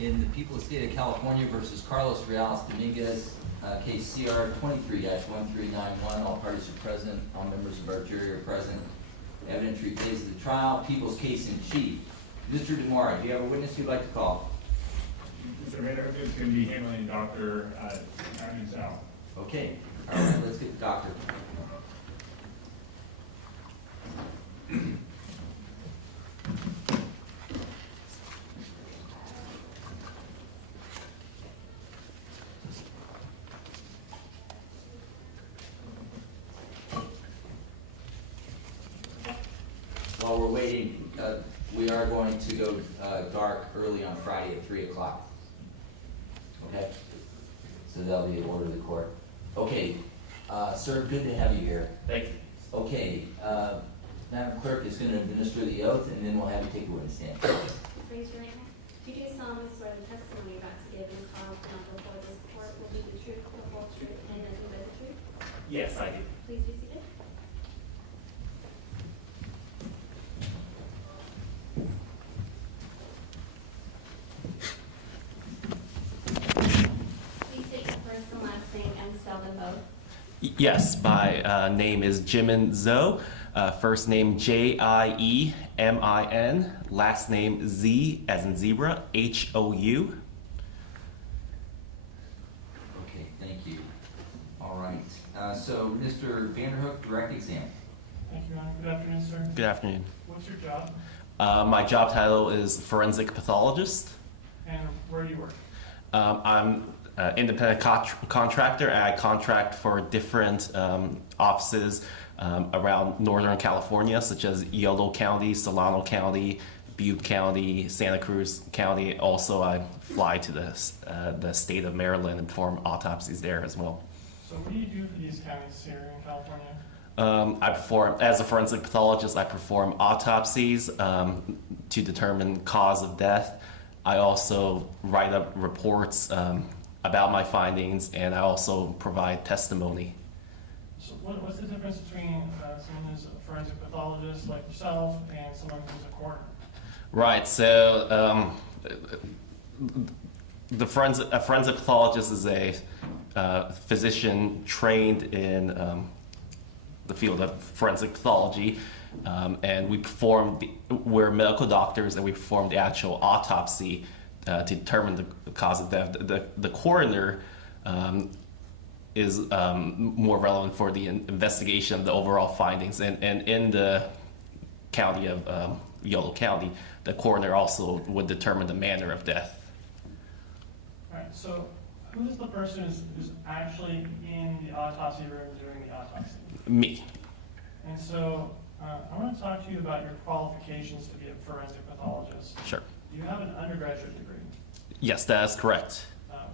In the people of the state of California versus Carlos Reales Dominguez, case CR 23-1391, all parties are present, all members of our jury are present. Evidentiary phase of the trial, people's case in chief. Mr. DeMora, do you have a witness you'd like to call? Mr. Mayor, it's going to be handling Dr. Sal. Okay, all right, let's get the doctor. While we're waiting, we are going to go dark early on Friday at 3 o'clock. Okay? So that'll be the order of the court. Okay, sir, good to have you here. Thank you. Okay, Madam Clerk is going to administer the oath, and then we'll have you take a witness stand. Raise your right hand. Do you solemnly swear the testimony you're about to give in the trial before this court will be the truth, the whole truth, and nothing but the truth? Yes, I do. Please be seated. Please state your first and last name and spell them both. Yes, my name is Jimin Zhou. First name Jiemin, last name Z as in zebra, Hou. Okay, thank you. All right, so Mr. Vanderhook, direct exam. Thank you, Your Honor. Good afternoon, sir. Good afternoon. What's your job My job title is forensic pathologist. and where do you work? I'm an independent contractor, and I contract for different offices around Northern California, such as Yolo County, Solano County, Butte County, Santa Cruz County. Also, I fly to the state of Maryland and perform autopsies there as well. So what do you do for these counties here in California? I perform, as a forensic pathologist, I perform autopsies to determine cause of death. I also write up reports about my findings, and I also provide testimony. So what's the difference between someone who's a forensic pathologist like yourself and someone who's a coroner? Right, so a forensic pathologist is a physician trained in the field of forensic pathology, and we're medical doctors, and we perform the actual autopsy to determine the cause of death. The coroner is more relevant for the investigation of the overall findings, and in the county of Yolo County, the coroner also would determine the manner of death. All right, so who's the person who's actually in the autopsy room doing the autopsy? Me. And so I want to talk to you about your qualifications to be a forensic pathologist. Sure. You have an undergraduate degree. Yes, that is correct.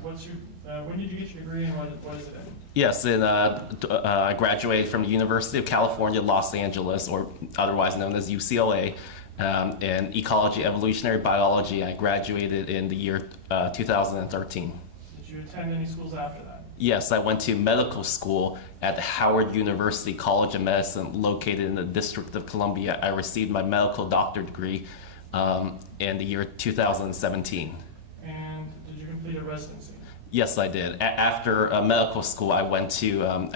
When did you get your degree and what is it in? Yes, I graduated from the University of California, Los Angeles, or otherwise known as UCLA, in ecology, evolutionary biology. I graduated in the year 2013. Did you attend any schools after that? Yes, I went to medical school at the Howard University College of Medicine, located in the District of Columbia. I received my medical doctorate degree in the year 2017. And did you complete a residency? Yes, I did. After medical school, I went to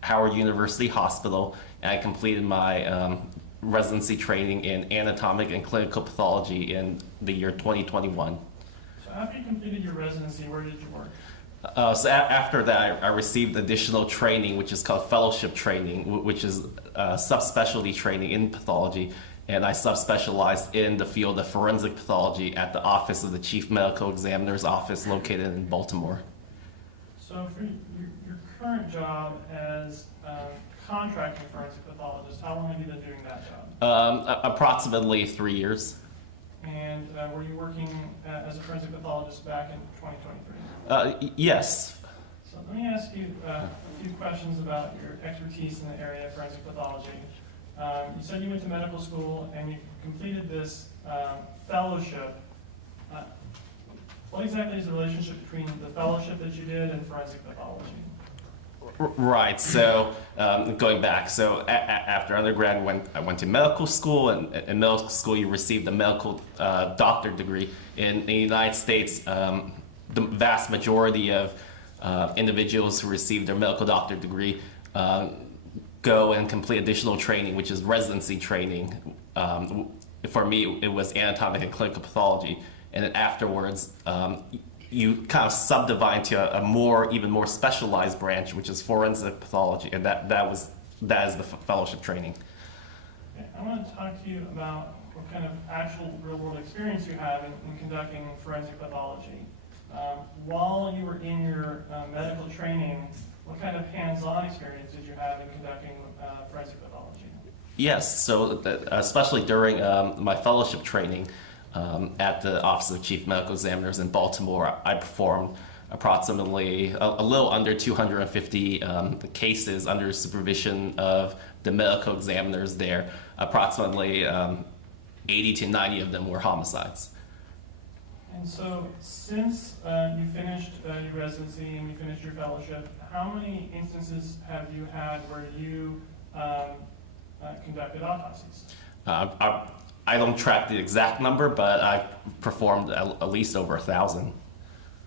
Howard University Hospital, and I completed my residency training in anatomic and clinical pathology in the year 2021. So after you completed your residency, where did you work? So after that, I received additional training, which is called fellowship training, which is subspecialty training in pathology, and I subspecialized in the field of forensic pathology at the Office of the Chief Medical Examiner's Office located in Baltimore. So for your current job as contracting forensic pathologist, how long have you been doing that job? Approximately 3 years. And were you working as a forensic pathologist back in 2023? Yes. So let me ask you a few questions about your expertise in the area of forensic pathology. You said you went to medical school and you completed this fellowship. What exactly is the relationship between the fellowship that you did and forensic pathology? Right. So going back, so after undergrad, I went to medical school, and in medical school you received a medical doctor degree. In the United States, the vast majority of individuals who receive their medical doctor degree go and complete additional training, which is residency training. For me, it was anatomic and clinical pathology, and then afterwards, you kind of subdivide into even more specialized branch, which is forensic pathology, and that is the fellowship training. Okay, I want to talk to you about what kind of actual real-world experience you have in conducting forensic pathology. While you were in your medical training, what kind of hands-on experience did you have in conducting forensic pathology? Yes, so especially during my fellowship training at the Office of Chief Medical Examiners in Baltimore, I performed approximately a little under 250 cases under supervision of the medical examiners there. Approximately 80 to 90 of them were homicides. And so, since you finished your residency and you finished your fellowship, how many instances have you had where you conducted autopsies? I don't track the exact number, but I've performed at least over 1,000.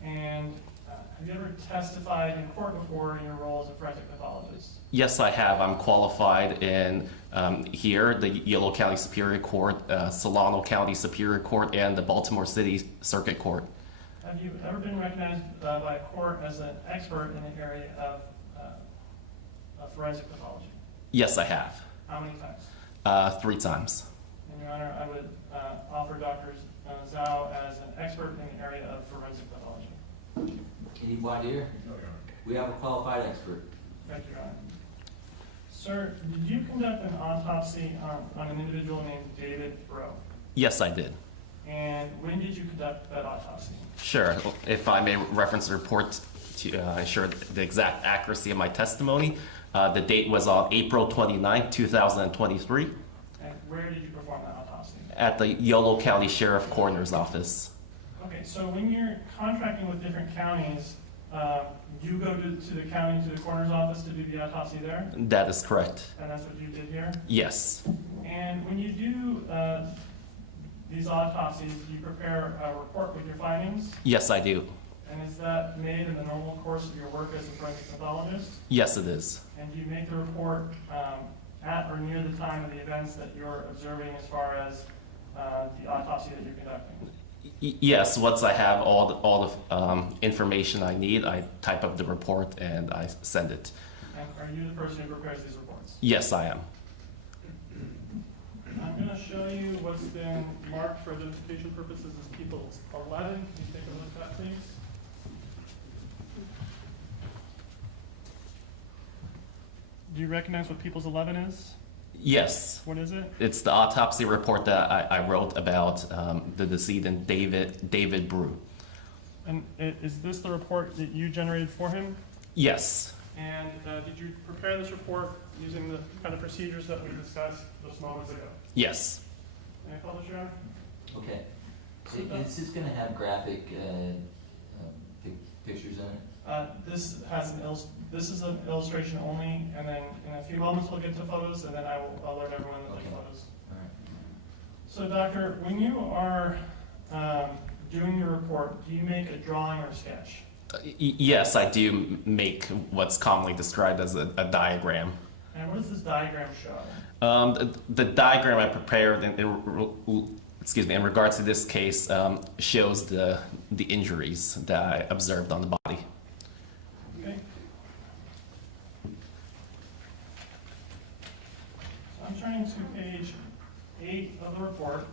And have you ever testified in court before in your role as a forensic pathologist? Yes, I have. I'm qualified in here, the Yolo County Superior Court, Solano County Superior Court, and the Baltimore City Circuit Court. Have you ever been recognized by a court as an expert in the area of forensic pathology? Yes, I have. How many times? 3 times. And Your Honor, I would offer Dr. Zhao as an expert in the area of forensic pathology. Any voir dire? No, Your Honor. We have a qualified expert. Thank you, Your Honor. Sir, did you conduct an autopsy on an individual named David Rowe? Yes, I did. And when did you conduct that autopsy? Sure. If I may reference the report to ensure the exact accuracy of my testimony, the date was on April 29, 2023, And where did you perform that autopsy? at the Yolo County Sheriff Coroner's Office. Okay, so when you're contracting with different counties, you go to the county, to the coroner's office to do the autopsy there? That is correct. And that's what you did here? Yes. And when you do these autopsies, you prepare a report with your findings? Yes, I do. And is that made in the normal course of your work as a forensic pathologist? Yes, it is. And do you make the report at or near the time of the events that you're observing as far as the autopsy that you're conducting? Yes, once I have all the information I need, I type up the report and I send it. And are you the person who prepares these reports? Yes, I am. I'm going to show you what's been marked for identification purposes as people 11. Can you take a look at that, please? Do you recognize what People's 11 is? Yes. What is it? It's the autopsy report that I wrote about the decedent David Brew. And is this the report that you generated for him? Yes. And did you prepare this report using the kind of procedures that we discussed just moments ago? Yes. Any thoughts, Your Honor? Okay. Is this gonna have graphic pictures in it? This is an illustration only, and then in a few moments we'll get to photos, and then I will alert everyone that there's Okay. photos. All right. So, Doctor, when you are doing your report, do you make a drawing or a sketch? Yes, I do make what's commonly described as a diagram. And what does this diagram show? The diagram I prepared in regards to this case shows the injuries that I observed on the body. Okay. So I'm turning to page 8 of the report.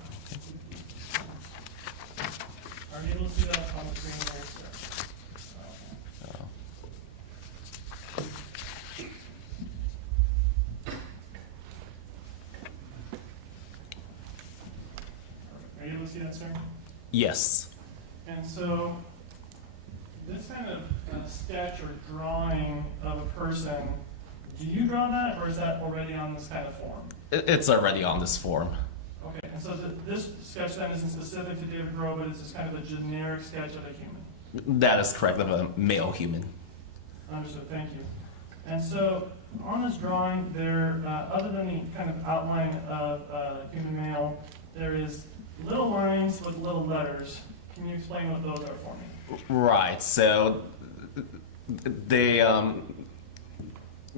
Are you able to see that on the screen there, sir? Are you able to see that, sir? Yes. And so, this kind of sketch or drawing of a person, do you draw that, or is that already on this kind of form? It's already on this form. Okay, and so this sketch then isn't specific to David Rowe, but it's just kind of a generic sketch of a human. That is correct, of a male human. Understood, thank you. And so on this drawing, there, other than the kind of outline of human male, there is little lines with little letters. Can you explain what those are for me? Right. So they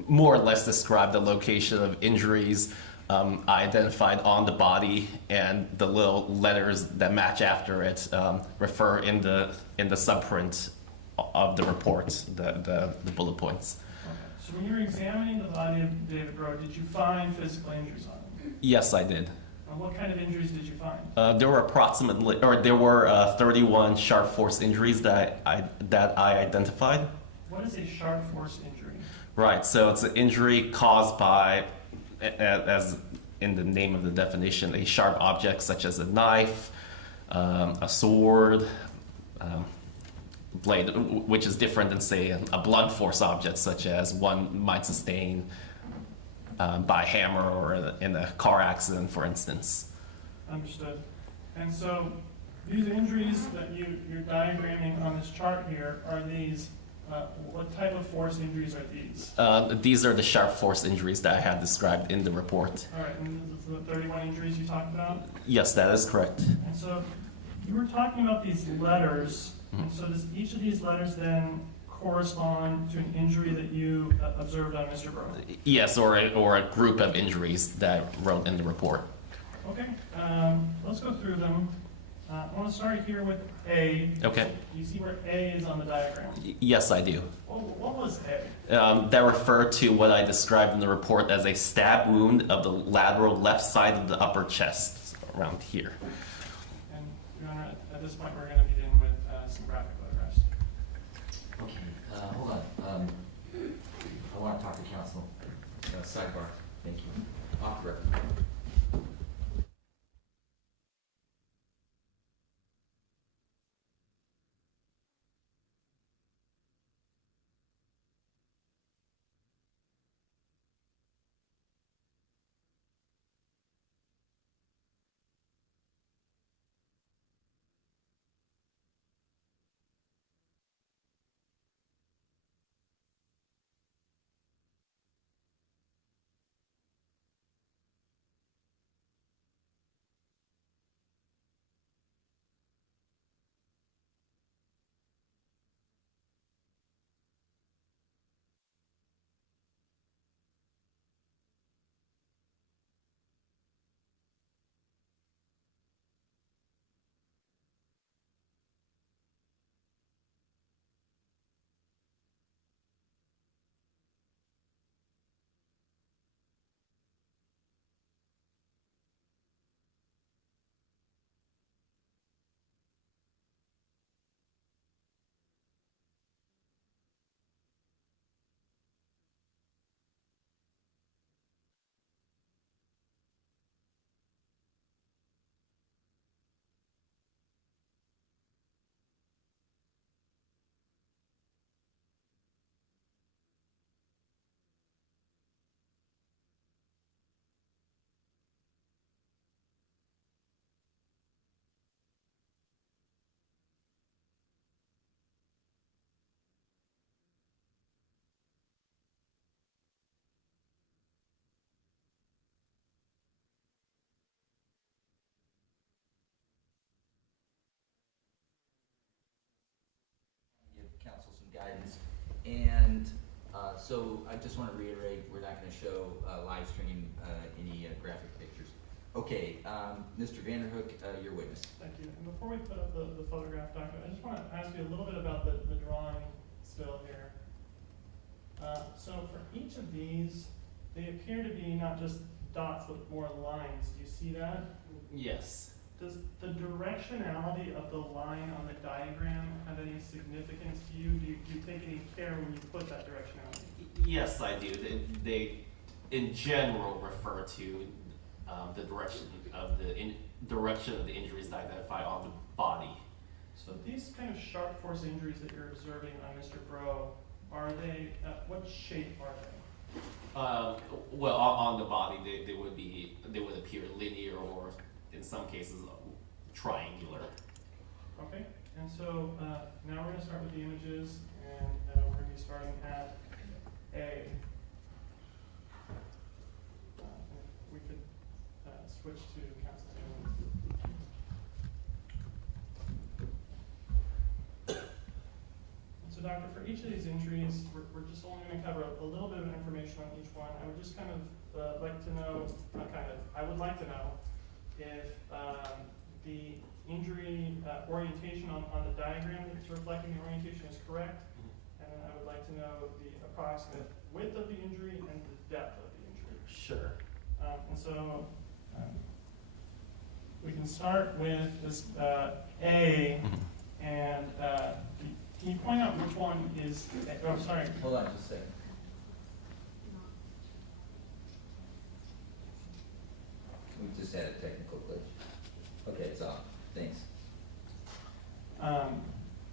more or less describe the location of injuries identified on the body, and the little letters that match after it refer in the subprint of the report, the bullet points. Okay. So when you were examining the body of David Rowe, did you find physical injuries on him? Yes, I did. And what kind of injuries did you find? There were 31 sharp force injuries that I identified. What is a sharp force injury? Right, so it's an injury caused by, as in the name of the definition, a sharp object such as a knife, a sword, blade, which is different than, say, a blunt force object such as one might sustain by a hammer or in a car accident, for instance. Understood. And so these injuries that you're diagramming on this chart here, are these, what type of force injuries are these? These are the sharp force injuries that I had described in the report. All right, and this is the 31 injuries you talked about? Yes, that is correct. And so you were talking about these letters, and so does each of these letters then correspond to an injury that you observed on Mr. Rowe? Yes, or a group of injuries that I wrote in the report. Okay, let's go through them. I want to start here with A. Okay. You see where A is on the diagram? Yes, I do. What was A? That referred to what I described in the report as a stab wound of the lateral left side of the upper chest, around here. And Your Honor, at this point, we're going to begin with some graphic photographs. Okay, hold on. I want to talk to counsel. Sidebar. Thank you. Off the record. Give counsel some guidance. And so I just want to reiterate, we're not going to show live stream any graphic pictures. Okay, Mr. Vanderhook, your witness. Thank you. And before we put up the photograph document, I just want to ask you a little bit about the drawing still here. So for each of these, they appear to be not just dots but more lines. Do you see that? Yes. Does the directionality of the line on the diagram have any significance to you? Do you take any care when you put that directionality? Yes, I do. They in general refer to the direction of the injuries identified on the body. So these kind of sharp force injuries that you're observing on Mr. Bro, are they, what shape are they? Well, on the body, they would appear linear, or in some cases triangular. Okay, and so now we're going to start with the images, and we're going to be starting at A. switch to council two. So doctor, for each of these injuries, we're just only going to cover a little bit of information on each one. I would just kind of like to know, I would like to know if the injury orientation on the diagram that's reflecting the orientation is correct. And then I would like to know the approximate width of the injury and the depth of the injury. Sure. And so we can start with this A, and can you point out which one is, oh, sorry. Hold on just a second. We just had a technical glitch. Okay, it's off. Thanks.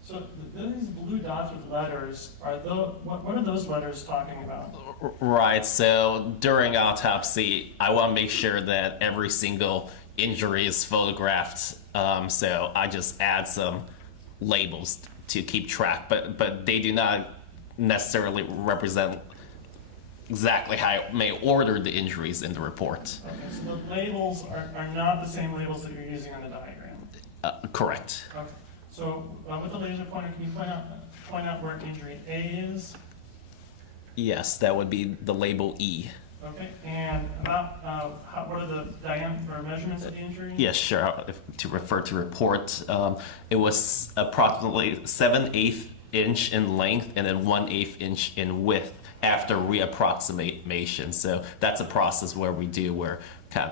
So these blue dots with letters, what are those letters talking about? Right, so during autopsy, I want to make sure that every single injury is photographed. So I just add some labels to keep track, but they do not necessarily represent exactly how I may order the injuries in the report. Okay, so the labels are not the same labels that you're using on the diagram. Correct. Okay. So with the laser pointer, can you point out where injury A is? Yes, that would be the label E. Okay, and about what are the diameter or measurements of the injury? Yes, sure. To refer to report, it was approximately 7/8 inch in length and then 1/8 inch in width after reapproximation. So that's a process where we kind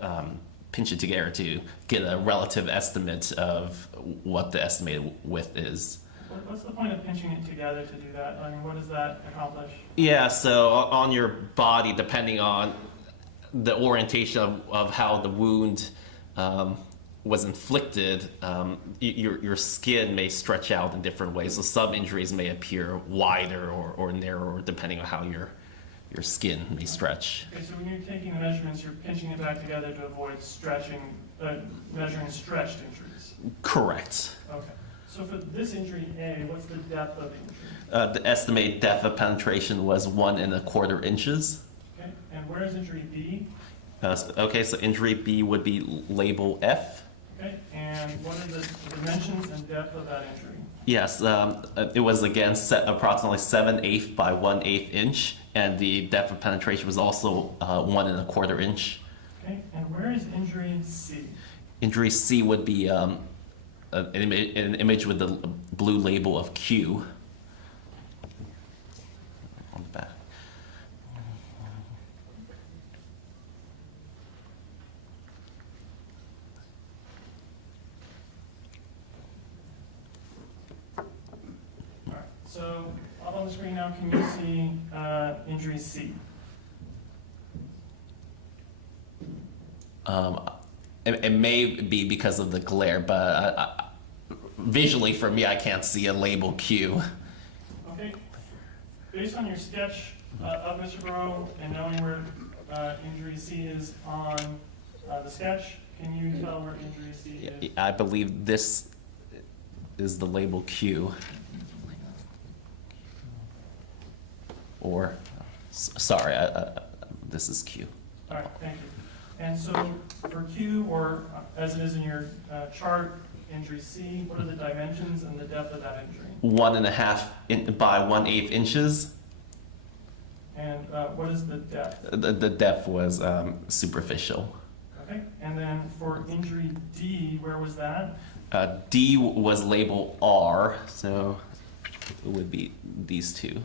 of pinch it together to get a relative estimate of what the estimated width is. What's the point of pinching it together to do that? I mean, what does that accomplish? Yeah, so on your body, depending on the orientation of how the wound was inflicted, your skin may stretch out in different ways. So some injuries may appear wider or narrower depending on how your skin may stretch. Okay, so when you're taking the measurements, you're pinching it back together to avoid stretching, measuring stretched injuries. Correct. Okay. So for this injury A, what's the depth of the injury? The estimated depth of penetration was 1¼ inches. Okay, and where is injury B? Okay, so injury B would be label F. Okay, and what are the dimensions and depth of that injury? Yes, it was again approximately 7/8 by 1/8 inch, and the depth of penetration was also 1¼ inch. Okay, and where is injury C? Injury C would be an image with the blue label of Q on the back. All right, so up on the screen now, can you see injury C? It may be because of the glare, but visually for me, I can't see a label Q. Okay, based on your sketch of Mr. Burrow and knowing where injury C is on the sketch, can you tell where injury C is? I believe this is the label Q. Or, sorry, this is Q. All right, thank you. And so for Q, or as it is in your chart, injury C, what are the dimensions and the depth of that injury? 1½ by 1/8 inches. And what is the depth? The depth was superficial. Okay, and then for injury D, where was that? D was label R, so it would be these two.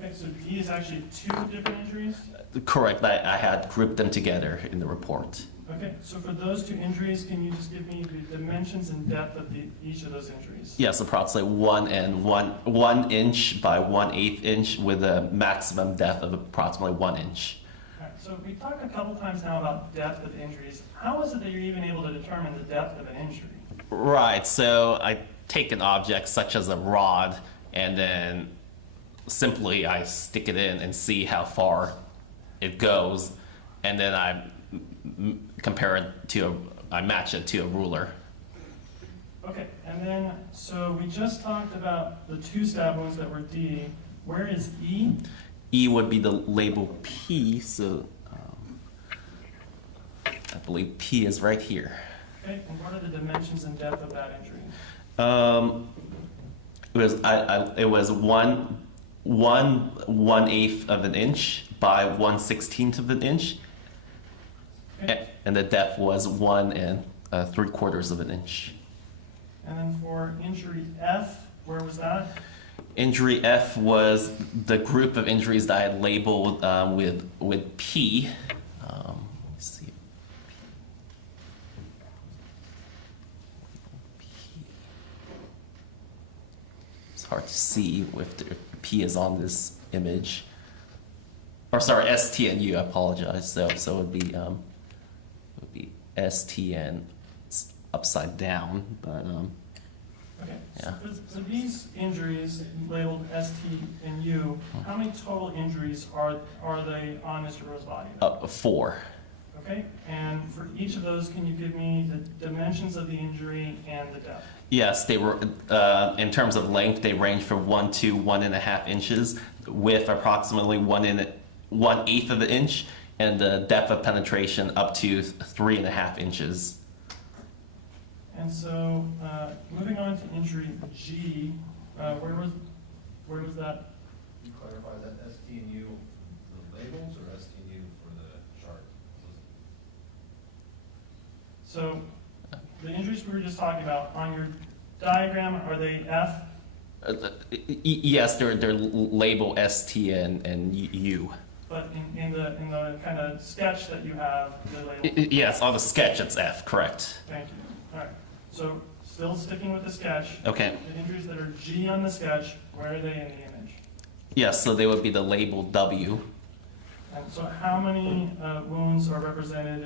Okay, so D is actually two different injuries? Correct, I had grouped them together in the report. Okay, so for those two injuries, can you just give me the dimensions and depth of each of those injuries? Yes, approximately 1 inch by 1/8 inch with a maximum depth of approximately 1 inch. All right, so we've talked a couple times now about depth of injuries. How is it that you're even able to determine the depth of an injury? Right, so I take an object such as a rod and then simply I stick it in and see how far it goes, and then I compare it to I match it to a ruler. Okay, and then, so we just talked about the two stab wounds that were D. Where is E? E would be the label P, so I believe P is right here. Okay, and what are the dimensions and depth of that injury? It was 1/8 of an inch by 1/16 of an inch, Okay. and the depth was 1 3/4 of an inch. And then for injury F, where was that? Injury F was the group of injuries that I had labeled with P. Let me see. P. It's hard to see if P is on this image. Or sorry, S, T, and U. I apologize. So it would be S, T, and it's upside down, but Okay, Yeah. so these injuries labeled S, T, and U, how many total injuries are they on Mr. Rowe's body? 4. Okay, and for each of those, can you give me the dimensions of the injury and the depth? Yes, they were, in terms of length, they range from 1 to 1.5 inches, width approximately 1/8 of an inch, and the depth of penetration up to 3.5 inches. And so, moving on to injury G, where was that? You clarify that S, T, and U, the labels, or S, T, and U for the chart? So, the injuries we were just talking about, on your diagram, are they F? Yes, they're labeled S, T, and U. But in the kind of sketch that you have, they're labeled? Yes, on the sketch it's F, correct. Thank you. All right. So, still sticking with the sketch. Okay. The injuries that are G on the sketch, where are they in the image? Yes, so they would be the label W. And so, how many wounds are represented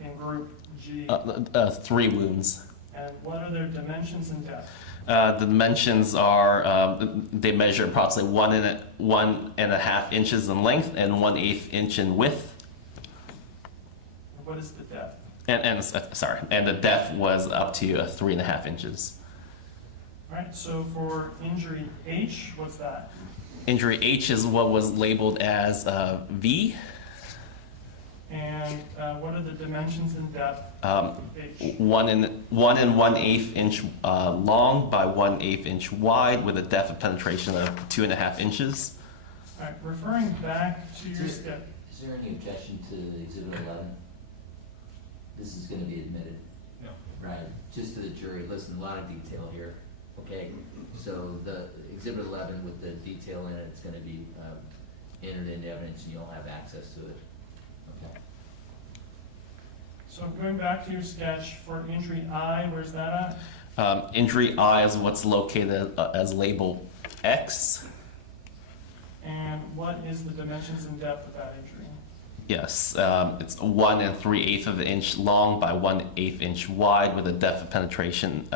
in group G? 3 wounds. And what are their dimensions and depth? The dimensions are, they measure approximately 1.5 inches in length and 1/8 inch in width. What is the depth? And the depth was up to 3.5 inches. All right. So for injury H, what's that? Injury H is what was labeled as V. And what are the dimensions and depth Um, of H? 1 1/8 inch long by 1/8 inch wide with a depth of penetration of 2.5 inches. All right. Referring back to your Is sketch. Is there any objection to Exhibit 11? This is gonna be admitted. No. Right, just to the jury, listen, a lot of detail here, okay? So the Exhibit 11 with the detail in it, it's gonna be entered into evidence and you'll have access to it. Okay. So going back to your sketch for injury I, where's that at? Injury I is what's located as label X. And what is the dimensions and depth of that injury? Yes, it's 1 3/8 of an inch long by 1/8 inch wide with a depth of penetration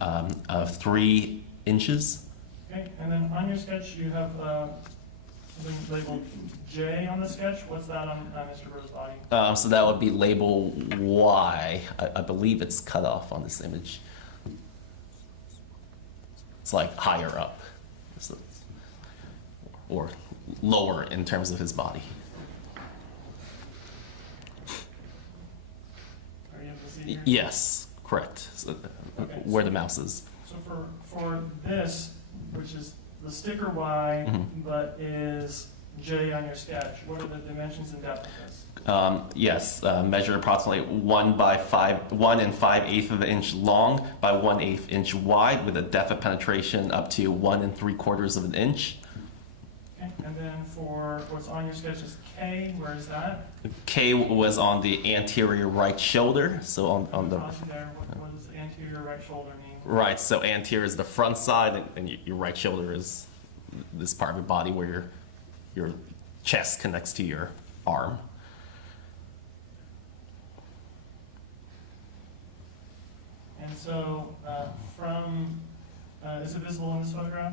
of 3 inches. Okay, and then on your sketch, you have something labeled J on the sketch. What's that on Mr. Rowe's body? So that would be label Y. I believe it's cut off on this image. It's like higher up, so or lower in terms of his body. Are you able to see here? Yes, correct. So, Okay, where so- the mouse is. So for this, which is the sticker Y, Mhm. but is J on your sketch, what are the dimensions and depth of this? Yes, measured approximately 1 5/8 of an inch long by 1/8 inch wide with a depth of penetration up to 1 3/4 of an inch. Okay, and then for what's on your sketch is K, where is that? K was on the anterior right shoulder, so on the Pause there. What does anterior right shoulder mean? right. So anterior is the front side, and your right shoulder is this part of your body where your chest connects to your arm. And so is it visible in this photograph?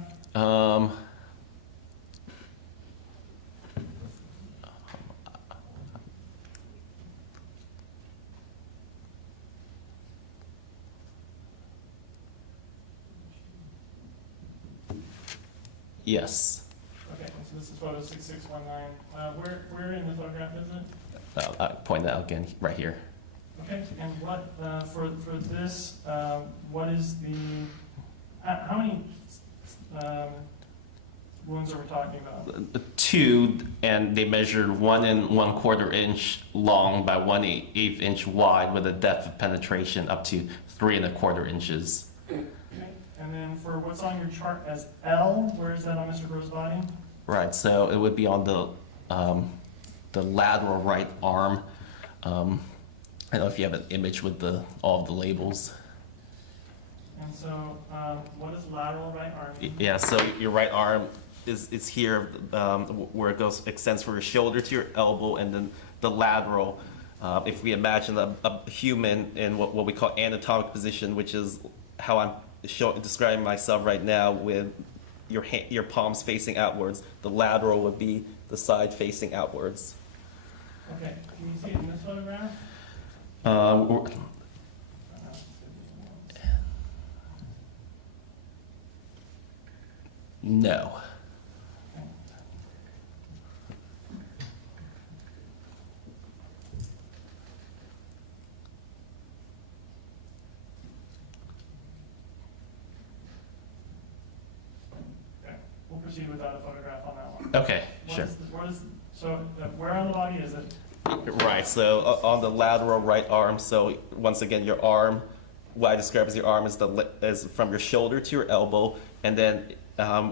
Yes. Okay, and so this is photo 6619. Where in the photograph is it? I'll point that out again, right here. Okay, and what, for this, what is the, how many wounds are we talking about? 2, and they measured 1 1/4 inch long by 1/8 inch wide with a depth of penetration up to 3 1/4 inches. Okay, and then for what's on your chart as L, where is that on Mr. Grove's body? Right, so it would be on the lateral right arm. I don't know if you have an image with all of the labels. And so, what is lateral right arm? Yeah, so your right arm is here, where it extends from your shoulder to your elbow, and then the lateral. If we imagine a human in what we call anatomic position, which is how I'm describing myself right now, with your palms facing outwards, the lateral would be the side facing outwards. Okay, can you see it in this photograph? No. Okay, we'll proceed without a photograph on that one. Okay, sure. Where on the body is it? Right, so on the lateral right arm, so once again, your arm, what I describe as your arm is from your shoulder to your elbow, and then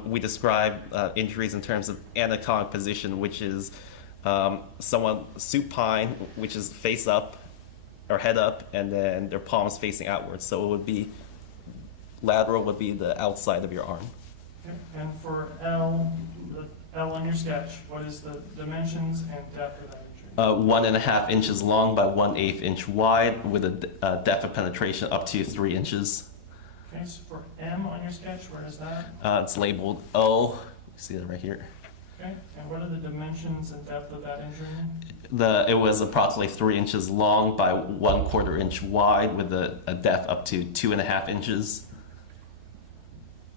we describe injuries in terms of anatomic position, which is someone supine, which is face up or head up, and then their palms facing outwards. So it would be, lateral would be the outside of your arm. Okay, and for L, the L on your sketch, what is the dimensions and depth of that injury? 1.5 inches long by 1/8 inch wide with a depth of penetration up to 3 inches. Okay, so for M on your sketch, where is that? It's labeled O. You see that right here. Okay, and what are the dimensions and depth of that injury? It was approximately 3 inches long by 1/4 inch wide with a depth up to 2.5 inches.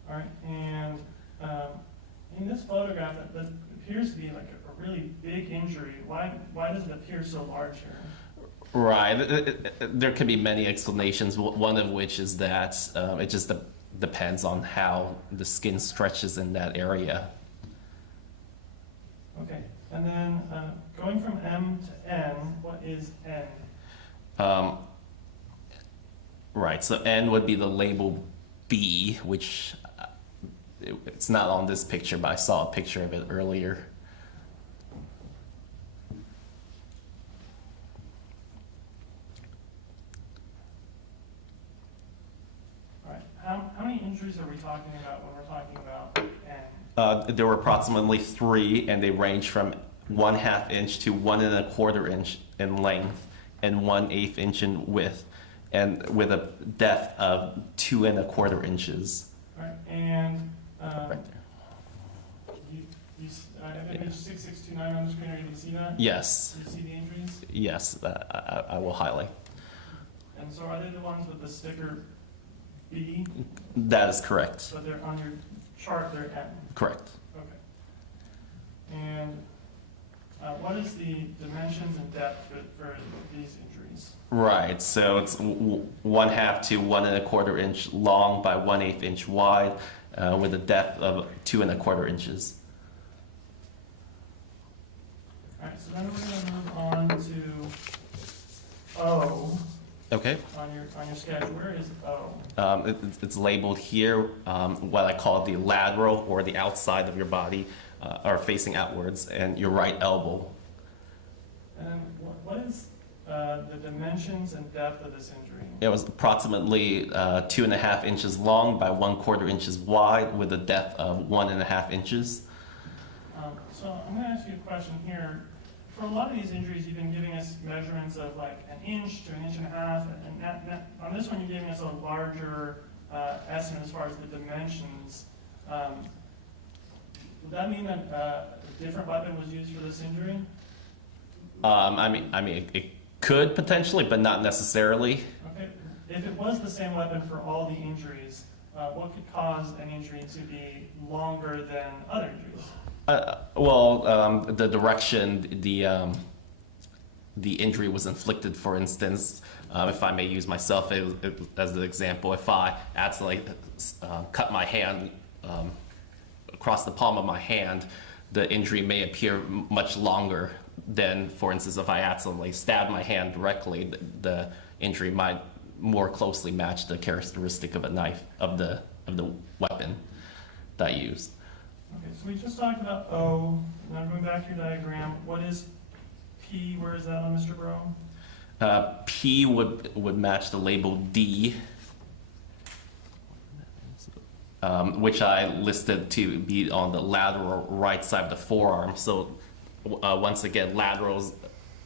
All right, and in this photograph, that appears to be like a really big injury. Why does it appear so large here? Right. There could be many explanations. One of which is that it just depends on how the skin stretches in that area. Okay, and then going from M to N, what is N? Right. So N would be the label B, which it's not on this picture, but I saw a picture of it earlier. All right, how many injuries are we talking about when we're talking about N? There were approximately 3, and they range from 1/2 inch to 1 1/4 inch in length and 1/8 inch in width, and with a depth of 2 1/4 inches. All right, and Right there. I have image 6629 on the screen. Are you able to see that? Yes, Do you see the injuries? yes, I will highlight. And so are they the ones with the sticker B? That is correct. So they're on your chart, they're N. Correct. Okay. And what is the dimensions and depth for these injuries? Right, so it's 1/2 to 1 1/4 inch long by 1/8 inch wide, with a depth of 2 1/4 inches. All right, so then we're going to move on to O Okay. on your sketch. Where is O? It's labeled here, what I call the lateral or the outside of your body, or facing outwards, and your right elbow. And what is the dimensions and depth of this injury? It was approximately 2.5 inches long by 1/4 inches wide with a depth of 1.5 inches. So I'm going to ask you a question here. For a lot of these injuries, you've been giving us measurements of like 1 inch to 1.5 inches, and on this one, you're giving us a larger estimate as far as the dimensions. Would that mean that a different weapon was used for this injury? I mean, it could potentially, but not necessarily. Okay. If it was the same weapon for all the injuries, what could cause an injury to be longer than other injuries? The direction the injury was inflicted, for instance, if I may use myself as an example, if I accidentally cut my hand across the palm of my hand, the injury may appear much longer than, for instance, if I accidentally stabbed my hand directly, the injury might more closely match the characteristic of a knife, of the weapon that I used. Okay, so we just talked about O. Now going back to your diagram, what is P? Where is that on Mr. Bro? P would match the label D, which I listed to be on the lateral right side of the forearm. So once again, laterals,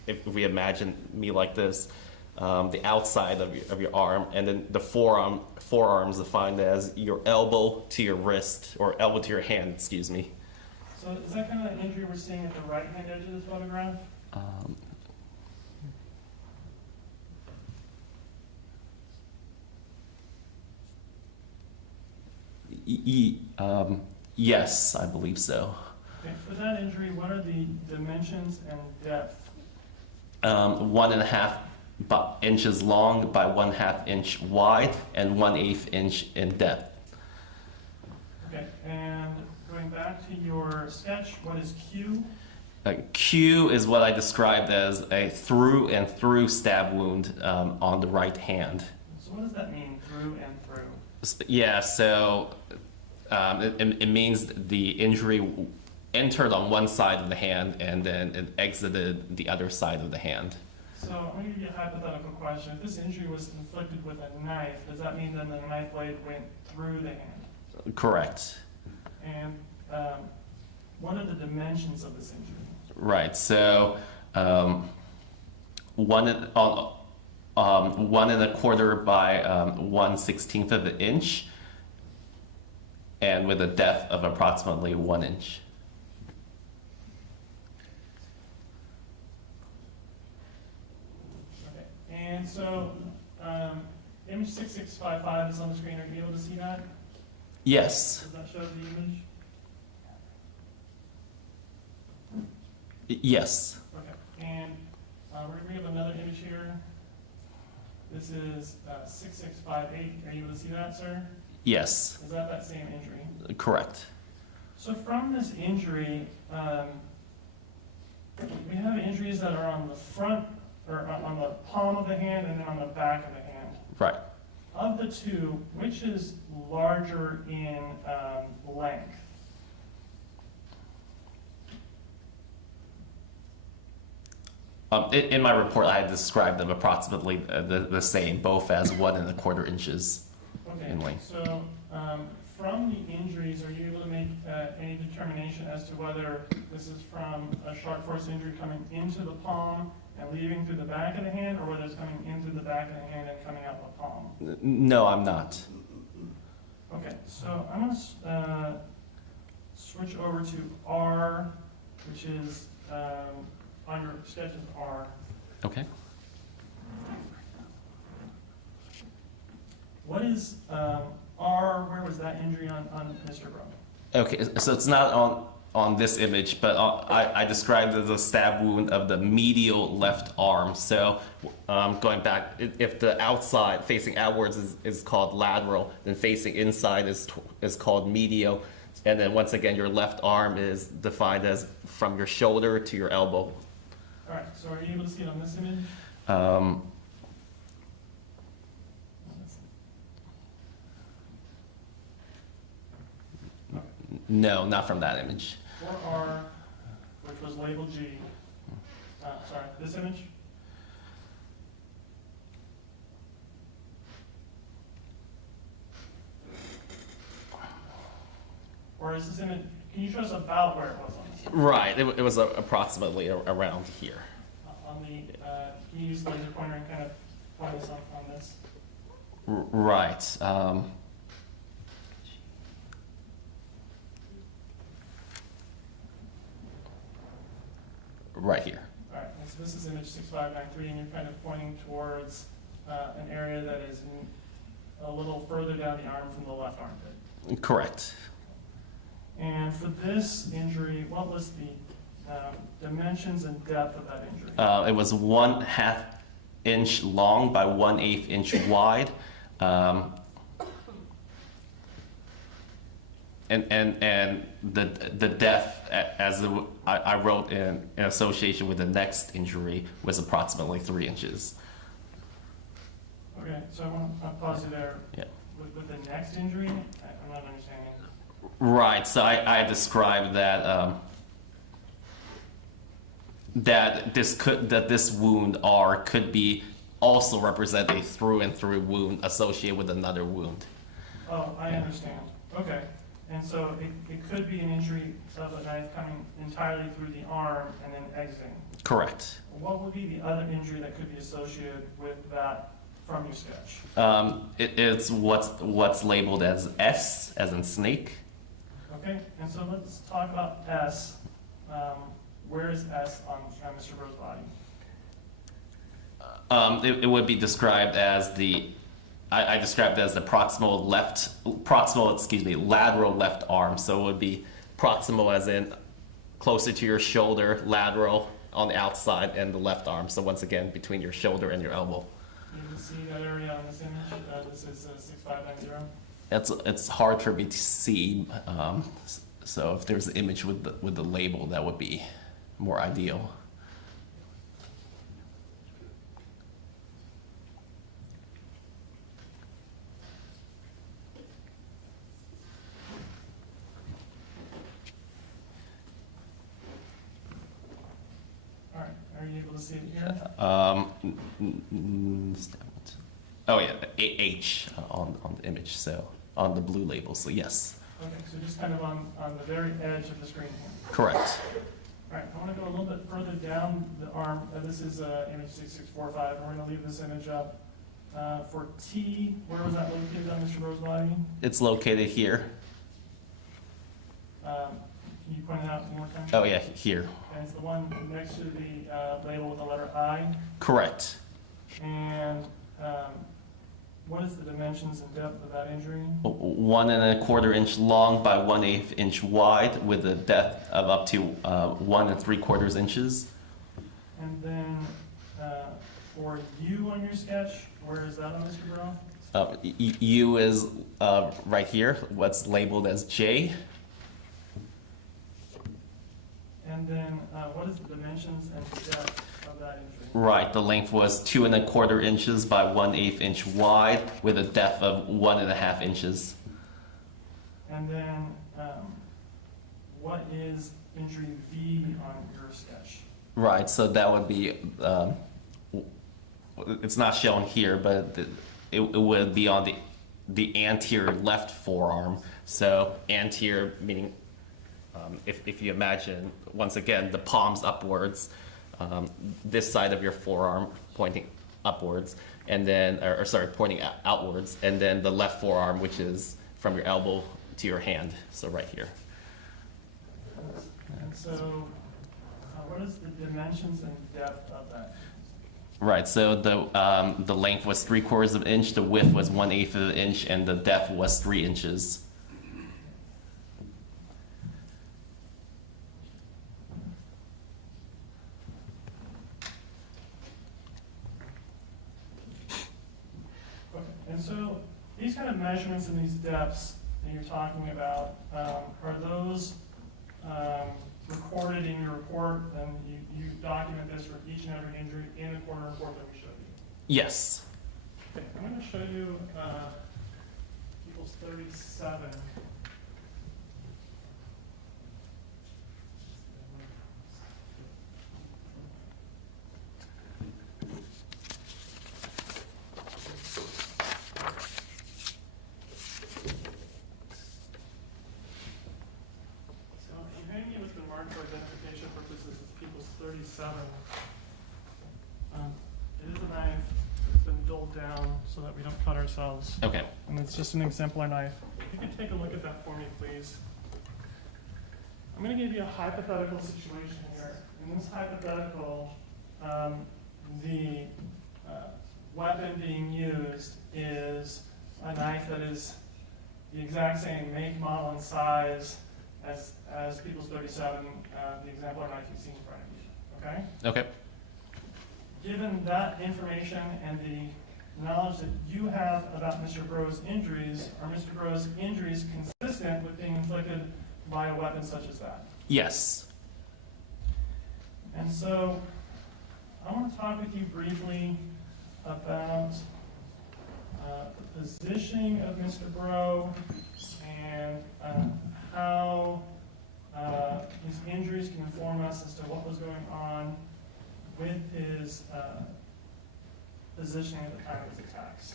if we imagine me like this, the outside of your arm, and then the forearm is defined as your elbow to your wrist, or elbow to your hand, excuse me. So is that kind of the injury we're seeing at the right-hand edge of this photograph? Yes, I believe so. Okay, for that injury, what are the dimensions and depth? 1.5 inches long by 1/2 inch wide and 1/8 inch in depth. Okay, and going back to your sketch, what is Q? Q is what I described as a through and through stab wound on the right hand. So what does that mean, through and through? Yeah, so it means the injury entered on one side of the hand and then it exited the other side of the hand. So I'm going to give you a hypothetical question. If this injury was inflicted with a knife, does that mean then the knife blade went through the hand? Correct. And what are the dimensions of this injury? Right. So 1.25 by 1/16 of an inch, and with a depth of approximately 1 inch. Okay. And so image 6655 is on the screen. Are you able to see that? Yes. Does that show the image? Yes. Okay. And we're going to bring up another image here. This is 6658. Are you able to see that, sir? Yes. Is that same injury? Correct. So from this injury, we have injuries that are on the front, or on the palm of the hand, and then on the back of the hand. Right. Of the two, which is larger in length? In my report, I had described them approximately the same, both as 1.25 inches Okay, in length. so from the injuries, are you able to make any determination as to whether this is from a sharp force injury coming into the palm and leaving through the back of the hand, or whether it's coming into the back of the hand and coming out the palm? No, I'm not. Okay, so I'm going to switch over to R, which is on your sketch is R. Okay. What is R? Where was that injury on Mr. Bro? Okay, so it's not on this image, but I described it as a stab wound of the medial left arm. So going back, if the outside facing outwards is called lateral, then facing inside is called medial, and then once again your left arm is defined as from your shoulder to your elbow. All right, so are you able to see it on this image? No, not from that image. For R, which was labeled G. Sorry, this image? Or is this image, can you show us about where it was on this? Right, it was approximately around here. On the, can you use the laser pointer and kind of point us on this? Right. Right here. All right, and so this is image 6593, and you're kind of pointing towards an area that is a little further down the arm from the left armpit. Correct. And for this injury, what was the dimensions and depth of that injury? It was 1/2 inch long by 1/8 inch wide. And the depth, I wrote in association with the next injury, was approximately 3 inches. Okay, so I want to pause you there. Yeah. With the next injury, I'm not understanding. Right. So I described that that this wound R could be also represent a through and through wound associated with another wound. Oh, I understand. Okay. And so it could be an injury of a knife coming entirely through the arm and then exiting. Correct. What would be the other injury that could be associated with that from your sketch? It's what's labeled as S, as in snake. Okay, and so let's talk about S. Where is S on Mr. Rowe's body? It would be described as I described it as the lateral left arm. So it would be proximal as in closer to your shoulder, lateral on the outside, and the left arm. So once again, between your shoulder and your elbow. You can see that area on this image. This is 6590. It's hard for me to see. So if there's an image with the label, that would be more ideal. All right, are you able to see it here? Oh yeah, H on the image, so on the blue label, so yes. Okay, so just kind of on the very edge of the screen here. Correct. All right, I want to go a little bit further down the arm. This is image 6645. We're going to leave this image up. For T, where was that located on Mr. Rowe's body? It's located here. Can you point it out one more time? Oh yeah, here. And it's the one next to the label with the letter I. Correct. And what is the dimensions and depth of that injury? 1 1/4 inch long by 1/8 inch wide, with a depth of up to 1 3/4 inches. And then for U on your sketch, where is that on Mr. Burrell? U is right here, what's labeled as J. And then what is the dimensions and depth of that injury? Right, the length was 2 1/4 inches by 1/8 inch wide, with a depth of 1 1/2 inches. And then what is injury V on your sketch? Right, so that would be, it's not shown here, but it would be on the anterior left forearm. So anterior meaning, if you imagine, once again, the palms upwards, this side of your forearm pointing upwards, and then, pointing outwards, and then the left forearm, which is from your elbow to your hand, so right here. And so what is the dimensions and depth of that? Right, so the length was 3/4 of an inch, the width was 1/8 of an inch, and the depth was 3 inches. Okay, and so these kind of measurements and these depths that you're talking about, are those recorded in your report, and you document this for each and every injury in the corner report that we showed you? Yes. Okay, I'm going to show you People's 37. So behind me with the marked for identification purposes is People's 37. It is a knife. It's been dulled down so that we don't cut ourselves. Okay. And it's just an exemplar knife. If you could take a look at that for me, please. I'm going to give you a hypothetical situation here. In this hypothetical, the weapon being used is a knife that is the exact same make, model, and size as People's 37, the exemplar knife you've seen in front of you, okay? Okay. Given that information and the knowledge that you have about Mr. Bro's injuries, are Mr. Bro's injuries consistent with being inflicted by a weapon such as that? Yes. And so, I want to talk with you briefly about the positioning of Mr. Bro and how his injuries can inform us as to what was going on with his positioning at the time of his attacks.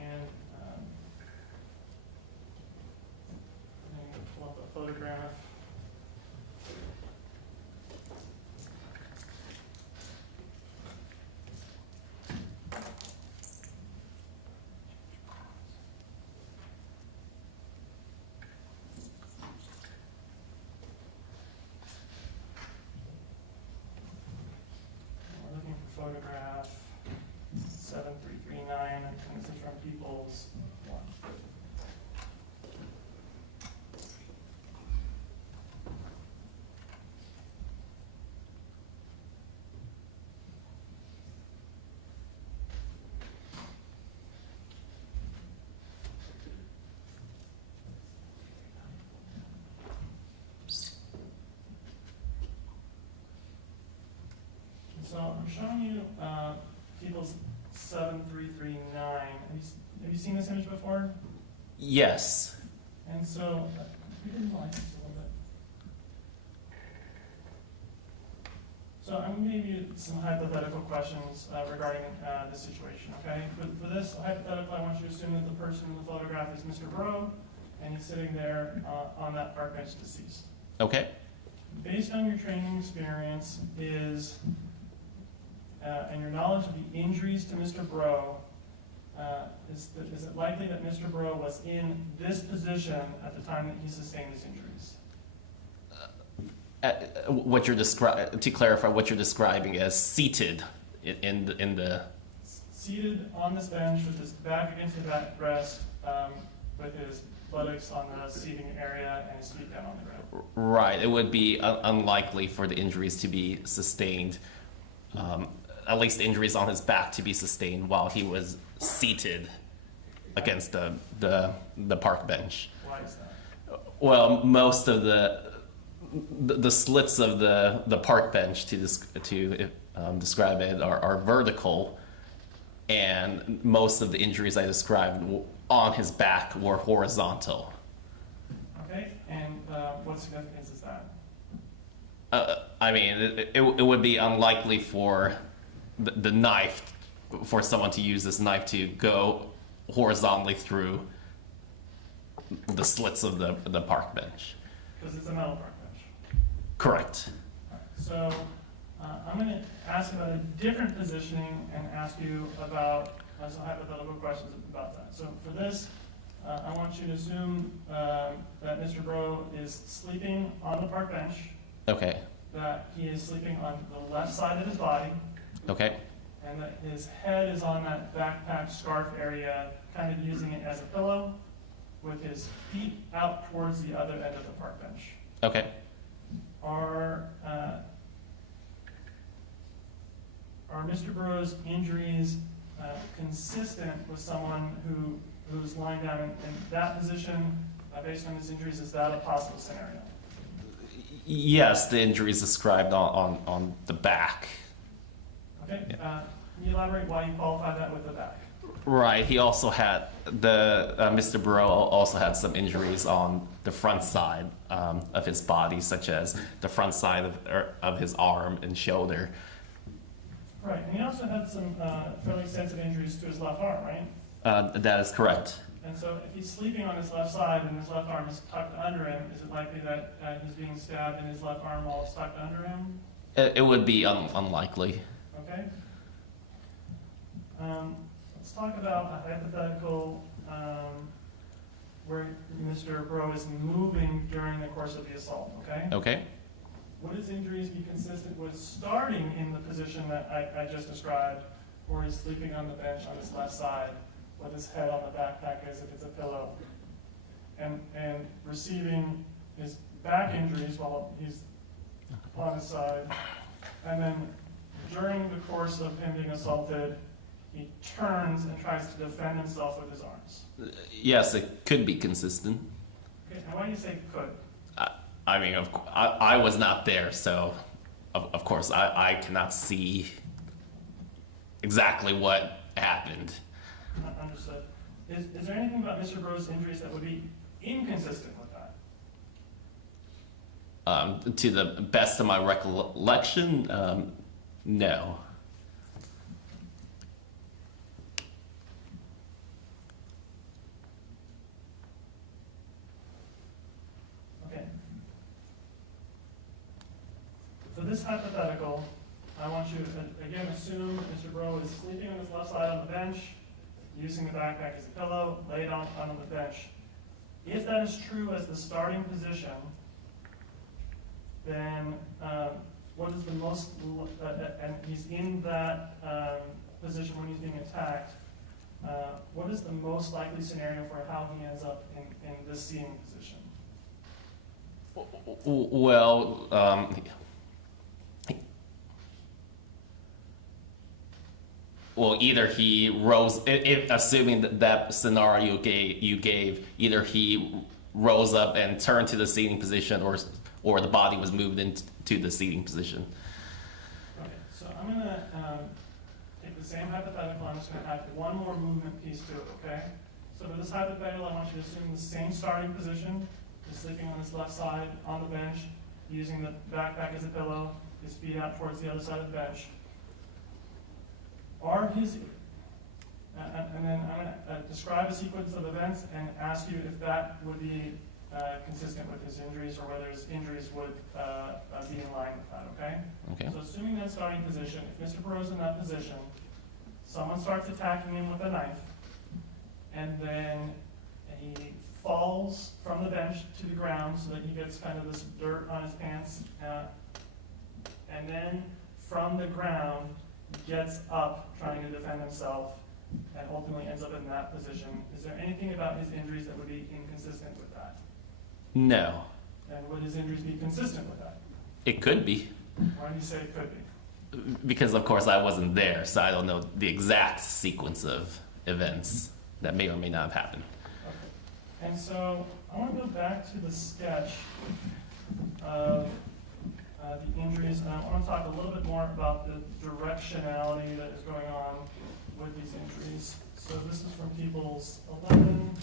And let me pull up a photograph. We're looking for photograph 7339, and this is from People's 1. So I'm showing you People's 7339. Have you seen this image before? Yes. And so, we didn't like this a little bit. So I'm going to give you some hypothetical questions regarding this situation, okay? For this hypothetical, I want you to assume that the person in the photograph is Mr. Bro, and he's sitting there on that park bench deceased. Okay. Based on your training experience and your knowledge of the injuries to Mr. Bro, is it likely that Mr. Bro was in this position at the time that he sustained his injuries? What you're to clarify, what you're describing as seated in the. Seated on this bench with his back against the backrest, with his buttocks on the seating area and his feet down on the ground. Right. It would be unlikely for the injuries to be sustained. At least the injuries on his back to be sustained while he was seated against the park bench. Why is that? Well, most of the slits of the park bench to describe it are vertical, and most of the injuries I described on his back were horizontal. Okay, and what significance is that? I mean, it would be unlikely for the knife, for someone to use this knife to go horizontally through the slits of the park bench. Because it's a metal park bench. Correct. So I'm going to ask about a different positioning and ask you about some hypothetical questions about that. So for this, I want you to assume that Mr. Bro is sleeping on the park bench, Okay. that he is sleeping on the left side of his body, Okay. and that his head is on that backpack scarf area, kind of using it as a pillow, with his feet out towards the other end of the park bench. Okay. Are Mr. Bro's injuries consistent with someone who's lying down in that position based on his injuries? Is that a possible scenario? Yes, the injuries described on the back. Okay. Yeah. Can you elaborate why you qualify that with the back? Right. He also had Mr. Burrow also had some injuries on the front side of his body, such as the front side of his arm and shoulder. Right, and he also had some fairly extensive injuries to his left arm, right? That is correct. And so if he's sleeping on his left side and his left arm is tucked under him, is it likely that he's being stabbed and his left arm while it's tucked under him? It would be unlikely. Okay. Let's talk about a hypothetical where Mr. Bro is moving during the course of the assault, okay? Okay. Would his injuries be consistent with starting in the position that I just described, where he's sleeping on the bench on his left side with his head on the backpack as if it's a pillow, and receiving his back injuries while he's on his side, and then during the course of him being assaulted, he turns and tries to defend himself with his arms. Yes, it could be consistent. Okay, and why do you say could? I mean, I was not there, so of course I cannot see exactly what happened. Understood. Is there anything about Mr. Bro's injuries that would be inconsistent with that? To the best of my recollection, no. Okay. For this hypothetical, I want you to, again, assume Mr. Bro is sleeping on his left side on the bench, using the backpack as a pillow, laid on the bench. If that is true as the starting position, then what is the most, and he's in that position when he's being attacked, what is the most likely scenario for how he ends up in this seating position? Well, either he rose, assuming that scenario you gave, either he rose up and turned to the seating position, or the body was moved into the seating position. Okay, so I'm going to take the same hypothetical, I'm just going to add one more movement piece to it, okay? So for this hypothetical, I want you to assume the same starting position. He's sleeping on his left side on the bench, using the backpack as a pillow, his feet out towards the other side of the bench. Are his, and then I'm going to describe a sequence of events and ask you if that would be consistent with his injuries, or whether his injuries would be in line with that, okay? Okay. So assuming that starting position, if Mr. Burrow's in that position, someone starts attacking him with a knife, and then he falls from the bench to the ground so that he gets kind of this dirt on his pants, and then from the ground gets up trying to defend himself and ultimately ends up in that position. Is there anything about his injuries that would be inconsistent with that? No. And would his injuries be consistent with that? It could be. Why do you say it could be? Because, of course, I wasn't there, so I don't know the exact sequence of events that may or may not have happened. Okay. And so I want to go back to the sketch of the injuries, and I want to talk a little bit more about the directionality that is going on with these injuries. So this is from People's 11,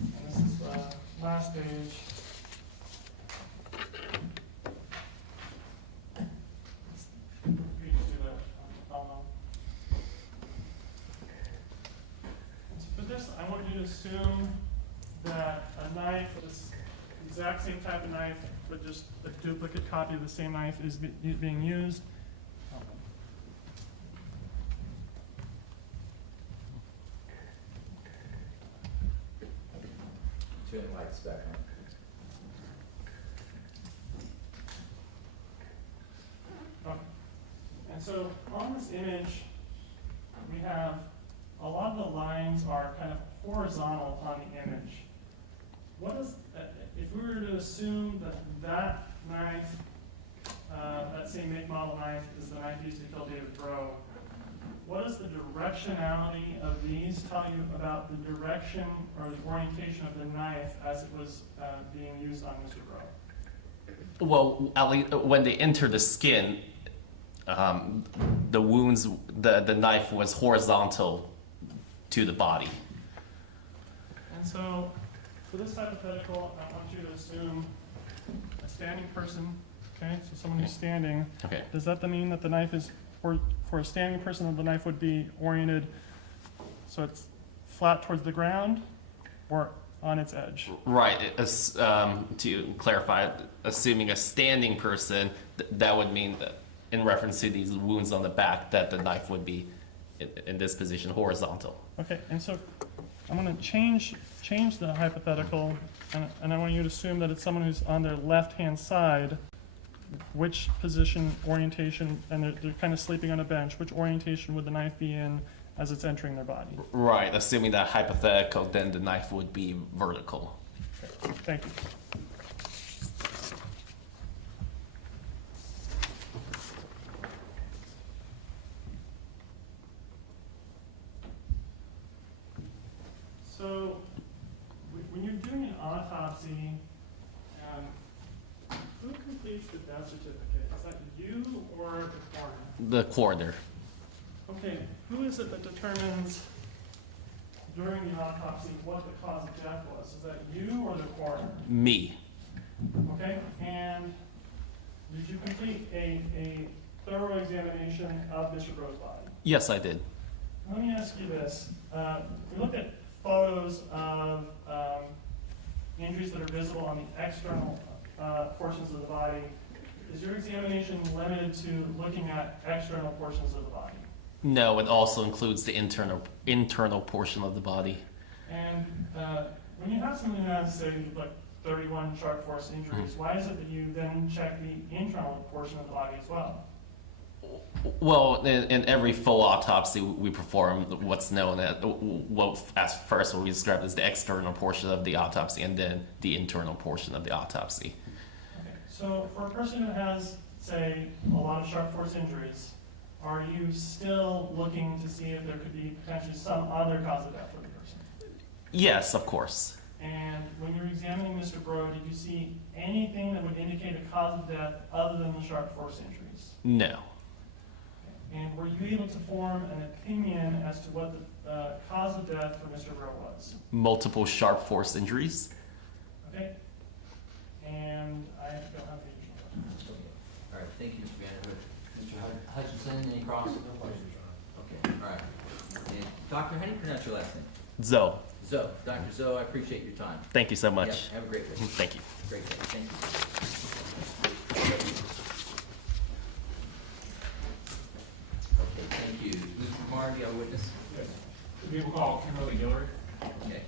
and this is the last page. You can just do that. So for this, I want you to assume that a knife, this exact same type of knife, but just a duplicate copy of the same knife is being used. Turn the lights back on. Okay. And so on this image, we have a lot of the lines are kind of horizontal on the image. What is, if we were to assume that that knife, that same make model knife is the knife used to kill David Bro, what does the directionality of these tell you about the direction or the orientation of the knife as it was being used on Mr. Bro? Well, at least when they enter the skin, the wounds, the knife was horizontal to the body. And so, for this hypothetical, I want you to assume a standing person, okay? So someone who's standing. Okay. Does that then mean that the knife is, for a standing person, that the knife would be oriented so it's flat towards the ground or on its edge? Right. To clarify, assuming a standing person, that would mean that, in reference to these wounds on the back, that the knife would be in this position horizontal. Okay, and so I'm going to change the hypothetical, and I want you to assume that it's someone who's on their left-hand side. Which position, orientation, and they're kind of sleeping on a bench, which orientation would the knife be in as it's entering their body? Right, assuming that hypothetical, then the knife would be vertical. Okay, thank you. death certificate, is that you or the coroner? The coroner. Okay, who is it that determines during the autopsy what the cause of death was? Is that you or the coroner? Me. Okay, and did you complete a thorough examination of Mr. Grove's body? Yes, I did. Let me ask you this. We looked at photos of injuries that are visible on the external portions of the body. Is your examination limited to looking at external portions of the body? No, it also includes the internal portion of the body. And when you have someone who has, say, like 31 sharp force injuries, why is it that you then check the internal portion of the body as well? Well, in every full autopsy, we perform what's known as, what we describe as the external portion of the autopsy, and then the internal portion of the autopsy. Okay, so for a person who has, say, a lot of sharp force injuries, are you still looking to see if there could be potentially some other cause of death for the person? Yes, of course. And when you're examining Mr. Bro, did you see anything that would indicate a cause of death other than the sharp force injuries? No. And were you able to form an opinion as to what the cause of death for Mr. Bro was? Multiple sharp force injuries. Okay? And I don't have the usual questions. All right, thank you, Mr. Vanderhook. Mr. Hutchinson, any cross? Okay, all right. And Doctor, how do you pronounce your last name? Zoe, Zoe. Dr. Zoe, I appreciate your time. thank you so much. Yeah, have a great day. Thank you. Great day, thank you. Okay, thank you. Mr. Kumar, do you have a witness? Yes. We will call Kimberly Gillard. Okay.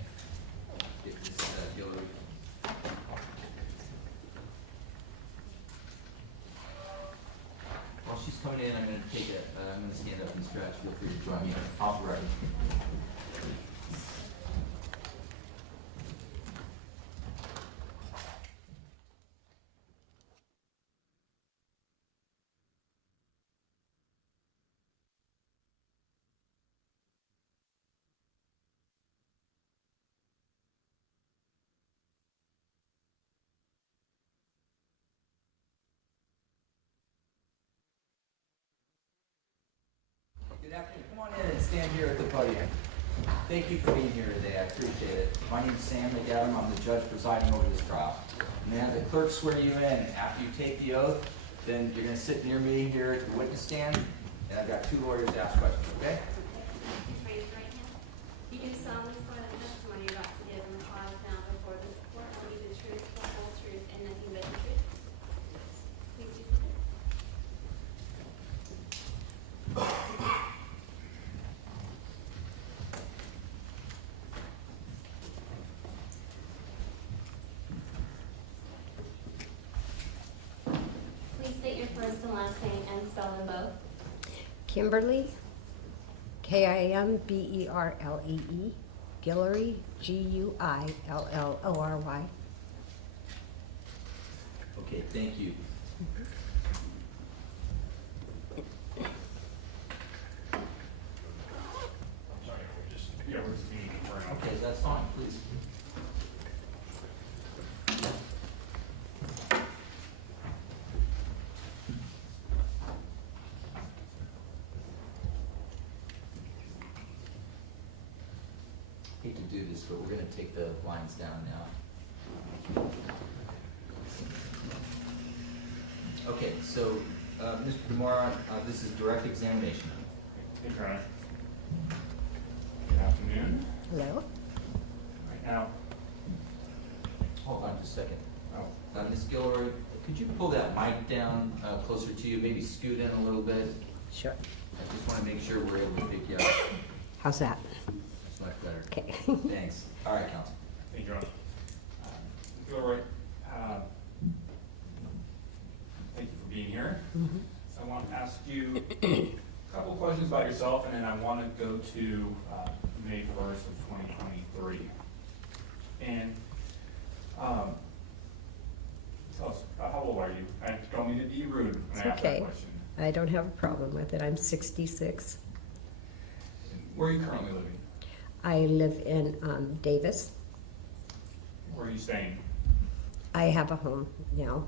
Get this, Gillard. While she's coming in, I'm gonna I'm gonna stand up and stretch. Feel free to join me off the record. Good afternoon. Come on in and stand here at the podium. Thank you for being here today. I appreciate it. My name is Sam McAdam. I'm the judge presiding over this trial. And then the clerk swear you in. After you take the oath, then you're going to sit near me here at the witness stand, and I've got two lawyers to ask questions, okay? Raise your right hand. You do solemnly swear that the testimony you're about to give in the trial now before this court will be the truth, the whole truth, and nothing but the truth. Please be seated. Please state your first and last name and spell them both. Kimberly, Kimberlee, Guillory, Guillory. Okay, thank you. Sorry, we're just meeting for now. Okay, that's fine, please. Hate to do this, but we're gonna take the blinds down now. Okay, so, Mr. Demora, this is direct examination. Hey, Your Honor. Good afternoon. Hello? Right now, Hold on just a second. oh, Ms. Gilroy, could you pull that mic down closer to you, maybe scoot in a little bit? Sure. I just want to make sure we're able to pick you up. How's that? It's much better. Okay. Thanks. All right, counsel. thank you, Your Honor. Gilroy, thank you for being here. I want to ask you a couple questions about yourself, and then I want to go to May 1st of 2023. And tell us, how old are you? I don't mean to be rude when It's I ask that okay. question. I don't have a problem with it. I'm 66. And where are you currently living? I live in Davis. Where are you staying? I have a home now.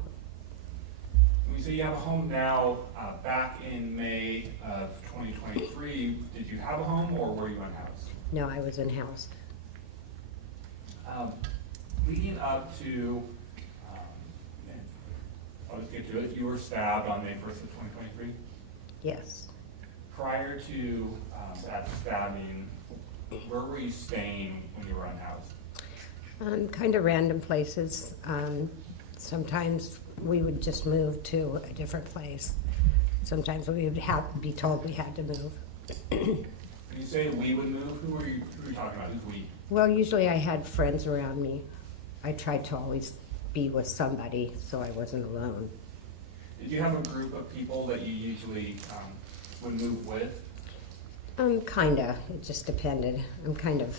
When you say you have a home now, back in May of 2023, did you have a home or were you unhoused? No, I was unhoused. Leading up to, and I'll just get to it, you were stabbed on May 1st of 2023. Yes. Prior to that stabbing, where were you staying when you were unhoused? Kind of random places. Sometimes we would just move to a different place. Sometimes we would have to be told we had to move. When you say we would move, who are you talking about? Who's we? Well, usually I had friends around me. I tried to always be with somebody so I wasn't alone. Did you have a group of people that you usually would move with? Kinda. It just depended. I'm kind of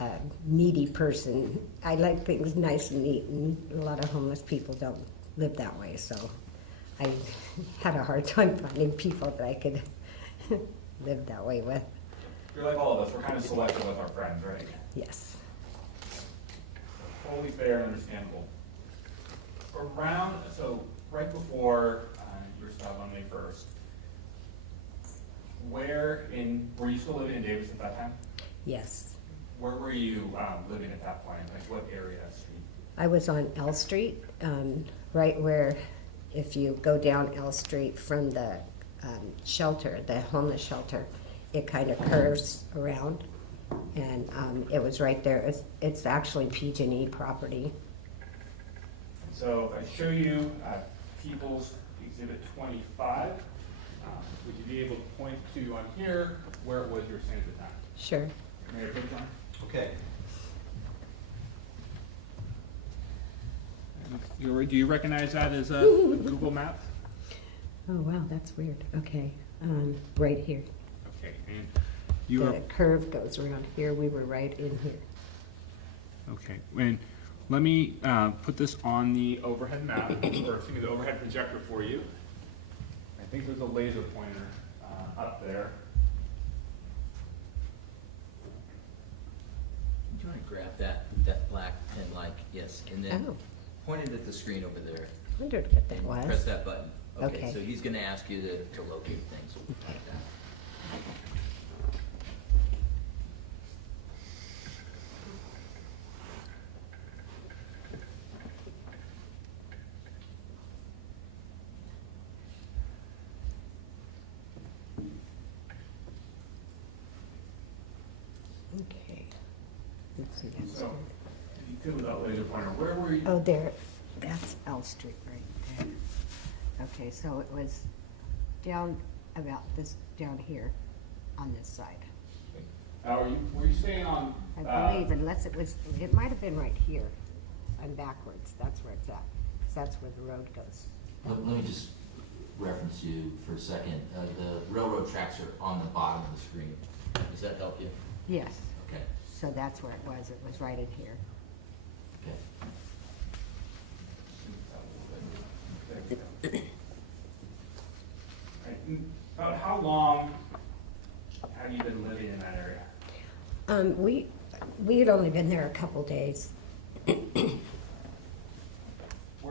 a needy person. I like things nice and neat, and a lot of homeless people don't live that way, so I had a hard time finding people that I could live that way with. You're like all of us, we're kind of selective with our friends, right? Yes. Totally fair and understandable. Right before you were stabbed on May 1st, were you still living in Davis at that time? Yes. Where were you living at that point? Like what area, street? I was on L Street, right where, if you go down L Street from the shelter, the homeless shelter, it kind of curves around, and it was right there. It's actually PG&E property. So if I show you People's Exhibit 25, would you be able to point to on here where it was you were staying at the time? Sure. Mayor, put it on. Okay. Do you recognize that as a Google Maps? Oh, wow, that's weird. Okay, right here. Okay, and you The are, curve goes around here. We were right in here. okay, and let me put this on the overhead map, or excuse me, the overhead projector for you. I think there's a laser pointer up there. Do you want to grab that black pen like, yes, and then Oh. point it at the screen over there. I wondered what that And was. press that button. Okay, Okay. so he's gonna ask you to locate things like that. Okay. Let's see. That's So, if you could without laser pointer, where were you? Oh, there. That's L Street right there. Okay, so it was down about this, down here on this side. Were you staying on? I believe, unless it might have been right here. I'm backwards. That's where it's at. 'Cause that's where the road goes. Let me just reference you for a second. The railroad tracks are on the bottom of the screen. Does that help you? Yes. Okay, So that's where it was. It was right in here. okay. Right, and about how long have you been living in that area? We had only been there a couple days. Where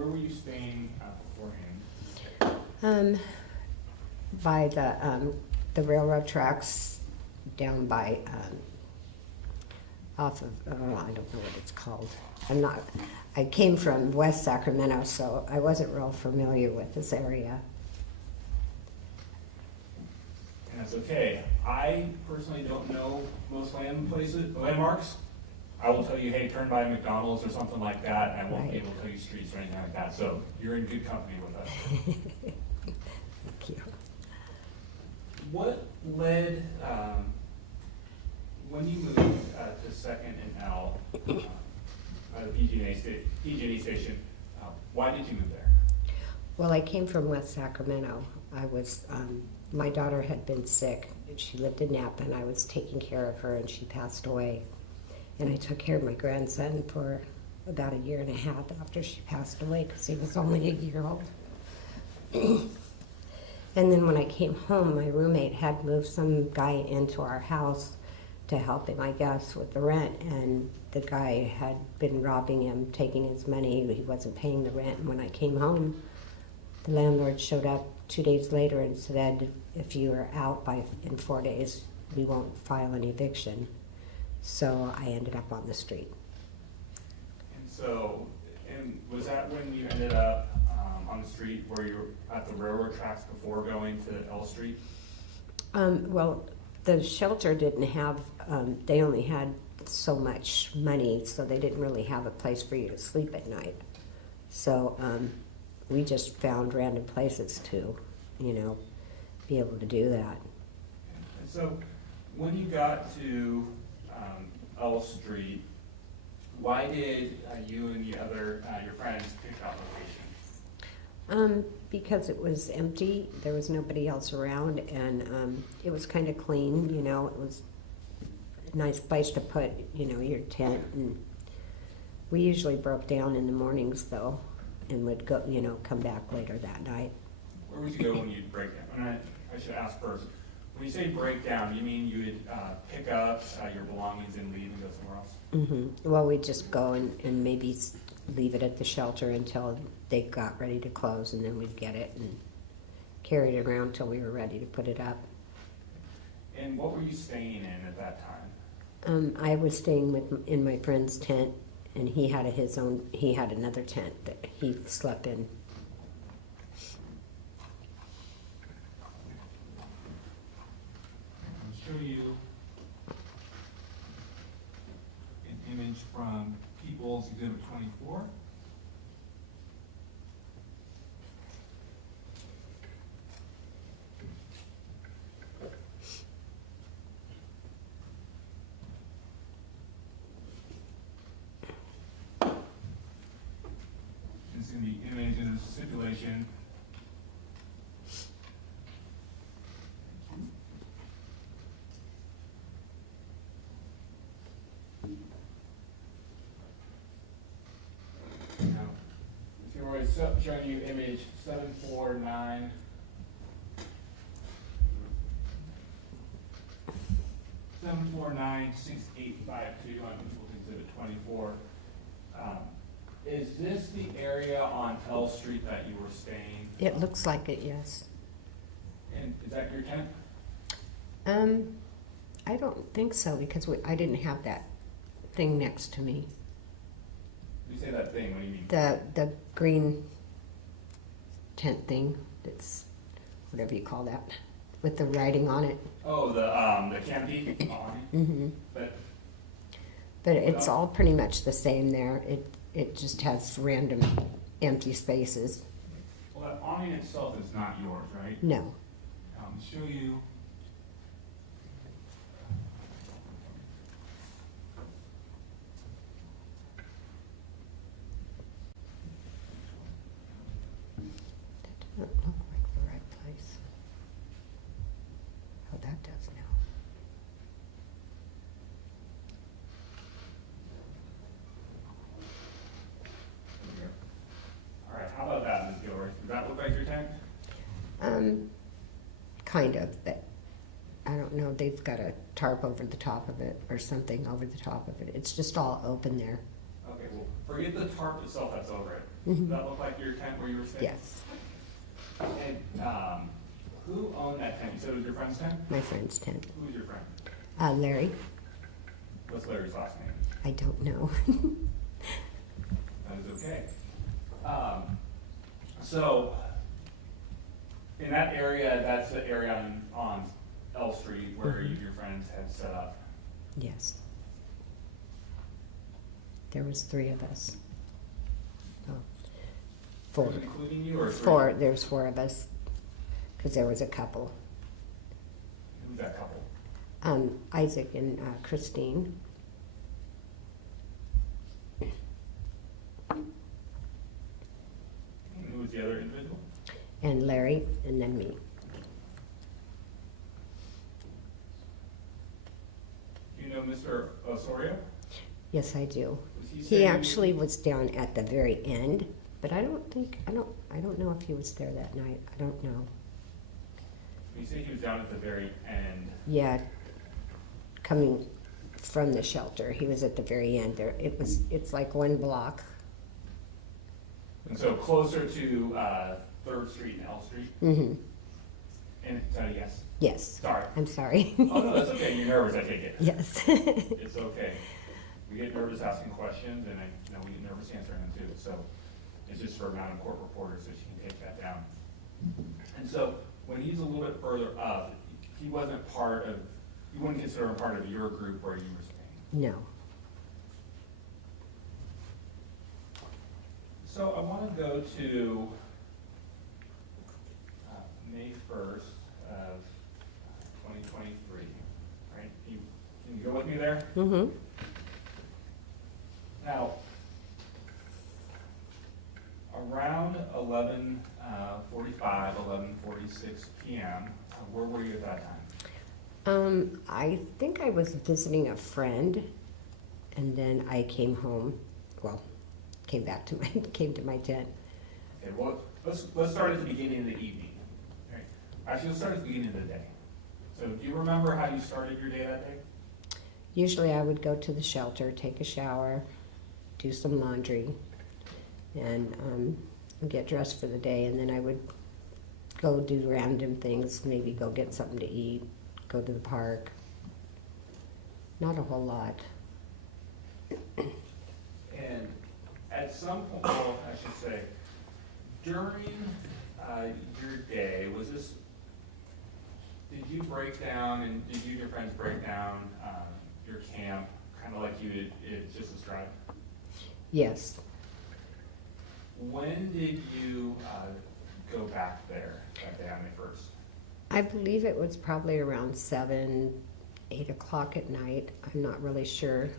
were you staying beforehand? By the railroad tracks down by, off of, I don't know what it's called. I came from West Sacramento, so I wasn't real familiar with this area. And that's okay. I personally don't know most landmarks. I will tell you, hey, turn by McDonald's or something like that, and I won't be Right. able to tell you streets or anything like that. So you're in good company with us. Thank you. What led, when you moved to Second and L, the PG&E station, why did you move there? Well, I came from West Sacramento. I was, my daughter had been sick. She lived in Napa, and I was taking care of her, and she passed away. And I took care of my grandson for about a year and a half after she passed away, because he was only a year old. And then when I came home, my roommate had moved some guy into our house to help him, I guess, with the rent. And the guy had been robbing him, taking his money. He wasn't paying the rent. And when I came home, The landlord showed up 2 days later and said, if you are out in 4 days, we won't file an eviction. So I ended up on the street. And so, and was that when you ended up on the street where you were at the railroad tracks before going to L Street? Well, the shelter didn't have, they only had so much money, so they didn't really have a place for you to sleep at night. So we just found random places to, be able to do that. And so, when you got to L Street, why did you and the other, your friends pick that location? Because it was empty, there was nobody else around, and it was kind of clean, it was a nice place to put, your tent. And we usually broke down in the mornings though, and would go, come back later that night. Where would you go when you'd break down? And I should ask first, when you say break down, you mean you would pick up your belongings and leave and go somewhere else? Mm-hmm. Well, we'd just go and maybe leave it at the shelter until they got ready to close, and then we'd get it and carry it around till we were ready to put it up. And what were you staying in at that time? I was staying in my friend's tent, and he had another tent that he slept in. I'll show you an image from People's Exhibit 24. It's in the image of the stipulation. Now, if you were showing you image 749. 7496852 on People's Exhibit 24. Is this the area on L Street that you were staying? It looks like it, yes. And is that your tent? I don't think so, because I didn't have that thing next to me. When you say that thing, what do you mean? The green tent thing, that's whatever you call that, with the writing on it. Oh, the canopy on it? Mm-hmm. But But it's all pretty much the same there. It just has random empty spaces. well, that awning itself is not yours, right? No. Show you. That doesn't look like the right place. Oh, that does now. All right, how about that, Ms. Gilroy? Does that look like your tent? Kind of, but I don't know, they've got a tarp over the top of it or something over the top of it. It's just all open there. Okay, well, forget the tarp itself that's over it. Mhm. Does that look like your tent where you were staying? Yes, And who owned that tent? You said it was your friend's tent? my friend's tent. Who was your friend? Larry, What's Larry's last name? I don't know. That is okay. So, in that area, that's the area on L Street where you and your friends had set up. Yes. There was 3 of us. Oh, 4. Including you or three? 4, there's 4 of us, because there was a couple. Who's that couple? Isaac and Christine. And who was the other individual? And Larry, and then me. Do you know Mr. Osorio? Yes, I do. Was he He saying- actually was down at the very end, but I don't know if he was there that night. I don't know. You say he was down at the very end. Yeah, coming from the shelter, he was at the very end there. It's like 1 block. And so closer to 3rd Street and L Street? Mm-hmm. And, is that a yes? Yes. Sorry. I'm sorry. Oh, no, that's okay, you're nervous, I take it. Yes. It's okay. We get nervous asking questions, and I know we get nervous answering them too, so it's just for Mountain Court reporters, so she can take that down. And so, when he's a little bit further up, he wasn't part of, you wouldn't consider him part of your group where you were staying? No. So I want to go to May 1st of 2023, right? Can you go with me there? Mm-hmm. Now, around 11:45, 11:46 p.m., where were you at that time? I think I was visiting a friend, and then I came home, well, came to my tent. Okay, well, let's start at the beginning of the evening. Okay. Actually, let's start at the beginning of the day. So do you remember how you started your day that day? Usually I would go to the shelter, take a shower, do some laundry, and get dressed for the day, and then I would go do random things, maybe go get something to eat, go to the park. Not a whole lot. And at some point, well, I should say, during your day, did you break down, and did you and your friends break down your camp, kind of like you had just described? Yes. When did you go back there that day on May 1st? I believe it was probably around 7, 8 o'clock at night. I'm not really sure.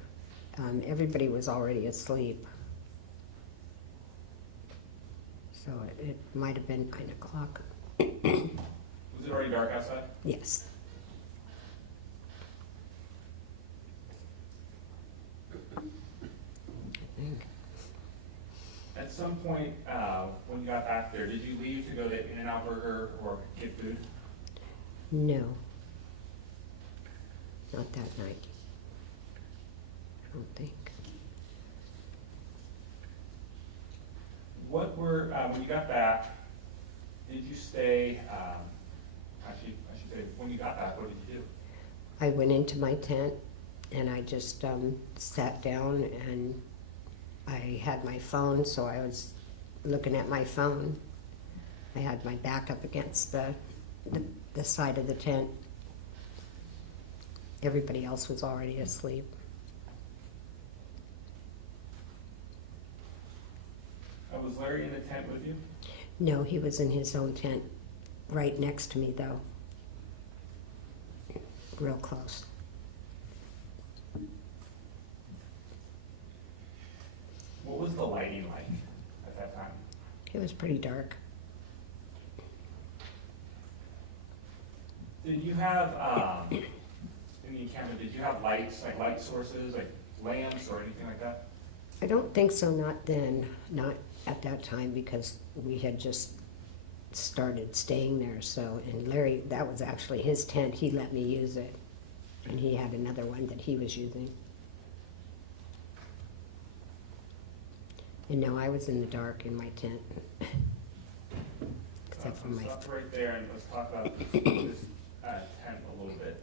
Everybody was already asleep. So it might have been 9 o'clock. Was it already dark outside? Yes. I think. At some point, when you got back there, did you leave to go to In-N-Out Burger or get food? No. Not that night. I don't think. When you got back, did you stay, actually, I should say, when you got back, what did you do? I went into my tent and I just sat down, and I had my phone, so I was looking at my phone. I had my back up against the side of the tent. Everybody else was already asleep. Was Larry in the tent with you? No, he was in his own tent, right next to me though. Real close. What was the lighting like at that time? It was pretty dark. Did you have, in the encounter, did you have lights, like light sources, like lamps or anything like that? I don't think so, not then, not at that time, because we had just started staying there, so, and Larry, that was actually his tent, he let me use it, and he had another one that he was using. And no, I was in the dark in my tent. Except for my, Stop right there and let's talk about this tent a little bit.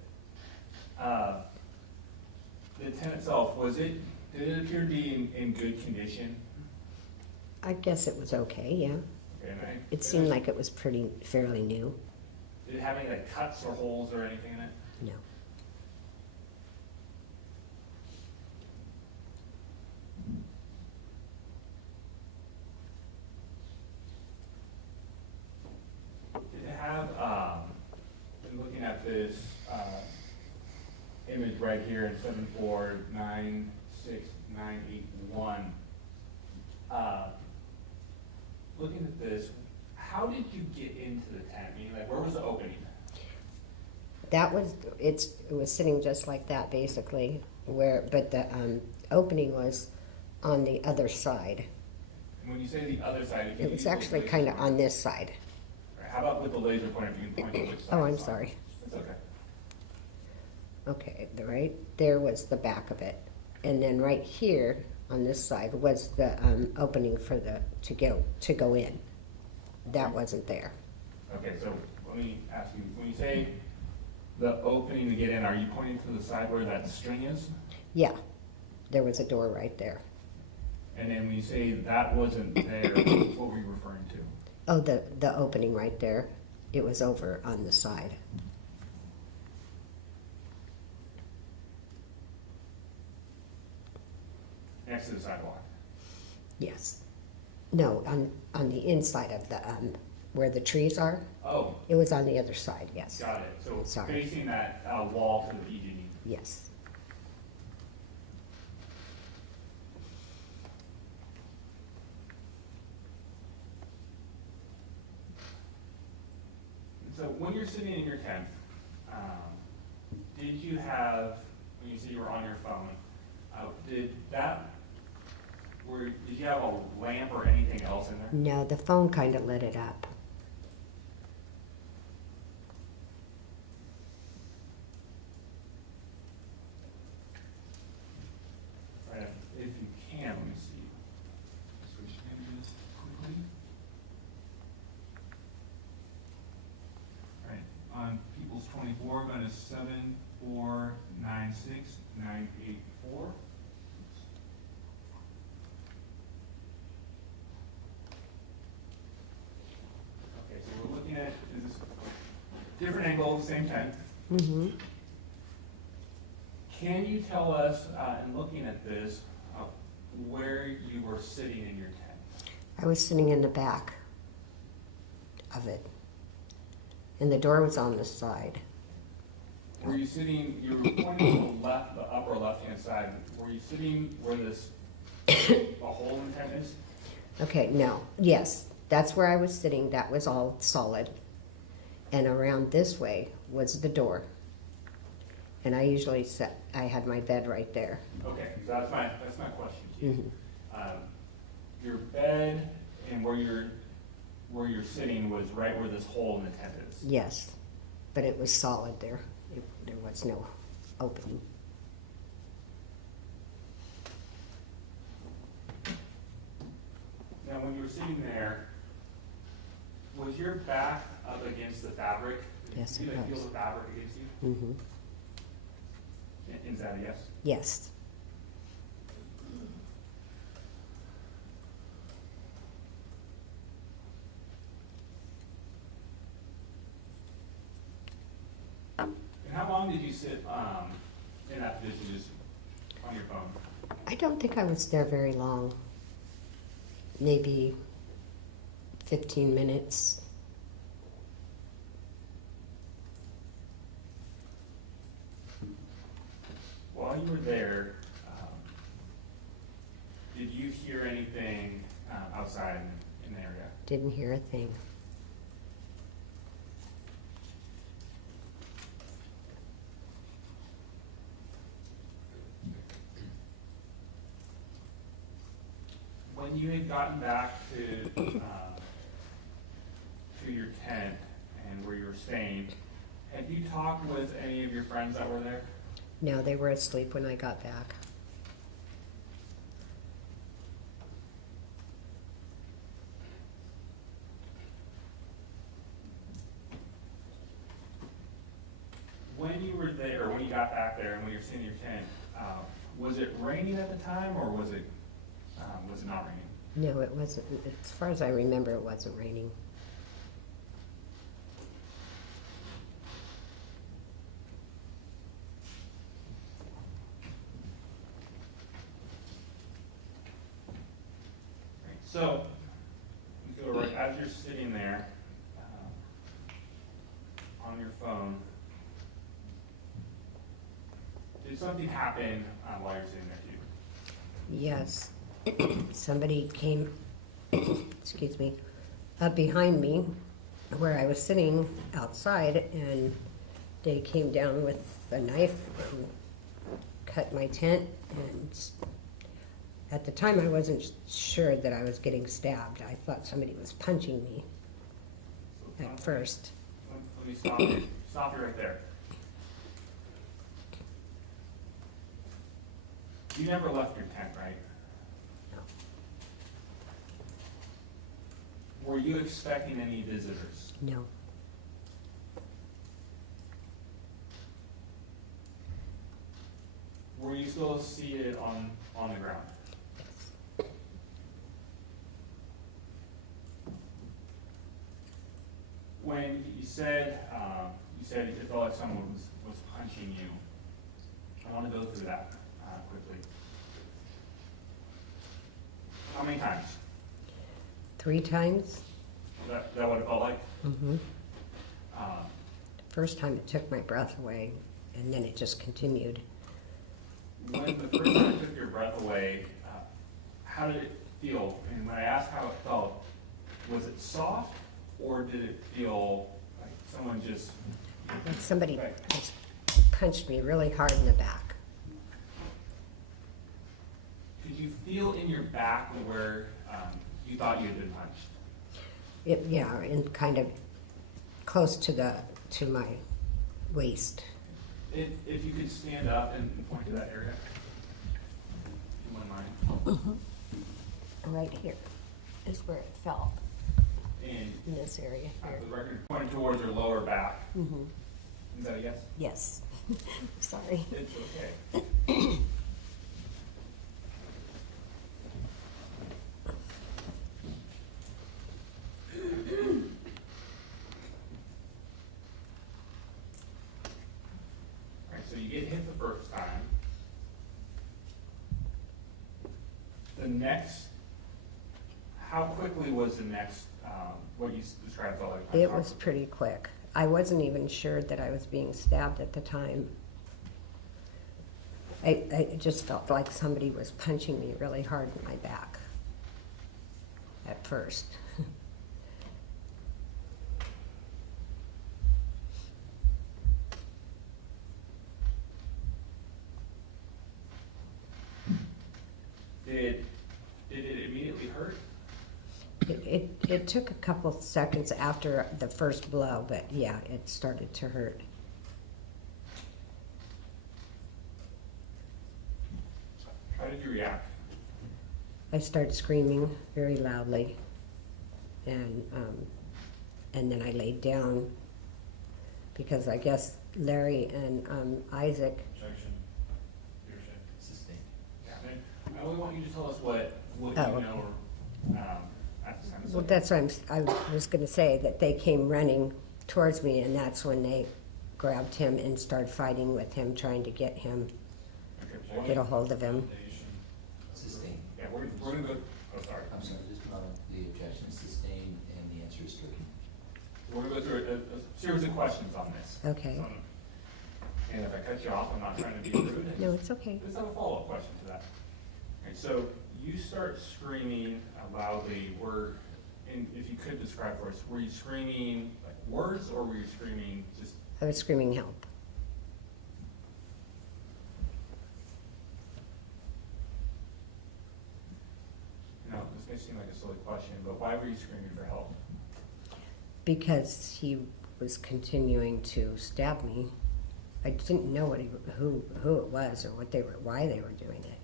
The tent itself, did it appear to be in good condition? I guess it was okay, yeah. Okay, and It seemed like it was fairly new. Did it have any like cuts or holes or anything in it? No. Did it have, I'm looking at this image right here in 7496981. Looking at this, how did you get into the tent? Meaning, like, where was the opening? That was, it was sitting just like that, basically, but the opening was on the other side. And when you say the other side, if you It was use the actually laser kind of pointer- on this side. Right, how about with the laser pointer, if you can point to which side? Oh, I'm it's on? sorry. It's okay. Okay, right there was the back of it. And then right here on this side was the opening for to go in. That wasn't there. Okay, so let me ask you, when you say the opening to get in, are you pointing to the side where that string is? Yeah, there was a door right there. And then when you say that wasn't there, what were you referring to? Oh, the opening right there, it was over on the side. Next to the sidewalk? Yes. No, on the inside of the, where the trees are. Oh, It was on the other side, yes. got it. So Sorry. facing that wall to the PG&E. Yes. So when you're sitting in your tent, did you have, when you say you were on your phone, did you have a lamp or anything else in there? No, the phone kind of lit it up. Right, if you can, let me see. Switch images quickly. All right, on People's 24, go to 7496984. Okay, so we're looking at, is this different angle, same tent? Mm-hmm. Can you tell us, in looking at this, where you were sitting in your tent? I was sitting in the back of it. And the door was on the side. Were you sitting, you were pointing to the left, the upper left-hand side, were you sitting where this, a hole in the tent is? Okay, no, yes, that's where I was sitting, that was all solid. And around this way was the door. And I usually sat, I had my bed right there. Okay, so that's my question to you. Mhm. Your bed and where you're sitting was right where this hole in the tent is? Yes, but it was solid there. There was no opening. Now, when you were sitting there, was your back up against the fabric? Yes, Did it you feel was. the fabric against you? Mm-hmm. Is that a yes? Yes. And how long did you sit in that position, just on your phone? I don't think I was there very long. Maybe 15 minutes. While you were there, did you hear anything outside in the area? Didn't hear a thing. When you had gotten back to your tent and where you were staying, had you talked with any of your friends that were there? No, they were asleep when I got back. When you were there, or when you got back there and when you were sitting in your tent, was it raining at the time or was it not raining? No, it wasn't. As far as I remember, it wasn't raining. Right, so, go right, as you're sitting there on your phone, did something happen while you're sitting there too? Yes. Somebody came, excuse me, up behind me where I was sitting outside, and they came down with a knife and cut my tent. And at the time, I wasn't sure that I was getting stabbed. I thought somebody was punching me at first. Let me stop you. Stop you right there. You never left your tent, right? No. Were you expecting any visitors? No. Were you still seated on the ground? When you said you felt like someone was punching you, I want to go through that quickly. How many times? 3 times. Is that what it felt like? Mm-hmm. Um, First time it took my breath away, and then it just continued. When the first time it took your breath away, how did it feel? And when I asked how it felt, was it soft, or did it feel like someone just... Like somebody Right. just punched me really hard in the back. Could you feel in your back where you thought you had been punched? Yeah, and kind of close to my waist. If you could stand up and point to that area, if you wouldn't mind. Right here is where it felt, And in this area here. the record pointed towards your lower back. Mm-hmm. Is that a yes? Yes. Sorry. It's okay. Alright, so you get hit the first time. How quickly was the next, what you described felt like? It was pretty quick. I wasn't even sure that I was being stabbed at the time. I just felt like somebody was punching me really hard in my back at first. Did it immediately hurt? It took a couple seconds after the first blow, but yeah, it started to hurt. How did you react? I started screaming very loudly, and then I laid down because I guess Larry and Isaac. Objection. Leadership. Sustained. Yeah, I only want you to tell us what you Oh, okay. know at this time. Well, that's what I was going to say, that they came running towards me, and that's when they grabbed him and started fighting with him, trying to get him, Okay, get a hold of him. Foundation. Sustained. yeah, we're gonna go, oh, sorry. I'm sorry, just a moment. The objection is sustained and the answer is stricken. We're gonna go through a series of questions on this. Okay. And if I cut you off, I'm not trying to be rude. I No, just- it's okay. Let's have a follow-up question to that. Okay, so you start screaming loudly. If you could describe for us, were you screaming like words, or were you screaming just? I was screaming help. This may seem like a silly question, but why were you screaming for help? Because he was continuing to stab me. I didn't know who it was or why they were doing it.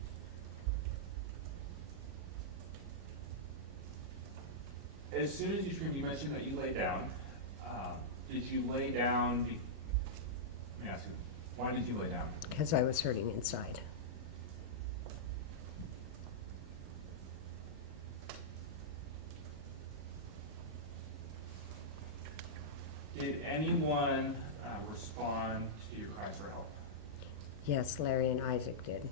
As soon as you screamed, you mentioned that you lay down. Did you lay down? Let me ask you, why did you lay down? Because I was hurting inside. Did anyone respond to your cries for help? Yes, Larry and Isaac did.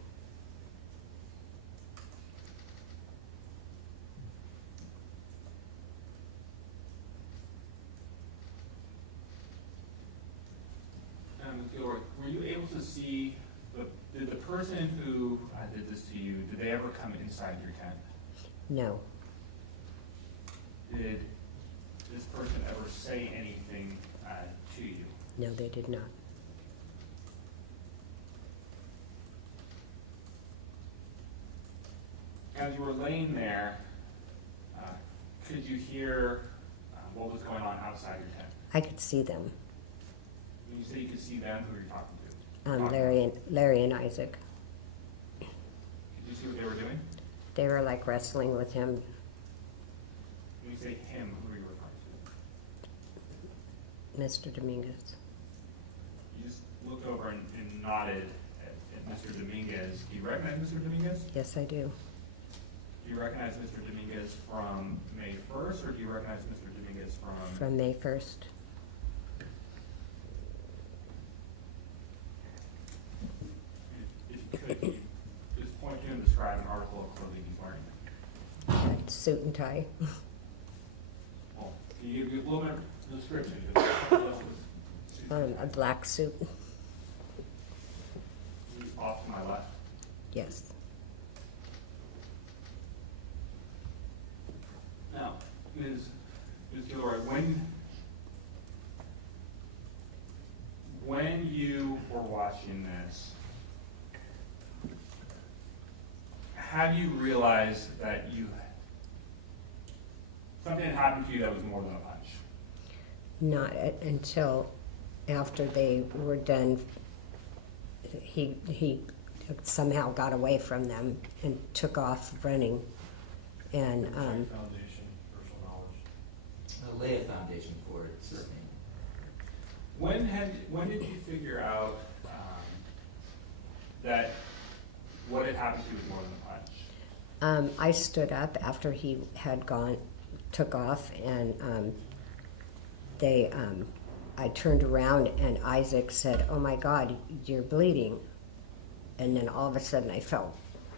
Gilroy, were you able to see, did the person who did this to you, did they ever come inside your tent? No. Did this person ever say anything to you? No, they did not. As you were laying there, could you hear what was going on outside your tent? I could see them. When you say you could see them, who were you talking to? Larry and Isaac. Could you see what they were doing? They were like wrestling with him. When you say him, who are you referring to? Mr. Dominguez. You just looked over and nodded at Mr. Dominguez. Do you recognize Mr. Dominguez? Yes, I do. Do you recognize Mr. Dominguez from May 1st, or do you recognize Mr. Dominguez from? From May 1st. If you could, can you just point to and describe an article of clothing he's wearing. Suit and tie. Well, can you give a little bit of description? 'Cause A black suit. he's off to my left. Yes. Now, Ms. Gilroy, when you were watching this, have you realized that something had happened to you that was more than a punch? Not until after they were done. He somehow got away from them and took off running. And Foundation, personal knowledge. Lay a foundation for it, certainly. When did you figure out that what had happened to you was more than a punch? I stood up after he had took off, and I turned around, and Isaac said, "Oh my God, you're bleeding." And then all of a sudden I felt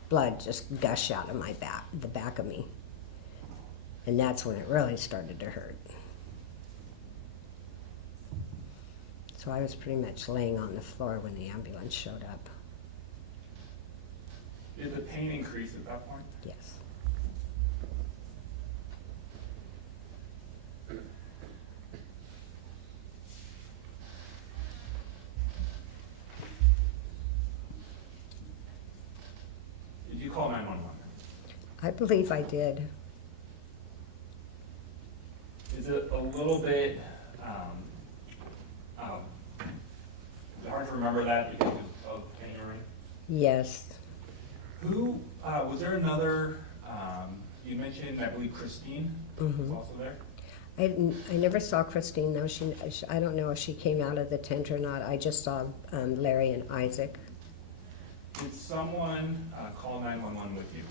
blood just gush out of my back, the back of me. And that's when it really started to hurt. So I was pretty much laying on the floor when the ambulance showed up. Did the pain increase at that point? Yes. Did you call 911? I believe I did. Is it a little bit, is it hard to remember that because of pain or anything? Yes. Who, was there another, you mentioned, I believe Christine was also there? I never saw Christine though. I don't know if she came out of the tent or not. I just saw Larry and Isaac. Did someone call 911 with you?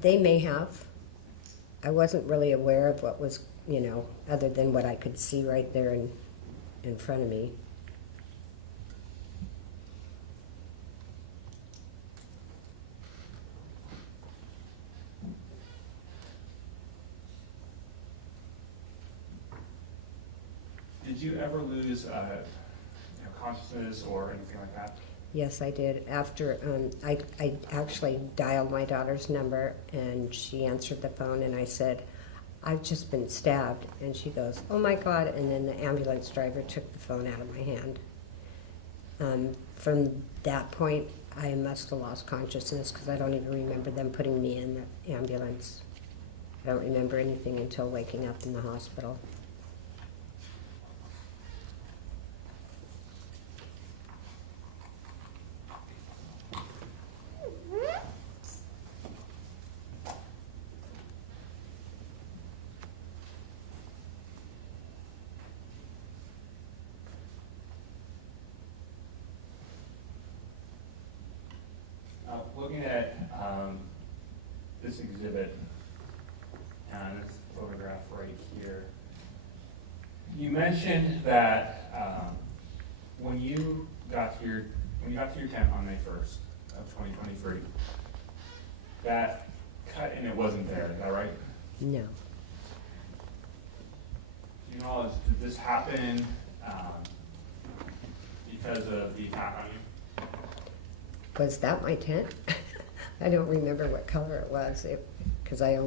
They may have. I wasn't really aware of what was, other than what I could see right there in front of me. Did you ever lose consciousness or anything like that? Yes, I did. After I actually dialed my daughter's number, and she answered the phone, and I said, "I've just been stabbed." And she goes, "Oh my God." And then the ambulance driver took the phone out of my hand. From that point, I must have lost consciousness because I don't even remember them putting me in the ambulance. I don't remember anything until waking up in the hospital. Looking at this exhibit and this photograph right here, you mentioned that when you got to your tent on May 1st of 2023, that cut in it wasn't there. Is that right? No. You know, did this happen because of the attack on you? Was that my tent? I don't remember what color it was, because I'd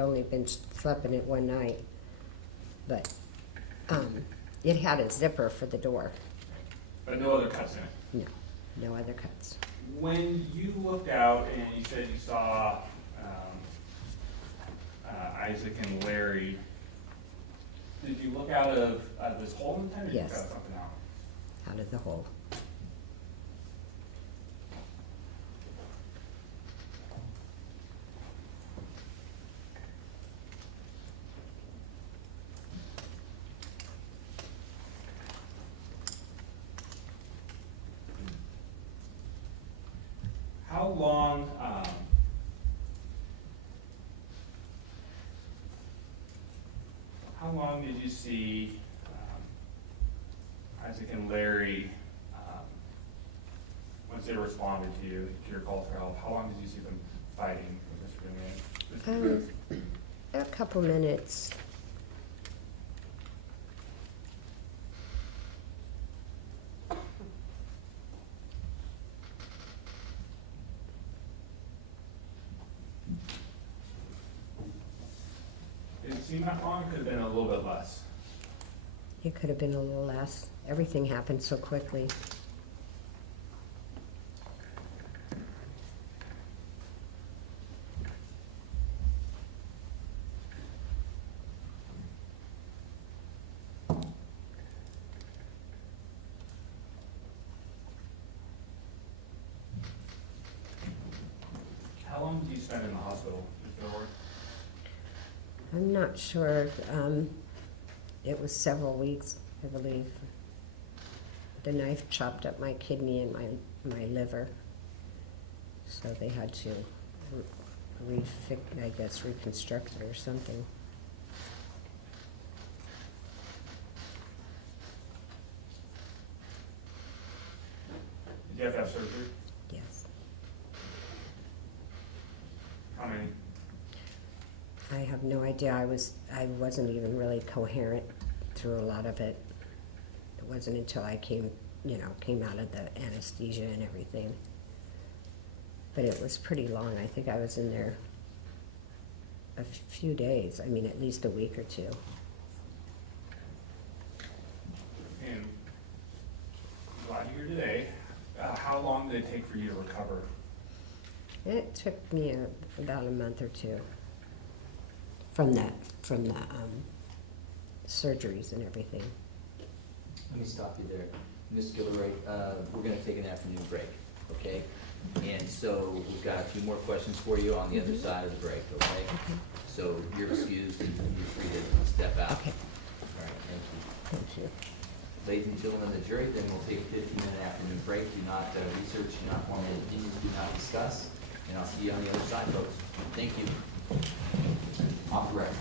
only been slept in it one night. But it had a zipper for the door. But no other cuts in it? No, no other cuts. When you looked out and you said you saw Isaac and Larry, did you look out of this hole in the tent, or did you look Yes. out of something else? Out of the hole. how long, how long did you see Isaac and Larry, once they responded to you, to your call for help, how long did you see them fighting with Mr. Dominguez? A couple minutes. Did it seem that long? Could have been a little bit less. It could have been a little less. Everything happened so quickly. How long did you spend in the hospital, Mr. Howard? I'm not sure. It was several weeks, I believe. The knife chopped up my kidney and my liver, so they had to reconstruct it or something. Did you have to have surgery? Yes. How many? I have no idea. I wasn't even really coherent through a lot of it. It wasn't until I came out of the anesthesia and everything. But it was pretty long. I think I was in there a few days. I mean, at least a week or two. And glad you're here today. How long did it take for you to recover? It took me about a month or two from the surgeries and everything. Let me stop you there. Ms. Gilroy, we're gonna take an afternoon break, okay? And so we've got a few more questions for you on the other side of the break, okay? Okay. So you're excused and you're free to step out. Okay. All right, thank you. Thank you. Ladies and gentlemen of the jury, then we'll take a 15-minute afternoon break. Do not research, do not form any opinions, do not discuss. And I'll see you on the other side, folks. Thank you. Off the record.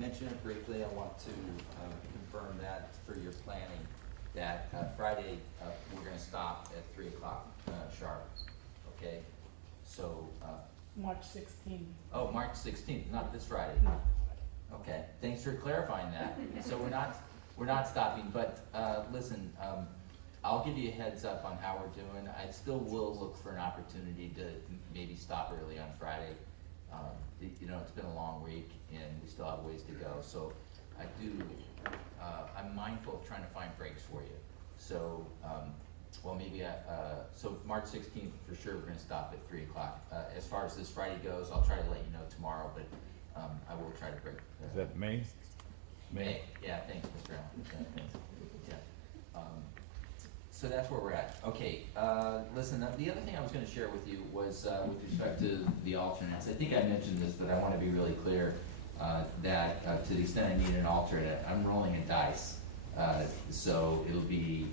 mention it briefly. I want to confirm that for your planning, that Friday, we're gonna stop at 3 o'clock sharp, okay? So, March 16th. oh, March 16th, not this Friday. Okay, thanks for clarifying that. So we're not stopping, but, listen, I'll give you a heads up on how we're doing. I still will look for an opportunity to maybe stop early on Friday. You know, it's been a long week and we still have ways to go, so I'm mindful of trying to find breaks for you. So, well, maybe, so March 16th, for sure, we're gonna stop at 3 o'clock. As far as this Friday goes, I'll try to let you know tomorrow, but, I will try to break. Is that May? May, yeah, thanks, Mr. Allen. Yeah, thanks. Yeah. So that's where we're at. Okay, listen, the other thing I was gonna share with you was, with respect to the alternates. I think I mentioned this, but I wanna be really clear, that, to the extent I need an alternate, I'm rolling a dice. So it'll be,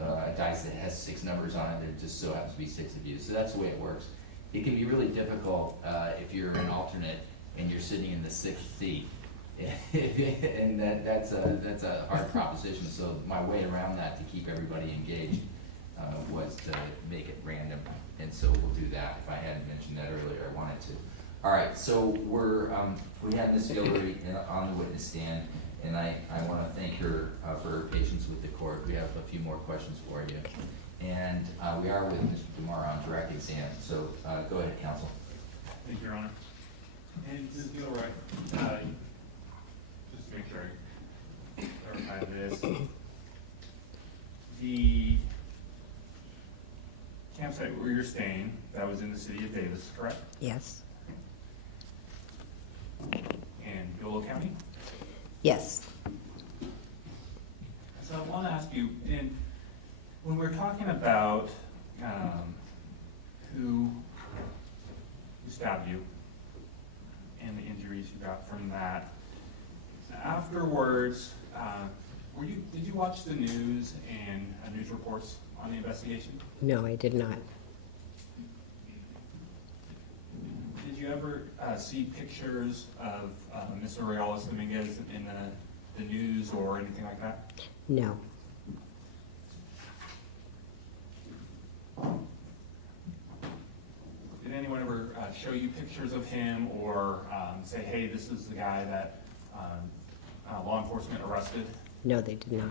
a dice that has 6 numbers on it, there just so happens to be 6 of you. So that's the way it works. It can be really difficult, if you're an alternate and you're sitting in the 6th seat. And that's a hard proposition, so my way around that to keep everybody engaged was to make it random, and so we'll do that. If I hadn't mentioned that earlier, I wanted to. All right, so we have Ms. Hillary on the witness stand, and I want to thank her for her patience with the court. We have a few more questions for you. And we are with Mr. Demar on direct exam, so go ahead, counsel. Thank you, Your Honor. And Ms. Gilroy, just to make sure I clarify this, the campsite where you're staying, that was in the city of Davis, correct? Yes. And Yolo County? Yes. So I want to ask you, when we're talking about who stabbed you and the injuries you got from that, afterwards, did you watch the news and news reports on the investigation? No, I did not. Did you ever see pictures of Ms. Aureoles Dominguez in the news or anything like that? No. Did anyone ever show you pictures of him or say, hey, this is the guy that law enforcement arrested? No, they did not.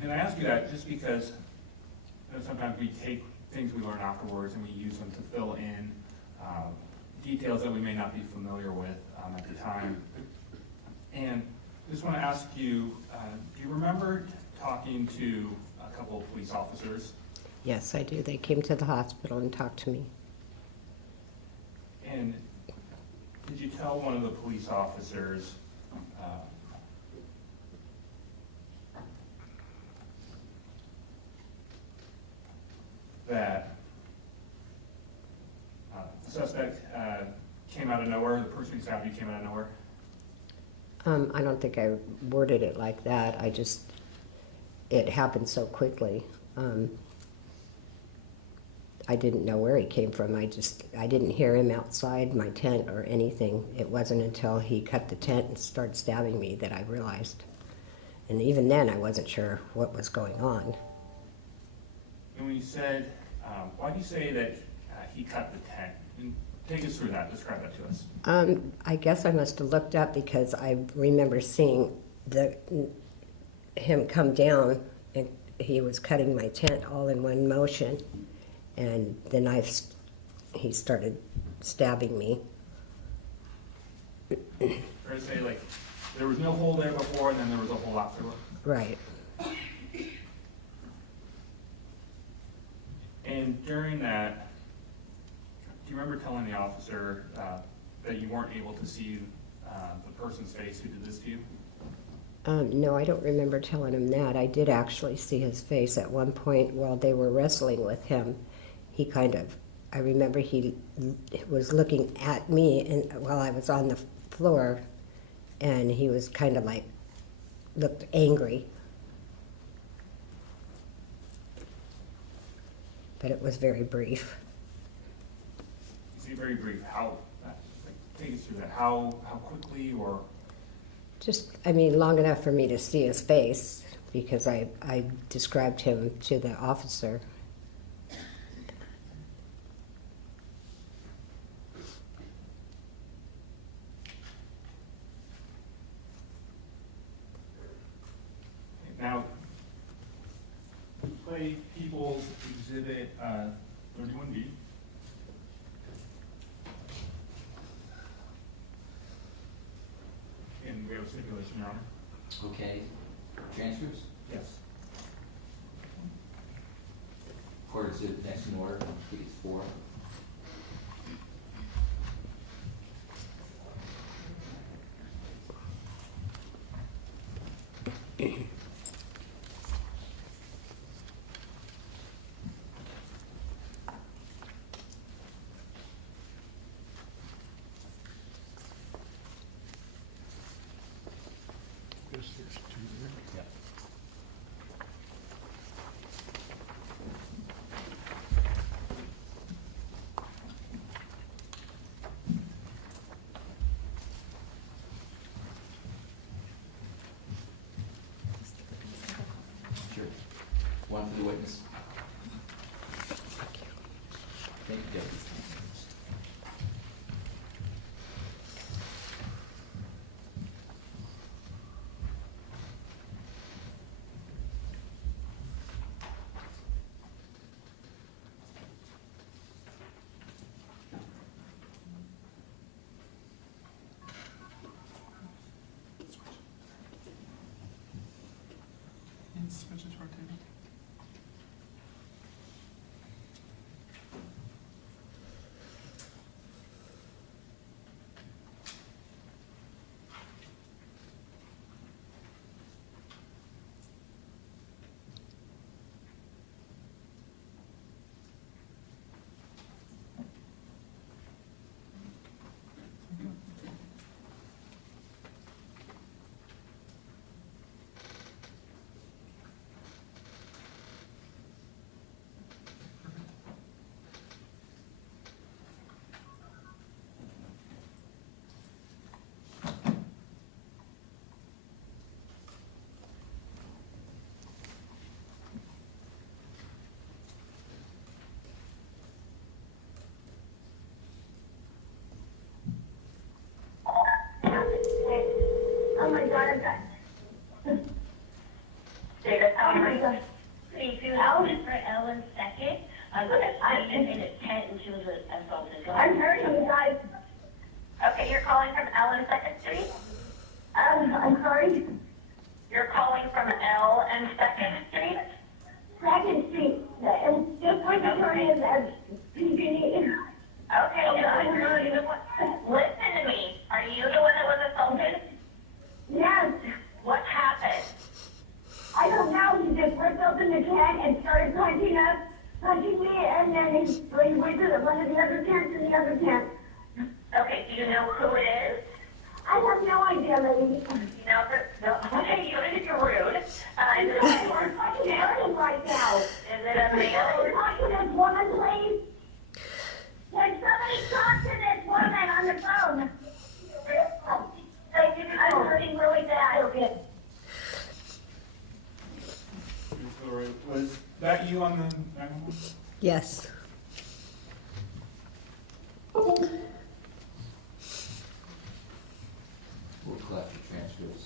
And I ask you that just because sometimes we take things we learn afterwards and we use them to fill in details that we may not be familiar with at the time. And just want to ask you, do you remember talking to a couple of police officers? Yes, I do. They came to the hospital and talked to me. And did you tell one of the police officers that the suspect came out of nowhere, the person who stabbed you came out of nowhere? I don't think I worded it like that. It happened so quickly. I didn't know where he came from. I didn't hear him outside my tent or anything. It wasn't until he cut the tent and started stabbing me that I realized. And even then, I wasn't sure what was going on. And when you said, why do you say that he cut the tent? And take us through that, describe that to us. I guess I must have looked up because I remember seeing him come down and he was cutting my tent all in one motion. And the knife, he started stabbing me. Or to say, like, there was no hole there before, and then there was a hole afterward. Right. And during that, do you remember telling the officer that you weren't able to see the person's face who did this to you? No, I don't remember telling him that. I did actually see his face at one point while they were wrestling with him. I remember he was looking at me and while I was on the floor, and he was kind of like looked angry. But it was very brief. See, very brief, how, like, take us through that, how quickly or? Just, I mean, long enough for me to see his face, because I described him to the officer. Now, play People's Exhibit 31B. And we have a stipulation, Your Honor. Okay, transcripts? Yes. Court is next in order, I think it's 4. Yep. Sure. One for the witness. Thank you, Deputy. Switch it to our table. Oh my God, I'm done. Oh my God. If you wait for Ellen second, I came in at 10 and she was assaulted. I'm hurting, you guys. Okay, you're calling from Ellen Second Street? I'm sorry. You're calling from L and Second Street? Second Street, and just like the attorney is as PPD. Okay, are you the one? Listen to me. Are you the one that was assaulted? Yes. What happened? I don't know, he just ripped open the can and started punching me, and then he went to one of the other tents and the other tent. Okay, do you know who it is? I have no idea, lady. No, okay, you're rude. Is it We're fucking hurting right now. a male? Can you talk to this woman, please? Can somebody talk to this woman on the phone? I'm hurting really bad. Okay. Was that you on the 911? Yes. We'll collect the transcripts.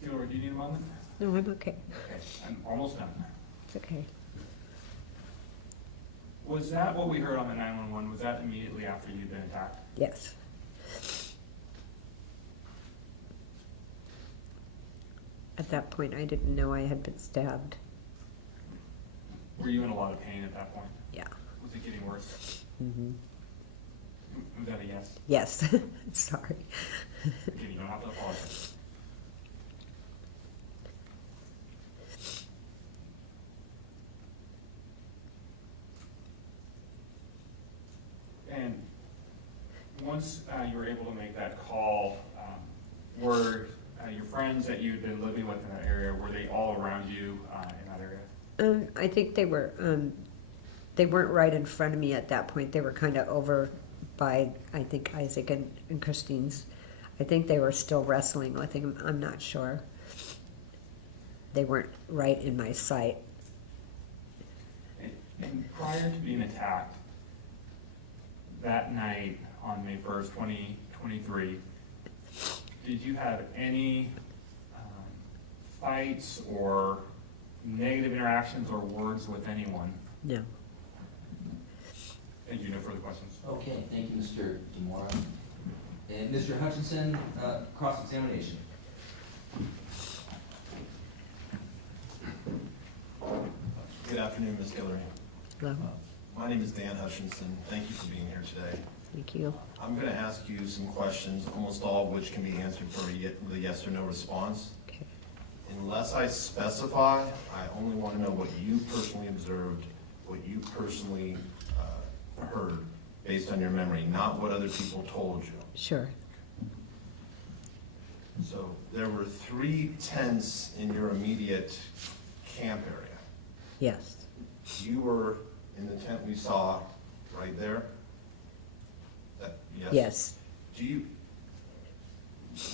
Theodore, do you need a moment? No, I'm okay. Okay, I'm almost done. It's okay. Was that what we heard on the 911? Was that immediately after you'd been attacked? Yes. At that point, I didn't know I had been stabbed. Were you in a lot of pain at that point? Yeah. Was it getting worse? Hmm. Was that a yes? Yes. Sorry. Okay, you don't have to apologize. And once you were able to make that call, were your friends that you'd been living with in that area, were they all around you in that area? I think they weren't right in front of me at that point. They were kind of over by, I think, Isaac and Christine's. I think they were still wrestling with him. I'm not sure. They weren't right in my sight. And prior to being attacked, that night on May 1st, 2023, did you have any fights or negative interactions or words with anyone? No. Thank you. No further questions. Okay, thank you, Mr. Demora. And Mr. Hutchinson, cross-examination. Good afternoon, Ms. Guillory. Hello. My name is Dan Hutchinson. Thank you for being here today. Thank you. I'm going to ask you some questions, almost all of which can be answered for a yes or no response. Okay. Unless I specify, I only want to know what you personally observed, what you personally heard based on your memory, not what other people told you. Sure. So there were 3 tents in your immediate camp area. Yes. You were in the tent we saw right there? Yes? Yes. Do you,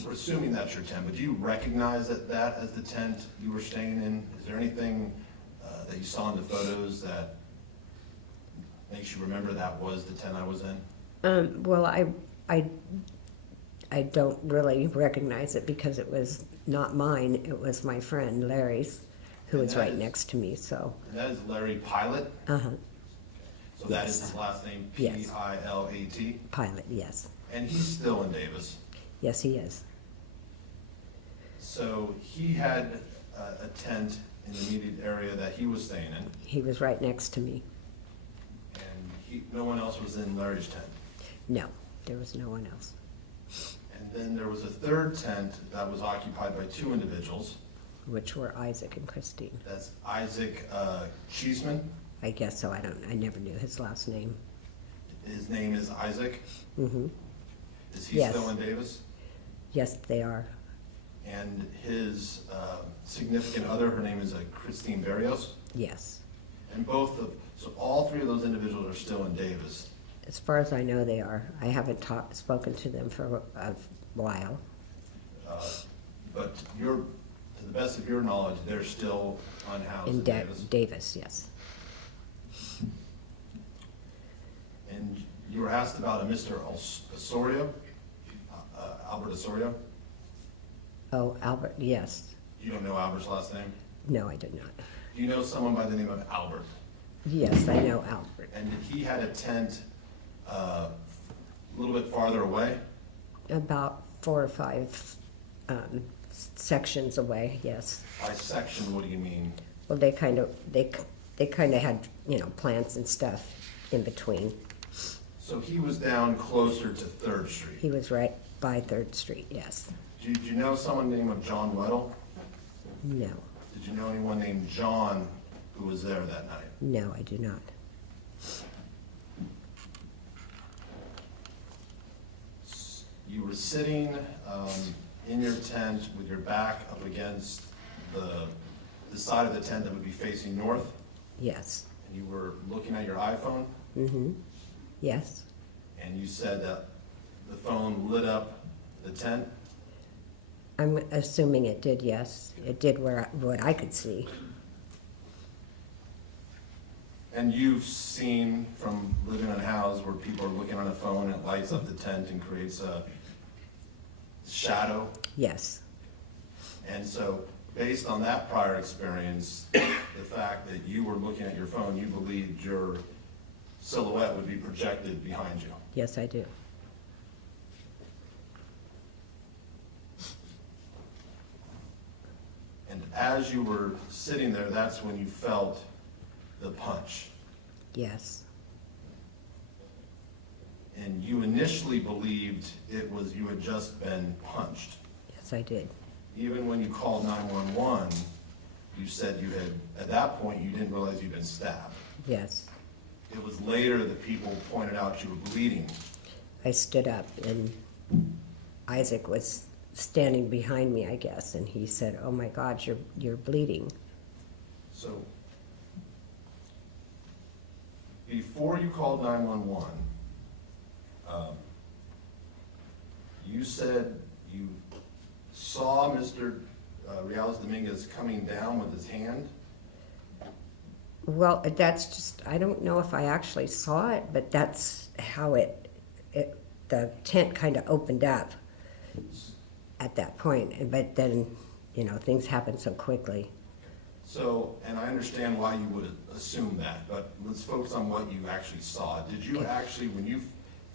we're assuming that's your tent, but do you recognize that as the tent you were staying in? Is there anything that you saw in the photos that makes you remember that was the tent I was in? Well, I don't really recognize it because it was not mine. It was my friend Larry's, who And was that right is- next to me. So. And that is Larry Pilot? Uh-huh. So that is Yes. his last name, Yes. P-I-L-A-T? Pilot. Yes. And he's still in Davis. Yes, he is. So he had a tent in the immediate area that he was staying in, He was right next to me. and no one else was in Larry's tent. No, there was no one else. And then there was a third tent that was occupied by 2 individuals. Which were Isaac and Christine. That's Isaac Cheeseman. I guess so. I never knew his last name. His name is Isaac. Mm-hmm. Is he Yes. still in Davis? Yes, they are. And his significant other, her name is Christine Barrios. Yes. And so all 3 of those individuals are still in Davis. As far as I know, they are. I haven't spoken to them for a while. But to the best of your knowledge, they're still unhoused in In Davis. Davis, yes. And you were asked about a Mr. Osorio, Albert Osorio. Oh, Albert, yes. You don't know Albert's last name? No, I did not. Do you know someone by the name of Albert? Yes, I know Albert. And he had a tent a little bit farther away? About 4 or 5 sections away, yes. By section, what do you mean? Well, they kind of had, plants and stuff in between. So he was down closer to 3rd Street. He was right by 3rd Street, yes. Did you know someone named John Weddle? No, Did you know anyone named John who was there that night? no, I do not. You were sitting in your tent with your back up against the side of the tent that would be facing north, Yes. and you were looking at your iPhone, Mm-hmm. Yes. and you said that the phone lit up the tent. I'm assuming it did, yes. It did what I could see. And you've seen from living unhoused where people are looking on a phone, it lights up the tent and creates a shadow. Yes. And so, based on that prior experience, the fact that you were looking at your phone, you believed your silhouette would be projected behind you. Yes, I do. And as you were sitting there, that's when you felt the punch. Yes. And you initially believed it was you had just been punched. Yes, I did. Even when you called 911, you said you had, at that point, you didn't realize you'd been stabbed. Yes. It was later that people pointed out you were bleeding. I stood up and Isaac was standing behind me, I guess, and he said, "Oh my God, you're bleeding." So, before you called 911, you said you saw Mr. Reales Dominguez coming down with his hand. Well, that's just, I don't know if I actually saw it, but that's how the tent kind of opened up at that point. But then, things happened so quickly. So, and I understand why you would assume that, but let's focus on what you actually saw. Did you actually, when you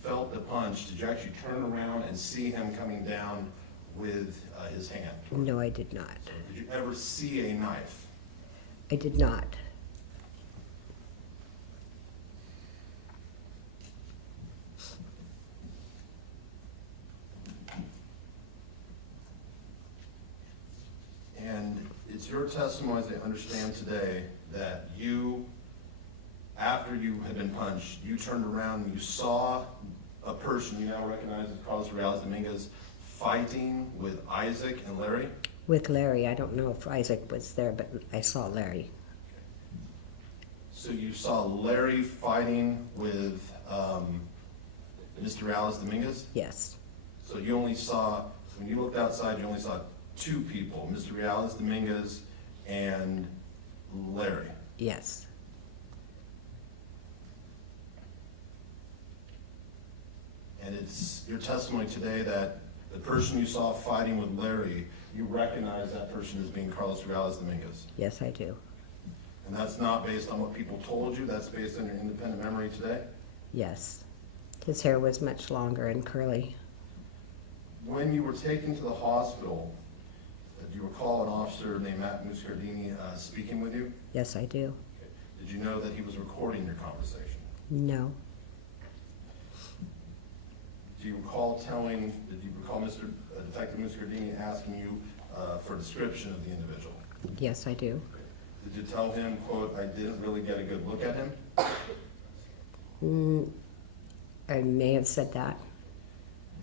felt the punch, did you actually turn around and see him coming down with his hand? No, I did not. So did you ever see a knife? I did not. And it's your testimony, as I understand today, that you, after you had been punched, you turned around and you saw a person you now recognize as Carlos Reales Dominguez fighting with Isaac and Larry? With Larry, I don't know if Isaac was there, but I saw Larry. So you saw Larry fighting with Mr. Reales Dominguez? Yes. So you only saw, when you looked outside, you only saw two people, Mr. Reales Dominguez and Larry. Yes. And it's your testimony today that the person you saw fighting with Larry, you recognize that person as being Carlos Reales Dominguez. Yes, I do. And that's not based on what people told you, that's based on your independent memory today? Yes. His hair was much longer and curly. When you were taken to the hospital, do you recall an officer named Matt Muscardini speaking with you? Yes, I do. Did you know that he was recording your conversation? No. Did you recall Mr. Detective Muscardini asking you for a description of the individual? Yes, I do. Did you tell him, quote, "I didn't really get a good look at him"? I may have said that.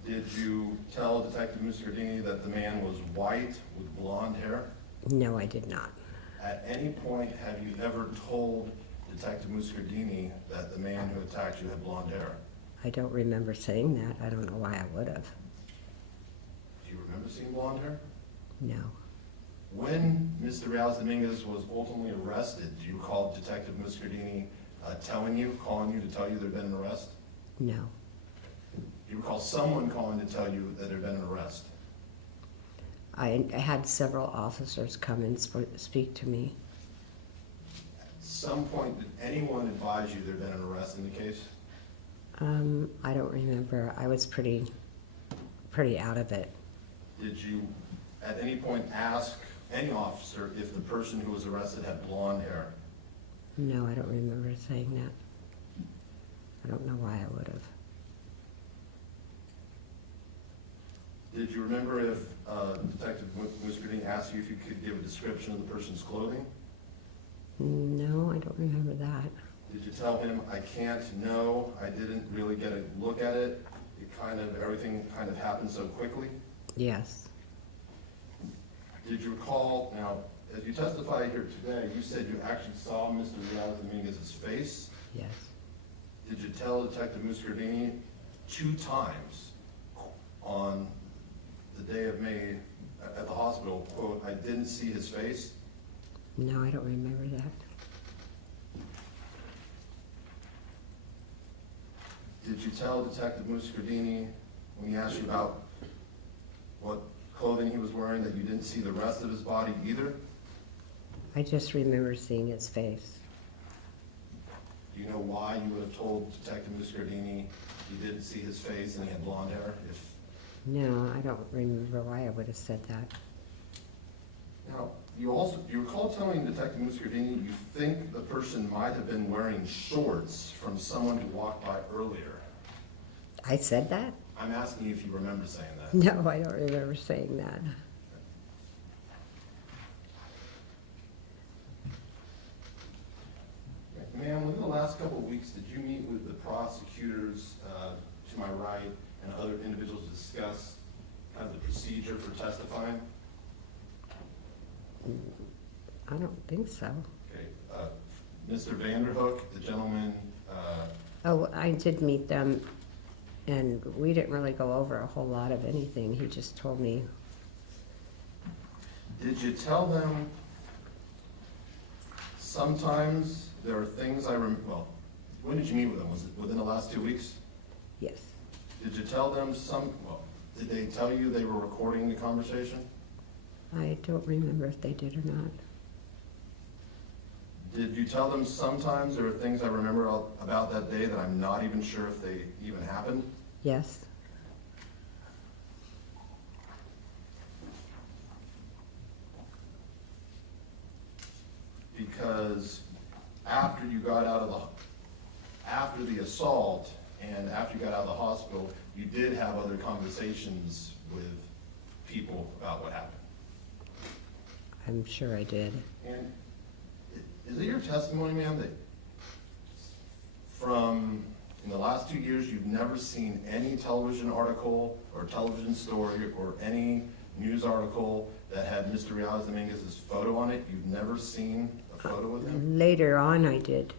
Did you tell Detective Muscardini that the man was white with blonde hair? No, I did not. At any point, have you ever told Detective Muscardini that the man who attacked you had blonde hair? I don't remember saying that. I don't know why I would have. Do you remember seeing blonde hair? No. When Mr. Reales Dominguez was ultimately arrested, do you recall Detective Muscardini calling you to tell you there'd been an arrest? No. Do you recall someone calling to tell you that there'd been an arrest? I had several officers come and speak to me. At some point, did anyone advise you there'd been an arrest in the case? I don't remember. I was pretty out of it. Did you at any point ask any officer if the person who was arrested had blonde hair? No, I don't remember saying that. I don't know why I would have. Did you remember if Detective Muscardini asked you if you could give a description of the person's clothing? No, I don't remember that. Did you tell him, "I can't know, I didn't really get a look at it, everything kind of happened so quickly"? Yes. Did you recall, now, as you testified here today, you said you actually saw Mr. Reales Dominguez's face. Yes. Did you tell Detective Muscardini 2 times on the day of May at the hospital, quote, "I didn't see his face"? No, I don't remember that. Did you tell Detective Muscardini, when he asked you about what clothing he was wearing, that you didn't see the rest of his body either? I just remember seeing his face. Do you know why you would have told Detective Muscardini you didn't see his face and he had blonde hair? If No, I don't remember why I would have said that. Now, you recall telling Detective Muscardini you think the person might have been wearing shorts from someone who walked by earlier. I said that? I'm asking you if you remember saying that. No, I don't remember saying that. Ma'am, within the last couple of weeks, did you meet with the prosecutors to my right and other individuals to discuss kind of the procedure for testifying? I don't think so. Okay. Mr. Vanderhook, the gentleman, Oh, I did meet them, and we didn't really go over a whole lot of anything. He just told me, did you tell them sometimes there are things well, when did you meet with them? Was it within the last 2 weeks? yes. Did you tell them did they tell you they were recording the conversation? I don't remember if they did or not. Did you tell them sometimes there are things I remember about that day that I'm not even sure if they even happened? Yes. Because after you got out of after the assault and after you got out of the hospital, you did have other conversations with people about what happened. I'm sure I did. And is it your testimony, ma'am, that from in the last 2 years, you've never seen any television article or television story or any news article that had Mr. Reales Dominguez's photo on it? You've never seen a photo with him? Later on I did,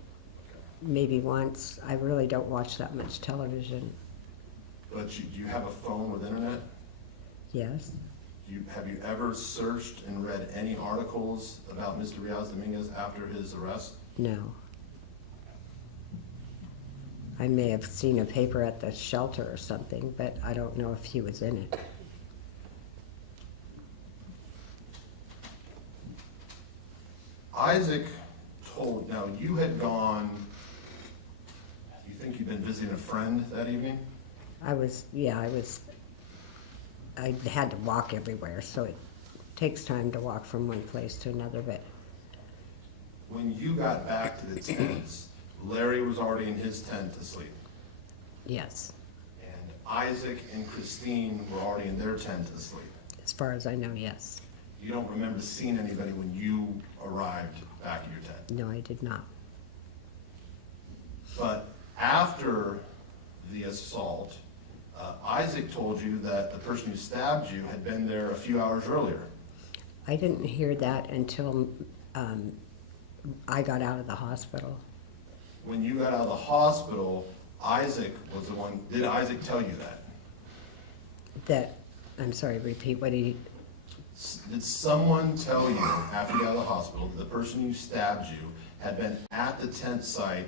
maybe once. I really don't watch that much television. But do you have a phone with internet? Yes. Have you ever searched and read any articles about Mr. Reales Dominguez after his arrest? No. I may have seen a paper at the shelter or something, but I don't know if he was in it. Isaac now you had gone, you think you'd been visiting a friend that evening? I had to walk everywhere, so it takes time to walk from one place to another, but When you got back to the tents, Larry was already in his tent asleep. yes, And Isaac and Christine were already in their tent asleep. as far as I know, yes. You don't remember seeing anybody when you arrived back in your tent. No, I did not. But after the assault, Isaac told you that the person who stabbed you had been there a few hours earlier. I didn't hear that until I got out of the hospital. When you got out of the hospital, Isaac was the one, did Isaac tell you that? I'm sorry, repeat what he, Did someone tell you after you got out of the hospital that the person who stabbed you had been at the tent site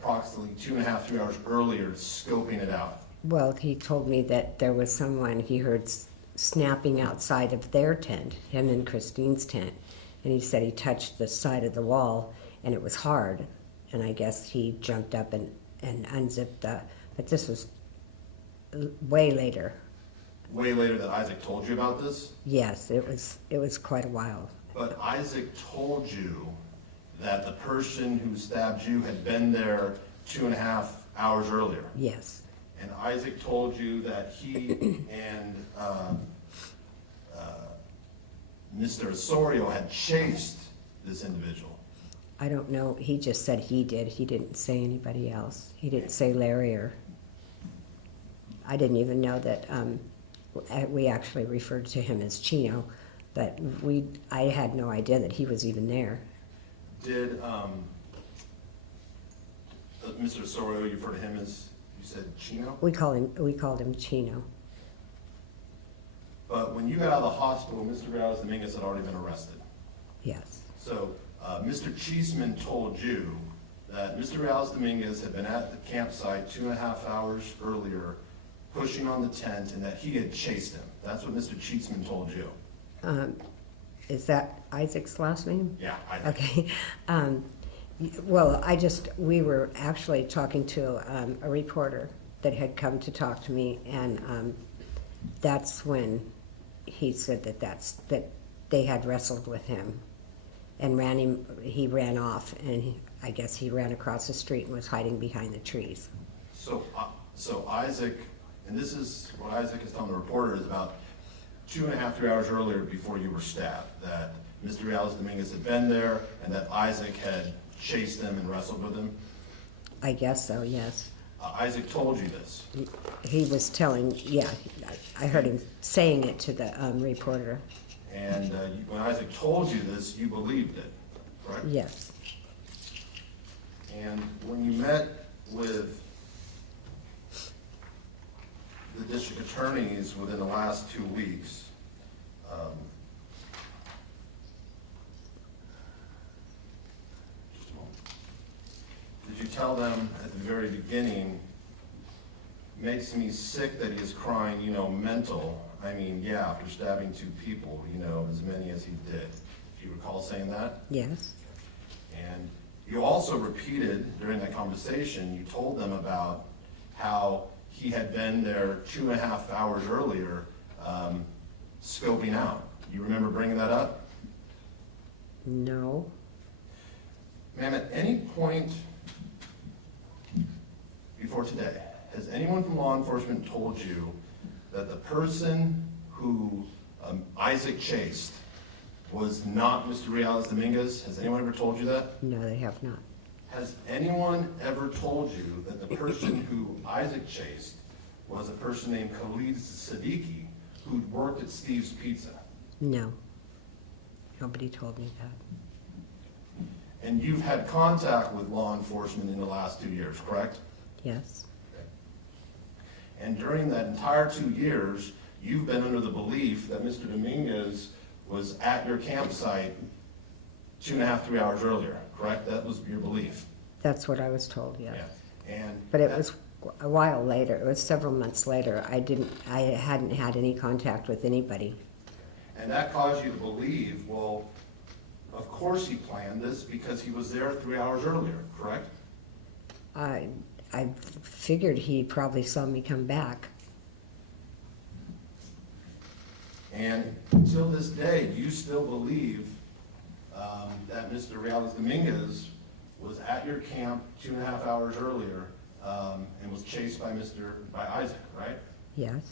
approximately 2.5, 3 hours earlier scoping it out? well, he told me that there was someone he heard snapping outside of their tent, him and Christine's tent, and he said he touched the side of the wall and it was hard, and I guess he jumped up and unzipped but this was way later. Way later that Isaac told you about this? Yes, it was quite a while. But Isaac told you that the person who stabbed you had been there 2.5 hours earlier. Yes, And Isaac told you that he and Mr. Osorio had chased this individual. I don't know, he just said he did, he didn't say anybody else. He didn't say Larry or, I didn't even know that, we actually referred to him as Chino, but I had no idea that he was even there. Did Mr. Osorio, you refer to him as, you said Chino? We called him Chino. But when you got out of the hospital, Mr. Reales Dominguez had already been arrested. Yes, So Mr. Cheeseman told you that Mr. Reales Dominguez had been at the campsite 2.5 hours earlier, pushing on the tent, and that he had chased him. That's what Mr. Cheeseman told you. is that Isaac's last name? Yeah, I think. Okay. Well, we were actually talking to a reporter that had come to talk to me, and that's when he said that they had wrestled with him and he ran off, and I guess he ran across the street and was hiding behind the trees. So Isaac, and this is what Isaac is telling the reporter, is about 2.5, 3 hours earlier before you were stabbed, that Mr. Reales Dominguez had been there and that Isaac had chased him and wrestled with him. I guess so, yes. Isaac told you this. He was telling, yeah, I heard him saying it to the reporter. And when Isaac told you this, you believed it, correct? Yes. And when you met with the district attorneys within the last 2 weeks, just a moment. Did you tell them at the very beginning, makes me sick that he is crying, mental? I mean, yeah, after stabbing 2 people, as many as he did. Do you recall saying that? Yes. And you also repeated during that conversation, you told them about how he had been there 2.5 hours earlier, scoping out. You remember bringing that up? No. Ma'am, at any point before today, has anyone from law enforcement told you that the person who Isaac chased was not Mr. Reales Dominguez? Has anyone ever told you that? No, they have not. Has anyone ever told you that the person who Isaac chased was a person named Khalid Siddiqui who'd worked at Steve's Pizza? No. Nobody told me that. And you've had contact with law enforcement in the last 2 years, correct? Yes. And during that entire 2 years, you've been under the belief that Mr. Dominguez was at your campsite 2.5, 3 hours earlier, correct? That was your belief? That's what I was told, yes. Yeah. And But it was a while later, it was several months later. I hadn't had any contact with anybody. And that caused you to believe, well, of course he planned this because he was there 3 hours earlier, correct? I figured he probably saw me come back. And until this day, do you still believe that Mr. Reales Dominguez was at your camp 2.5 hours earlier and was chased by Isaac, right? Yes.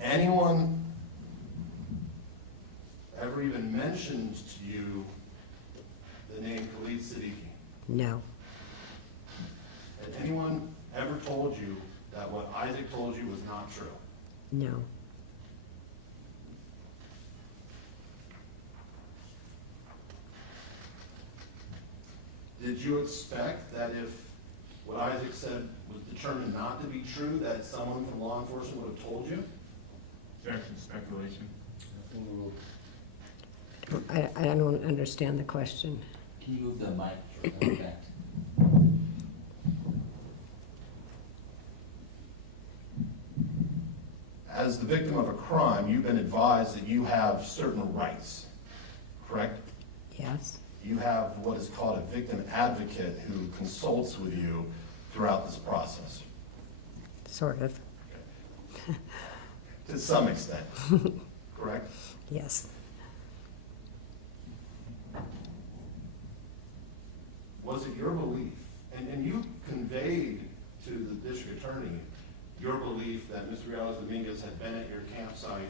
Anyone ever even mentioned to you the name Khalid Siddiqui? No. Had anyone ever told you that what Isaac told you was not true? No. Did you expect that if what Isaac said was determined not to be true, that someone from law enforcement would have told you? Objection, speculation. I don't understand the question. Can you move the mic back? As the victim of a crime, you've been advised that you have certain rights, correct? Yes. You have what is called a victim advocate who consults with you throughout this process. Sort of. To some extent, correct? Yes. Was it your belief, and you conveyed to the district attorney your belief that Mr. Reales Dominguez had been at your campsite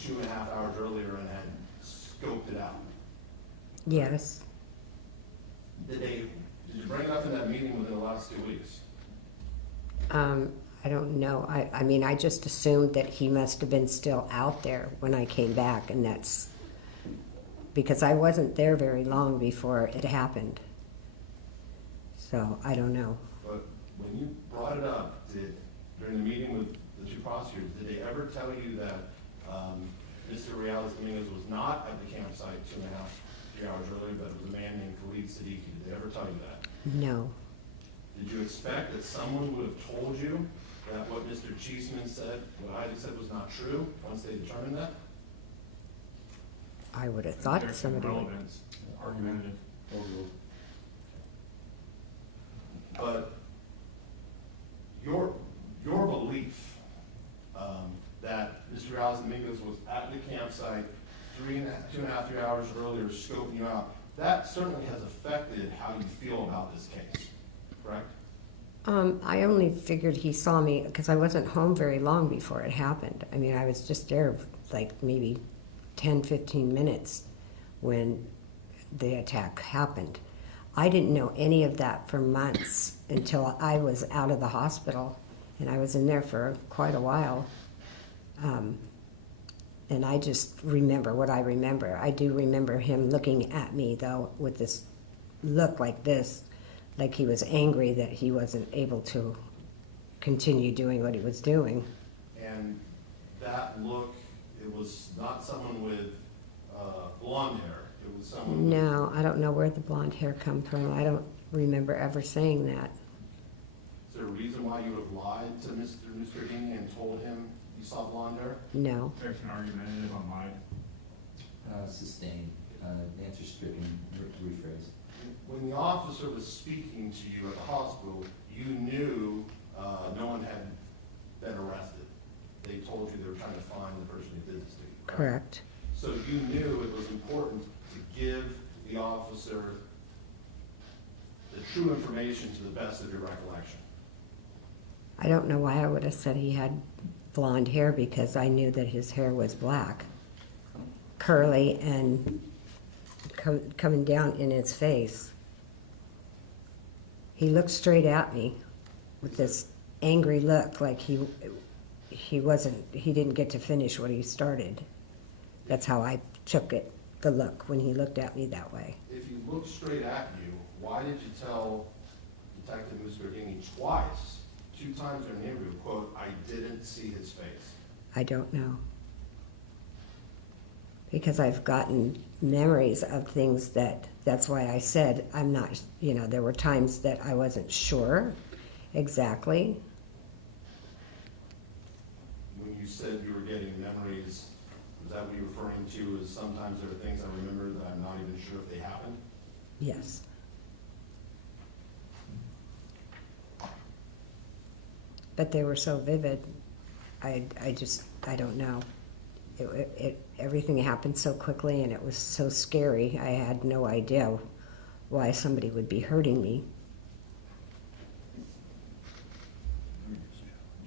2.5 hours earlier and had scoped it out? Yes. Did you bring it up in that meeting within the last 2 weeks? I don't know. I mean, I just assumed that he must have been still out there when I came back, and that's because I wasn't there very long before it happened. So I don't know. But when you brought it up, during the meeting with the 2 prosecutors, did they ever tell you that Mr. Reales Dominguez was not at the campsite 2.5, 3 hours earlier, but it was a man named Khalid Siddiqui? Did they ever tell you that? No. Did you expect that someone would have told you that what Mr. Cheeseman said, what Isaac said, was not true once they determined that? I would have thought Objection, somebody would. relevance, argumentative. but your belief that Mr. Reales Dominguez was at the campsite 2.5, 3 hours earlier scoping you out, that certainly has affected how you feel about this case, correct? I only figured he saw me because I wasn't home very long before it happened. I mean, I was just there like maybe 10, 15 minutes when the attack happened. I didn't know any of that for months until I was out of the hospital, and I was in there for quite a while. And I just remember what I remember. I do remember him looking at me, though, with this look like this, like he was angry that he wasn't able to continue doing what he was doing. And that look, it was not someone with blonde hair. It was someone with... No, I don't know where the blonde hair come from. I don't remember ever saying that. Is there a reason why you would have lied to Mr. Heaney and told him you saw blonde hair? No. Objection argumentative on my, Sustained, answer stricken, rephrase. When the officer was speaking to you at the hospital, you knew no one had been arrested. They told you they were trying to find the person who did this to you. Correct. So you knew it was important to give the officer the true information to the best of your recollection. I don't know why I would have said he had blonde hair, because I knew that his hair was black, curly, and coming down in his face. He looked straight at me with this angry look, like he didn't get to finish what he started. That's how I took it, the look, when he looked at me that way. If he looked straight at you, why did you tell Detective Mr. Heaney twice, 2 times in an interview, quote, "I didn't see his face"? I don't know. Because I've gotten memories of things that's why I said I'm not, there were times that I wasn't sure exactly. When you said you were getting memories, was that what you're referring to as sometimes there are things I remember that I'm not even sure if they happened? Yes. But they were so vivid, I don't know. Everything happened so quickly, and it was so scary. I had no idea why somebody would be hurting me. Do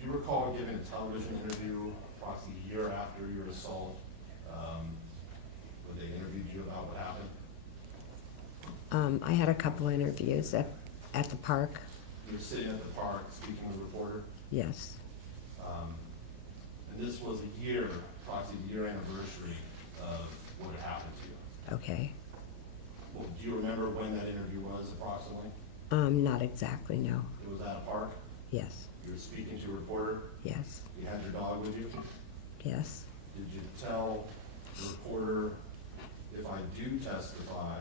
you recall giving a television interview approximately a year after your assault, where they interviewed you about what happened? I had a couple interviews at the park. You were sitting at the park speaking with a reporter, Yes. and this was approximately a year anniversary of what had happened to you. Okay. Well, do you remember when that interview was approximately? Not exactly, no. It was at a park? Yes. You were speaking to a reporter? Yes. You had your dog with you? Yes. Did you tell the reporter, if I do testify,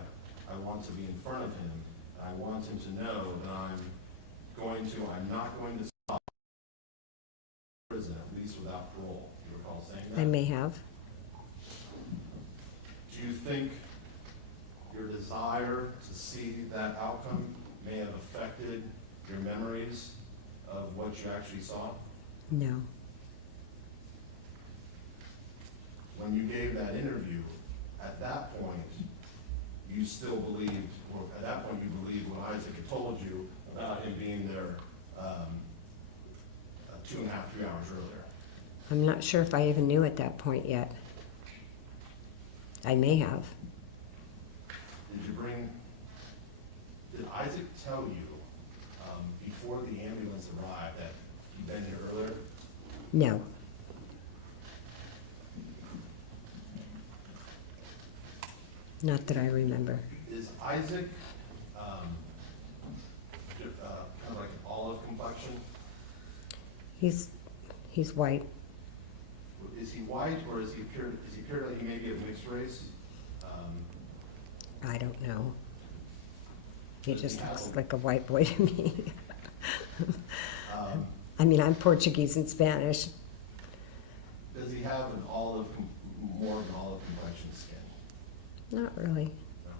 I want to be in front of him, and I want him to know that I'm not going to stop prison, at least without parole? Do you recall saying that? I may have. Do you think your desire to see that outcome may have affected your memories of what you actually saw? No. When you gave that interview, at that point, you still believed, or at that point you believed what Isaac had told you about him being there 2.5, 3 hours earlier. I'm not sure if I even knew at that point yet. I may have. Did Isaac tell you before the ambulance arrived that he'd been here earlier? No. Not that I remember. Is Isaac kind of like an olive complexion? He's white. Is he white, or does he appear like he may be of mixed race? I don't know. He Does he just have looks a- like a white boy to me. I mean, I'm Portuguese and Spanish. Does he have more of an olive complexion skin? Not really. No.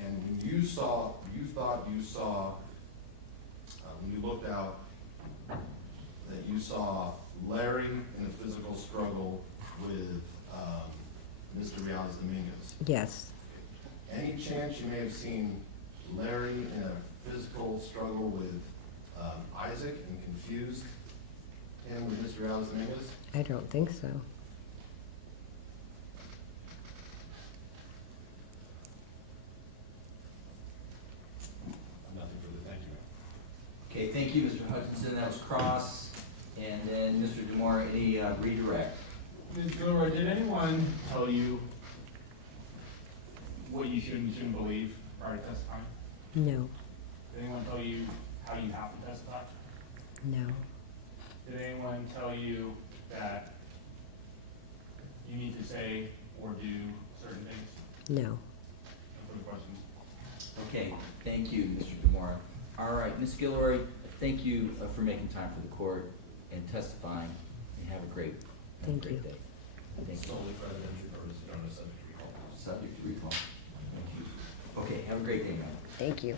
And when you saw you thought you saw, when you looked out, that you saw Larry in a physical struggle with Mr. Reales Dominguez. Yes. Any chance you may have seen Larry in a physical struggle with Isaac and confused him with Mr. Reales Dominguez? I don't think so. Nothing further, thank you. Okay, thank you, Mr. Hutchinson, that was cross. And then, Mr. Demore, any redirect? Ms. Gilroy, did anyone tell you what you should and shouldn't believe prior to testifying? No, Did anyone tell you how you have to testify? no, Did anyone tell you that you need to say or do certain things? no. No further questions. Okay, thank you, Mr. Demore. All right, Ms. Gilroy, thank you for making time for the court and testifying, and have a great Thank day. you. Thank you. Solely for evidentiary purposes, Your Honor, subject to recall. Subject to recall. Thank you. Okay, have a great day, man. Thank you.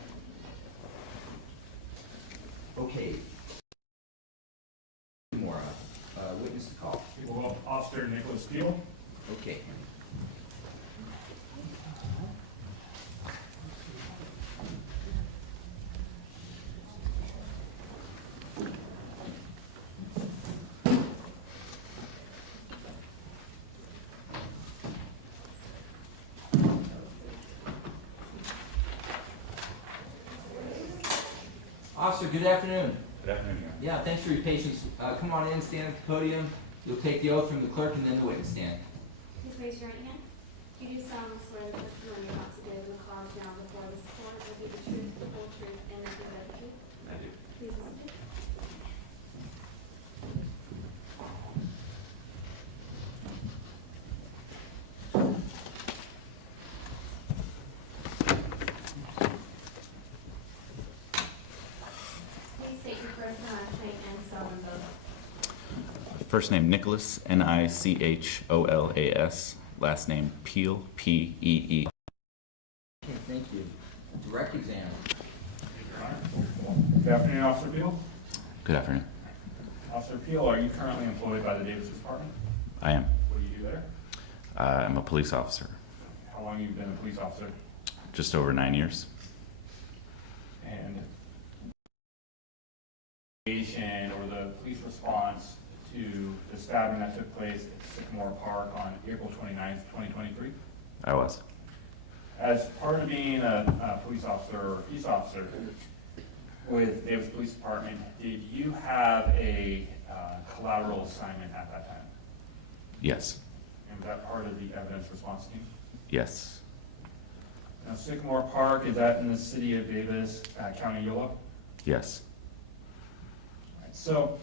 Okay. More, witness to call. People go Officer Nicholas Steele. Okay. Officer, good afternoon. Good afternoon, Your Honor. Yeah, thanks for your patience. Come on in, stand at the podium. You'll take the oath from the clerk and then the witness stand. Please raise your right hand. You do solemnly swear that the testimony you're about to give in the cause now before this court will be the truth, the whole truth, and nothing but the truth. I do. Please listen. Please state your first and last name and spell them both. First name Nicholas, Nicholas. Last name Peel, P-E-E. Okay, thank you. Direct exam. Your Honor. Good afternoon, Officer Peel. Good afternoon. Officer Peel, are you currently employed by the Davis Department? I am. What do you do there? I'm a police officer. How long have you been a police officer? Just over 9 years. And or the police response to the stabbing that took place at Sycamore Park on April 29th, 2023. I was. As part of being a police officer or a peace officer with Davis Police Department, did you have a collateral assignment at that time? Yes. And was that part of the evidence response team? Yes. Now, Sycamore Park, is that in the city of Davis, County Yolo? Yes. So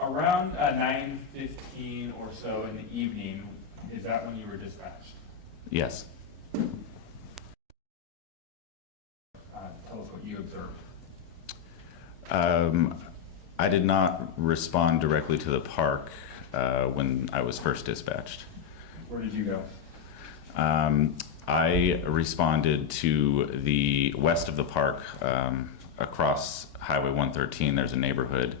around 9:15 or so in the evening, is that when you were dispatched? Yes. Tell us what you observed. I did not respond directly to the park when I was first dispatched. Where did you go? I responded to the west of the park, across Highway 113. There's a neighborhood.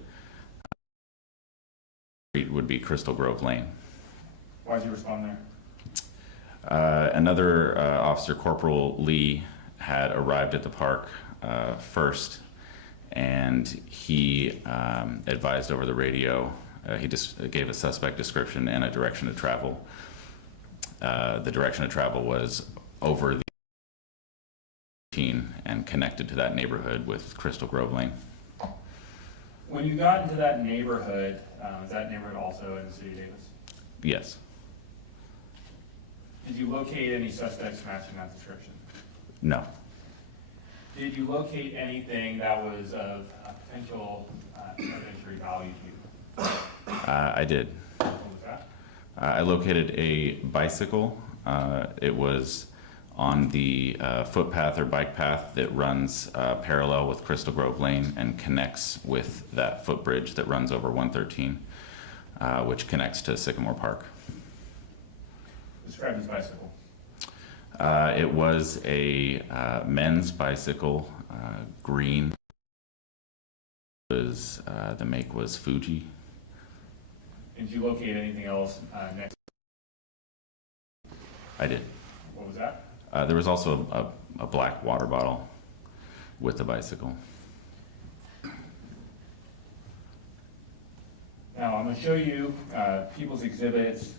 Street would be Crystal Grove Lane. Why did you respond there? Another officer, Corporal Lee, had arrived at the park first, and he advised over the radio. He just gave a suspect description and a direction to travel. The direction of travel was over the and connected to that neighborhood with Crystal Grove Lane. When you got into that neighborhood, is that neighborhood also in the city of Davis? Yes. Did you locate any suspects matching that description? No. Did you locate anything that was of potential evidentiary value to you? I did. What was that? I located a bicycle. It was on the footpath or bike path that runs parallel with Crystal Grove Lane and connects with that footbridge that runs over 113, which connects to Sycamore Park. Describe this bicycle. It was a men's bicycle. green. The make was Fuji. And did you locate anything else next? I did. What was that? There was also a black water bottle with the bicycle. Now, I'm going to show you People's Exhibits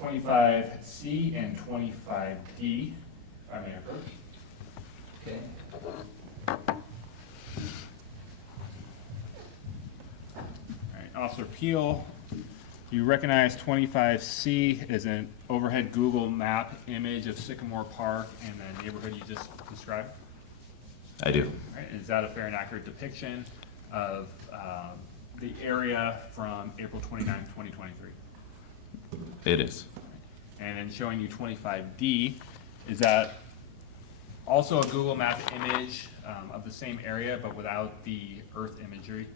25C and 25D. If I may approach. Okay. All right, Officer Peel, you recognize 25C as an overhead Google map image of Sycamore Park and the neighborhood you just described? I do. All right, is that a fair and accurate depiction of the area from April 29, 2023? It is. And then showing you 25D, is that also a Google map image of the same area but without the Earth imagery?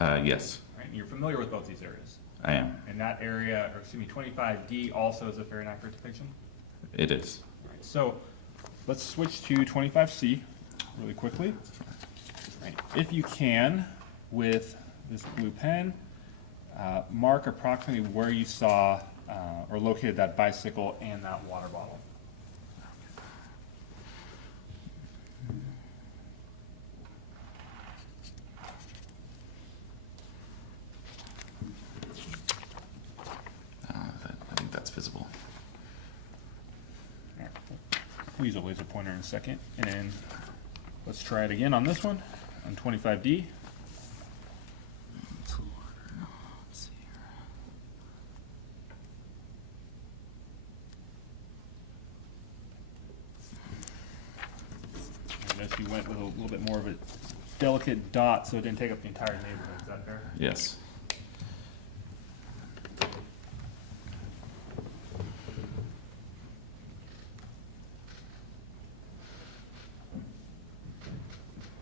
Yes, Right, and you're familiar with both these areas? I am. And that area, or excuse me, 25D also is a fair and accurate depiction? It is. All right, so let's switch to 25C really quickly. All right, if you can, with this blue pen, mark approximately where you saw or located that bicycle and that water bottle. I think that's visible. All right, we'll use a laser pointer in a second, and then let's try it again on this one, on 25D. Notice you went with a little bit more of a delicate dot so it didn't take up the entire neighborhood. Is that fair? Yes.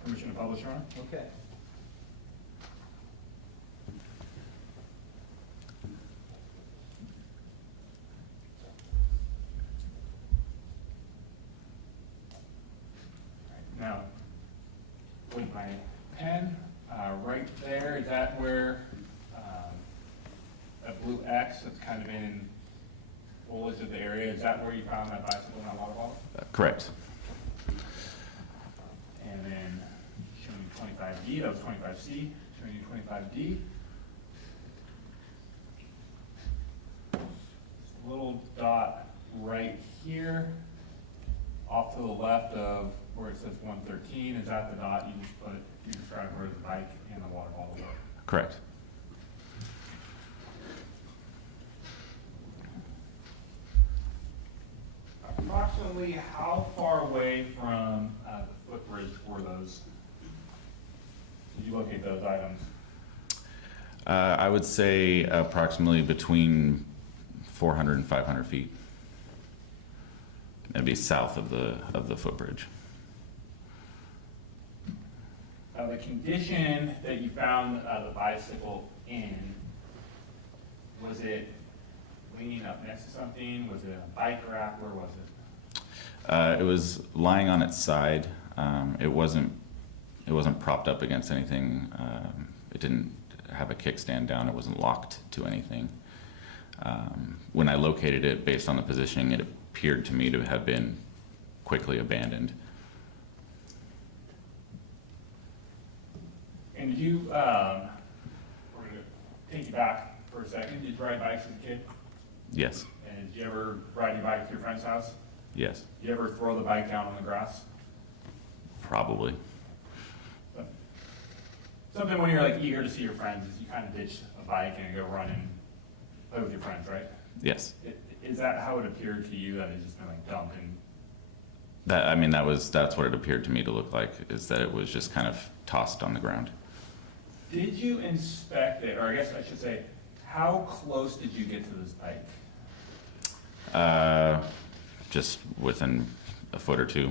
Permission to publish, Your Honor? Okay. Now, with my pen, right there, is that where that blue X that's kind of in foliage of the area, is that where you found that bicycle and that water bottle? Correct. And then showing you 25D, that was 25C, showing you 25D. This little dot right here, off to the left of where it says 113, is that the dot you just put, you described where the bike and the water bottle were? Correct. Approximately how far away from the footbridge were those? Did you locate those items? I would say approximately between 400 and 500 feet. That'd be south of the footbridge. The condition that you found the bicycle in, was it leaning up next to something? Was it a bike rack? Where was it? It was lying on its side. It wasn't propped up against anything. It didn't have a kickstand down. It wasn't locked to anything. When I located it, based on the positioning, it appeared to me to have been quickly abandoned. And did you, we're gonna take you back for a second. Did you ride bikes as a kid? Yes. And did you ever ride your bike to your friend's house? Yes. Did you ever throw the bike down on the grass? Probably. Something when you're like eager to see your friends is you kind of ditch a bike and go run and play with your friends, right? Yes. Is that how it appeared to you, that it's just been like dumped in? That's what it appeared to me to look like, is that it was just kind of tossed on the ground. Did you inspect it, or I guess I should say, how close did you get to this bike? Just within a foot or two.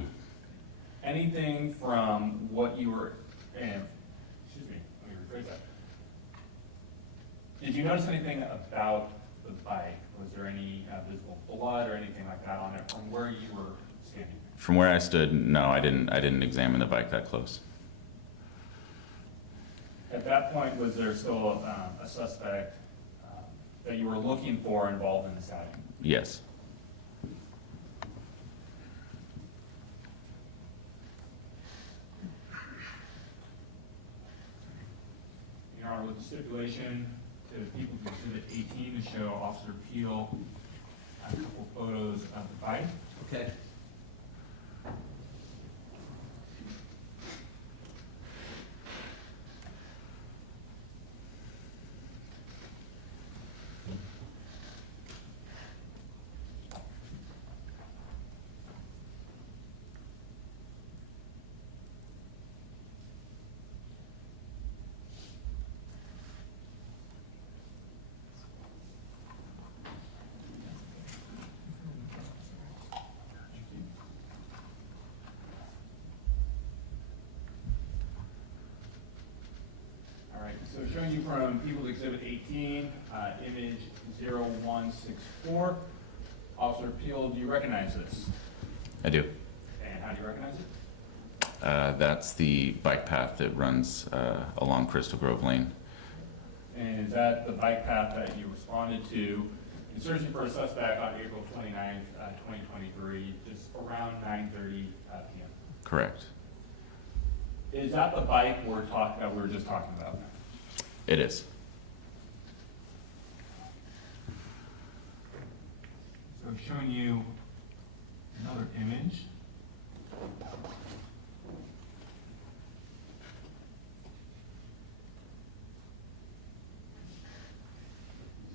Anything from what you were, excuse me, let me rephrase that. Did you notice anything about the bike? Was there any visible blood or anything like that on it from where you were standing? From where I stood, no, I didn't examine the bike that close. At that point, was there still a suspect that you were looking for involved in the stabbing? Yes. Your Honor, with the stipulation to people to exhibit 18 to show Officer Peel a couple photos of the bike. Okay. All right, so showing you from People's Exhibit 18, image 0164. Officer Peel, do you recognize this? I do. And how do you recognize it? That's the bike path that runs along Crystal Grove Lane. And is that the bike path that you responded to in searching for a suspect on April 29th, 2023, just around 9:30 p.m.? Correct. Is that the bike we were just talking about? It is. So showing you another image.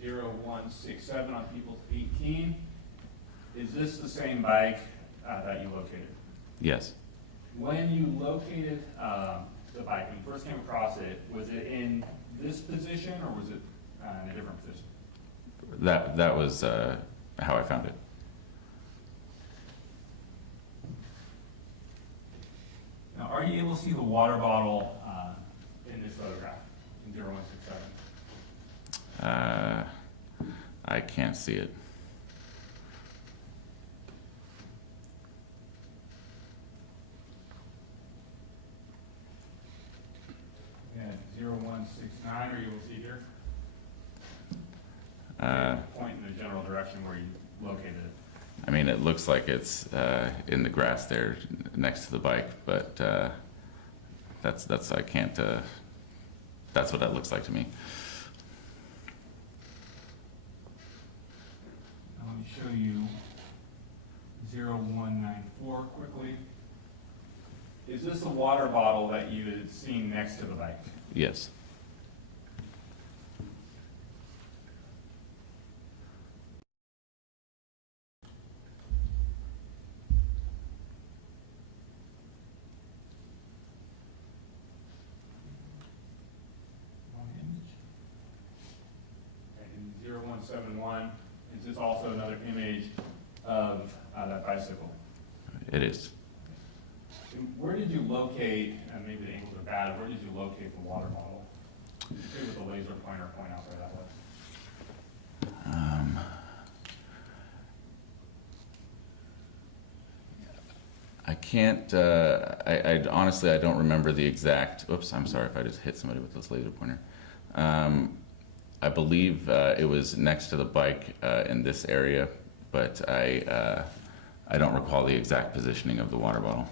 (0167) on People's 18. Is this the same bike that you located? Yes. When you located the bike, when you first came across it, was it in this position or was it in a different position? That was how I found it. Now, are you able to see the water bottle in this photograph in 0167? I can't see it. Yeah, 0169, are you able to see here? Point in the general direction where you located it. I mean, it looks like it's in the grass there next to the bike, but that's I can't. That's what that looks like to me. Now let me show you 0194 quickly. Is this the water bottle that you had seen next to the bike? Yes. Wrong image. Okay, and 0171, is this also another image of that bicycle? It is. And where did you locate, and maybe the angles are bad, where did you locate the water bottle? Maybe with the laser pointer point out where that was. I can't. I honestly I don't remember the exact. Oops, I'm sorry if I just hit somebody with this laser pointer. I believe it was next to the bike in this area, but I don't recall the exact positioning of the water bottle.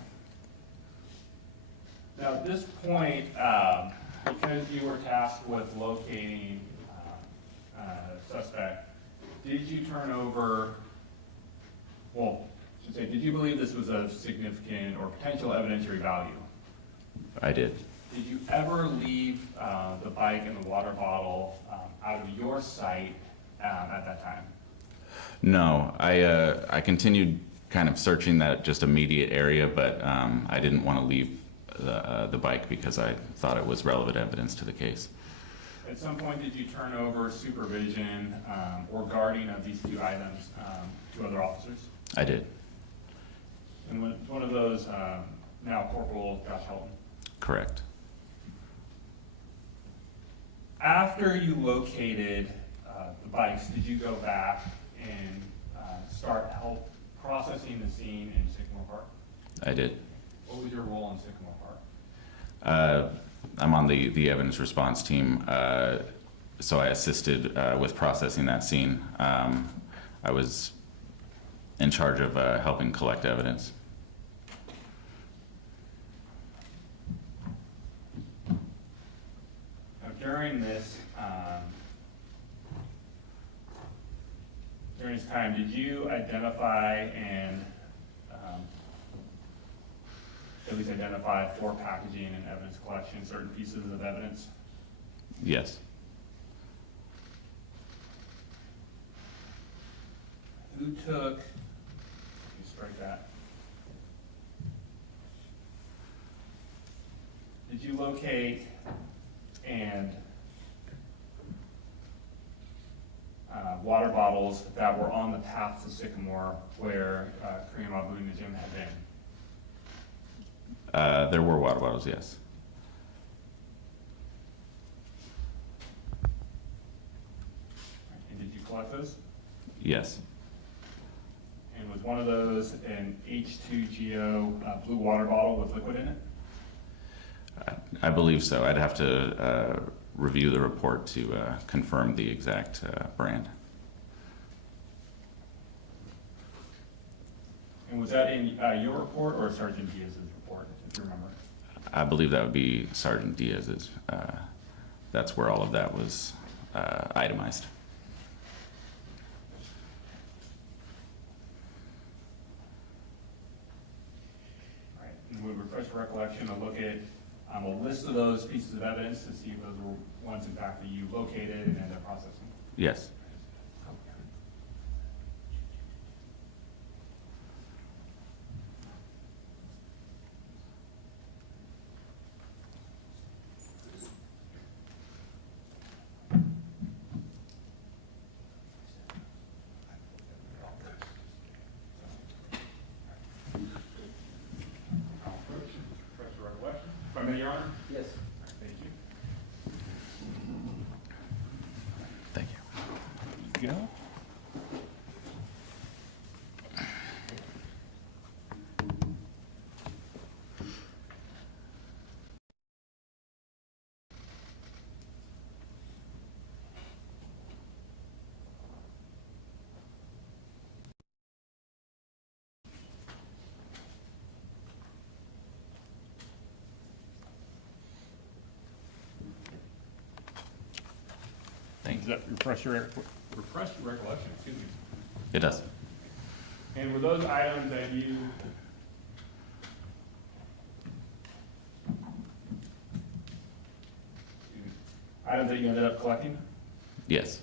Now, at this point, because you were tasked with locating a suspect, did you turn over, well, I should say, did you believe this was of significant or potential evidentiary value? I did. Did you ever leave the bike and the water bottle out of your sight at that time? No, I continued kind of searching that just immediate area, but I didn't want to leave the bike because I thought it was relevant evidence to the case. At some point, did you turn over supervision or guarding of these two items to other officers? I did. And one of those, now Corporal Josh Helton. Correct. After you located the bikes, did you go back and start help processing the scene in Sycamore Park? I did. What was your role in Sycamore Park? I'm on the evidence response team, so I assisted with processing that scene. I was in charge of helping collect evidence. Now, during this time, did you identify and at least identify for packaging and evidence collection certain pieces of evidence? Yes. Who took, you strike that. Did you locate and water bottles that were on the path to Sycamore where Kareem Abu-Najim had been? There were water bottles, yes. And did you collect those? Yes. And was one of those an H2GO blue water bottle with liquid in it? I believe so. I'd have to review the report to confirm the exact brand. And was that in your report or Sergeant Diaz's report, if you remember? I believe that would be Sergeant Diaz's. That's where all of that was itemized. All right, and we refresh your recollection to look at a list of those pieces of evidence to see if those were ones in fact that you located and ended up processing. Yes. Refresh your recollection. If I may, Your Honor? Yes. Thank you. Thank you. Go. Thank Does you. that refresh your recollection, excuse me? It does. And were those items that you ended up collecting? Yes.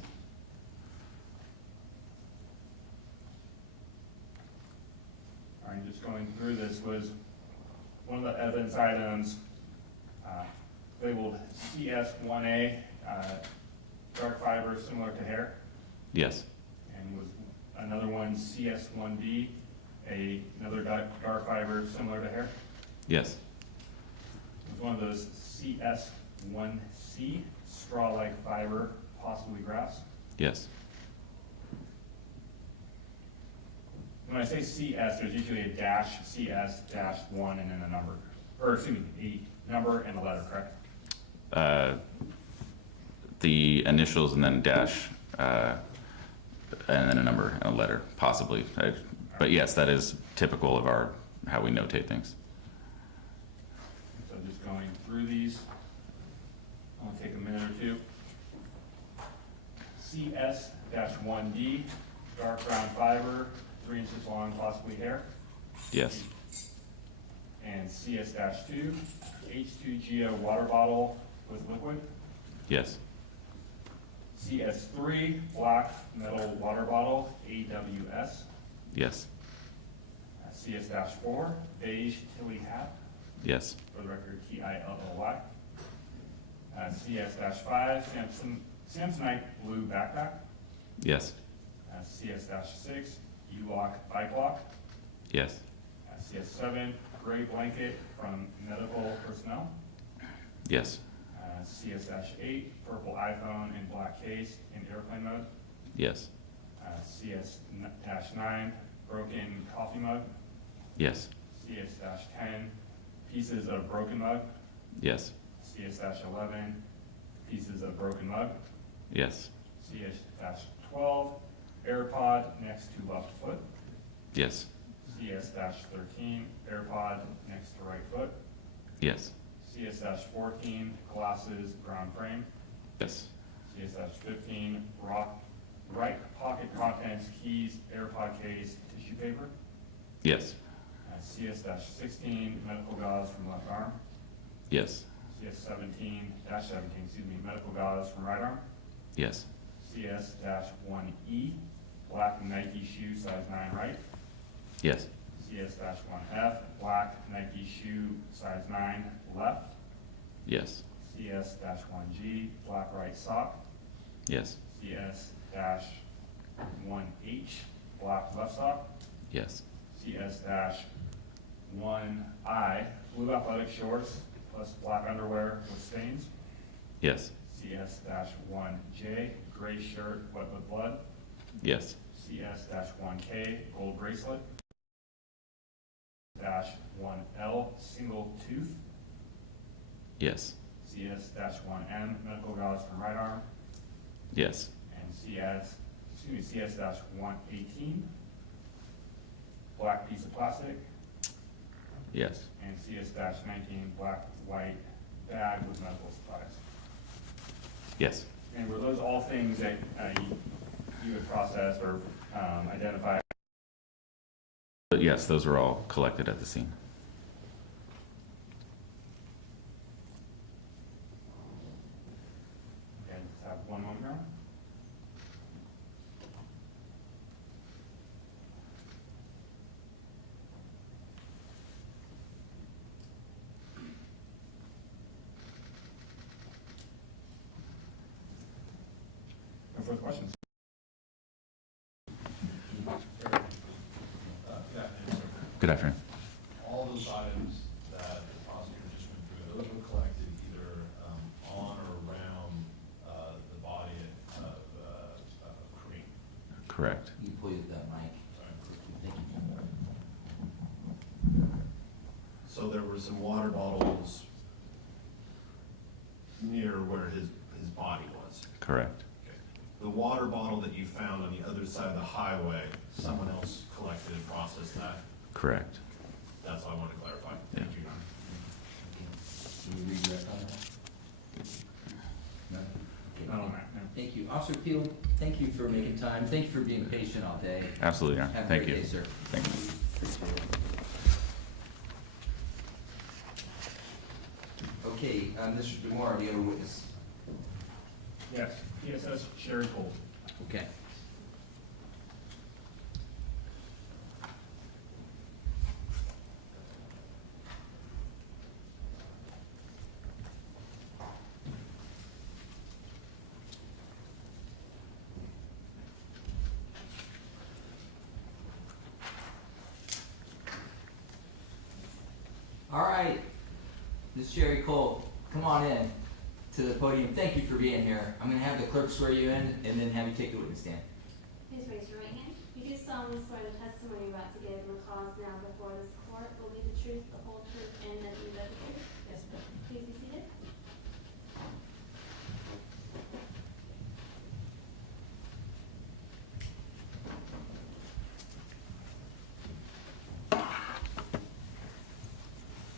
All right, just going through this, was one of the evidence items labeled CS1A, dark fiber similar to hair, Yes. and was another one CS1B, another dark fiber similar to hair? Yes. Was one of those CS1C, straw-like fiber, possibly grass? Yes. When I say CS, there's usually a dash, CS-1, and then a number, or excuse me, a number and a letter, correct? The initials and then dash, and then a number and a letter, possibly. But yes, that is typical of how we notate things. So just going through these, I'll take a minute or two. CS-1D, dark brown fiber, 3 inches long, possibly hair. Yes. And CS-2, H2GO water bottle with liquid. Yes. CS3, black metal water bottle, AWS. Yes. CS-4, beige Tilly hat, Yes. for the record, TILLY. CS-5, Samsonite blue backpack. Yes. CS-6, U-lock bike lock. Yes. CS7, gray blanket from medical personnel. Yes. CS-8, purple iPhone in black case in airplane mode. Yes. CS-9, broken coffee mug. Yes. CS-10, pieces of broken mug. Yes. CS-11, pieces of broken mug. Yes. CS-12, AirPod next to left foot. Yes. CS-13, AirPod next to right foot. Yes. CS-14, glasses, ground frame. Yes. CS-15, right pocket contents, keys, AirPod case, tissue paper. Yes. CS-16, medical gauze from left arm. Yes. CS-17, medical gauze from right arm. Yes. CS-1E, black Nike shoe, size 9 right. Yes. CS-1F, black Nike shoe, size 9 left. Yes. CS-1G, black right sock. Yes. CS-1H, black left sock. Yes. CS-1I, blue athletic shorts plus black underwear with stains. Yes. CS-1J, gray shirt wet with blood. Yes. CS-1K, gold bracelet. -1L, single tooth. Yes. CS-1M, medical gauze from right arm. Yes. And CS-118, black piece of plastic. Yes. And CS-19, black white bag with medical supplies. Yes. And were those all things that you had processed or identified? But yes, those were all collected at the scene. Okay, let's have one moment now. No further questions? Good afternoon. All those items that the prosecutor just went through, those were collected either on or around the body of Kareem. Correct. You please that mic. Thank you. So there were some water bottles near where his body was. Correct. Okay. The water bottle that you found on the other side of the highway, someone else collected and processed that? Correct. That's all I wanted to clarify. Thank you. Do you regret on that? No? Okay, Not on that, no. Thank you. Officer Peel, thank you for making time. Thank you for being patient all day. Absolutely, Your Honor. Have a Thank great you. day, sir. Thank you. Okay, Mr. Demore, do you have a witness? Yes, PSS Sherry Cole. Okay. All right, Ms. Sherry Cole, come on in to the podium. Thank you for being here. I'm gonna have the clerk swear you in and then have you take the witness stand. Please raise your right hand. You do solemnly swear the testimony you're about to give in the cause now before this court will be the truth, the whole truth, and nothing but the truth? Yes, ma'am. Please be seated.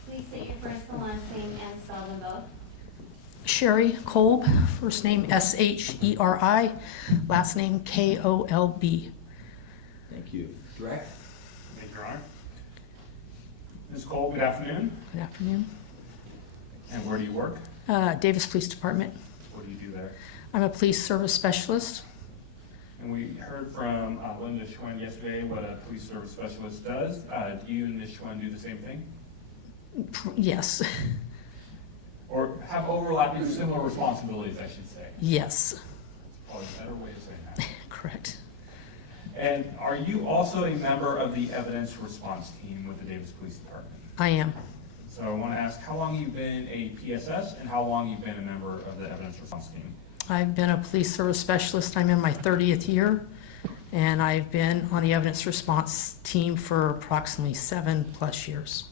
Please state your first and last name and spell them both. Sherry Kolb, first name Sheri, last name Kolb. Thank you. Direct? Thank you, Your Honor. Ms. Cole, good afternoon. Good afternoon. And where do you work? Davis Police Department. What do you do there? I'm a police service specialist. And we heard from Linda Schwinn yesterday what a police service specialist does. Do you and Ms. Schwinn do the same thing? Yes, Or have overlapping similar responsibilities, I should say? yes, Probably a better way of saying that. correct. And are you also a member of the evidence response team with the Davis Police Department? I am. So I want to ask how long you've been a PSS and how long you've been a member of the evidence response team? I've been a police service specialist. I'm in my 30th year, and I've been on the evidence response team for approximately 7+ years.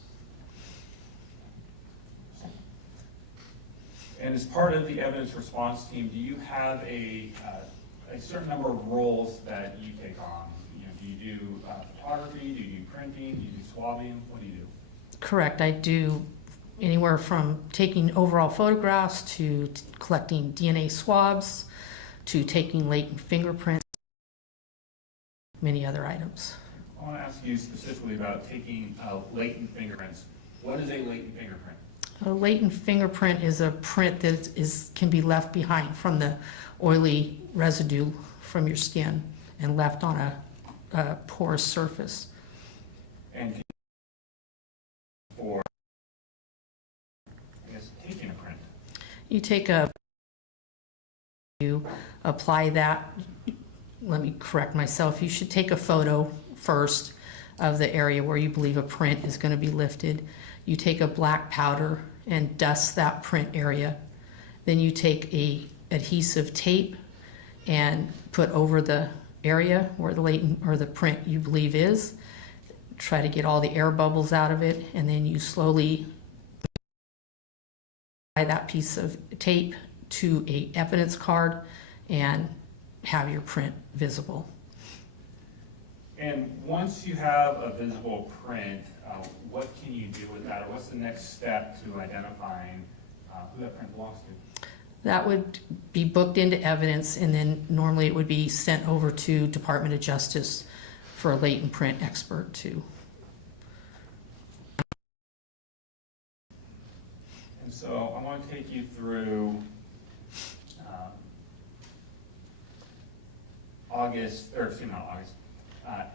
And as part of the evidence response team, do you have a certain number of roles that you take on? You know, do you do photography? Do you do printing? Do you do swabbing? What do you do? Correct. I do anywhere from taking overall photographs to collecting DNA swabs to taking latent fingerprints, many other items. I want to ask you specifically about taking latent fingerprints. What is a latent fingerprint? A latent fingerprint is a print that can be left behind from the oily residue from your skin and left on a porous surface. And for, I guess, taking a print. You apply that, let me correct myself, you should take a photo first of the area where you believe a print is going to be lifted. You take a black powder and dust that print area. Then you take a adhesive tape and put over the area where the latent or the print you believe is. Try to get all the air bubbles out of it, and then you slowly apply that piece of tape to a evidence card and have your print visible. And once you have a visible print, what can you do with that? Or what's the next step to identifying who that print belongs to? That would be booked into evidence, and then normally it would be sent over to Department of Justice for a latent print expert to. And so I want to take you through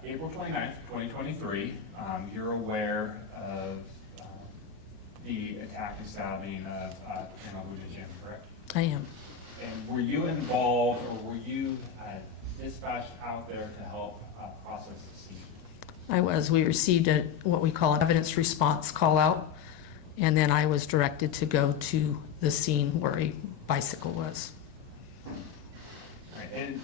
April 29th, 2023. You're aware of the attack and stabbing of Colonel Jim, correct? I am. And were you involved, or were you dispatched out there to help process the scene? I was. We received what we call an evidence response call out, and then I was directed to go to the scene where a bicycle was. All right, and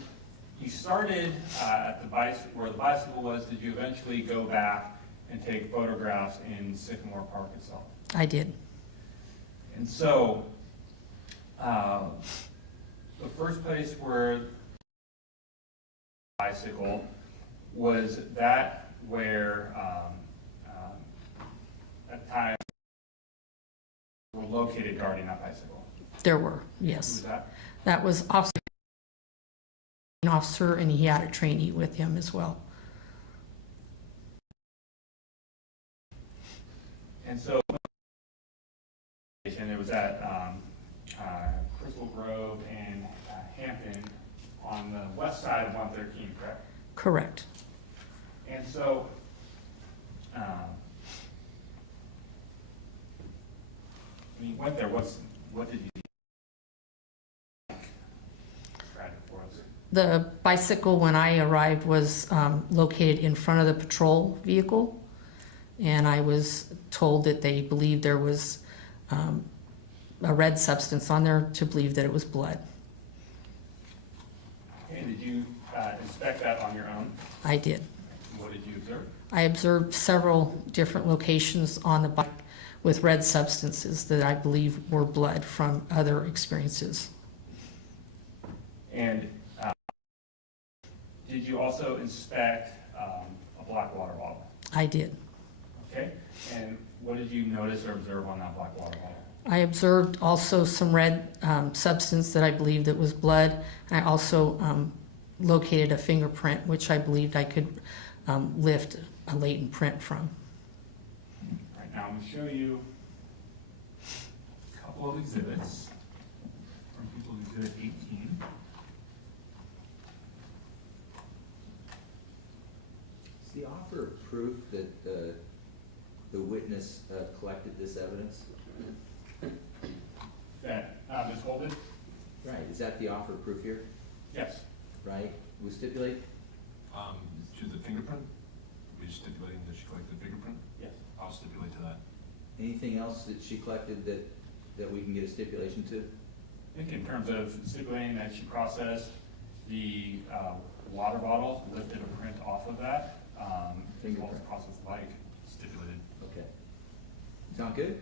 you started at the bicycle, where the bicycle was. Did you eventually go back and take photographs in Sycamore Park itself? I did. And so, the first place where the bicycle was that where, at the time, were located guarding that bicycle. There were, Who yes. was that? That was an officer, and he had a trainee with him as well. And so, it was at Crystal Grove and Hampton on the west side of 113, correct? Correct. And so, when you went there, what did you describe it for us? The bicycle, when I arrived, was located in front of the patrol vehicle, and I was told that they believed there was a red substance on there to believe that it was blood. And did you inspect that on your own? I did. What did you observe? I observed several different locations on the bike with red substances that I believe were blood from other experiences. And did you also inspect a black water bottle? I did. Okay. And what did you notice or observe on that black water bottle? I observed also some red substance that I believed that was blood. And I also located a fingerprint, which I believed I could lift a latent print from. All right, now I'm going to show you a couple of exhibits from People's Exhibit 18. Is the offer of proof that the witness collected this evidence? That Ms. Holden? Right, is that the offer of proof here? Yes. Right, we stipulate? To the fingerprint? Are you stipulating that she collected the fingerprint? Yes. I'll stipulate to that. Anything else that she collected that we can get a stipulation to? I think in terms of stipulating that she processed the water bottle, lifted a print off of that, as well as process like stipulated. Okay. Sound good?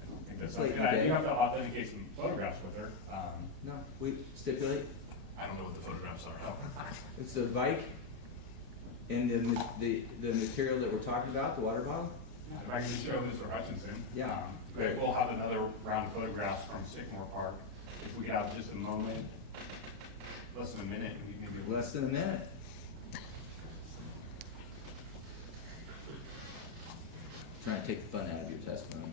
I don't think that's It's like something, I today. do have to authenticate some photographs with her. No, we stipulate, I don't know what the photographs are. it's the bike and the material that we're talking about, the water bottle? If I can just show Mr. Hutchinson. Yeah, Great. We'll have another round of photographs from Sycamore Park. If we have just a moment, less than a minute, we can maybe. Less than a minute. Trying to take the fun out of your testimony.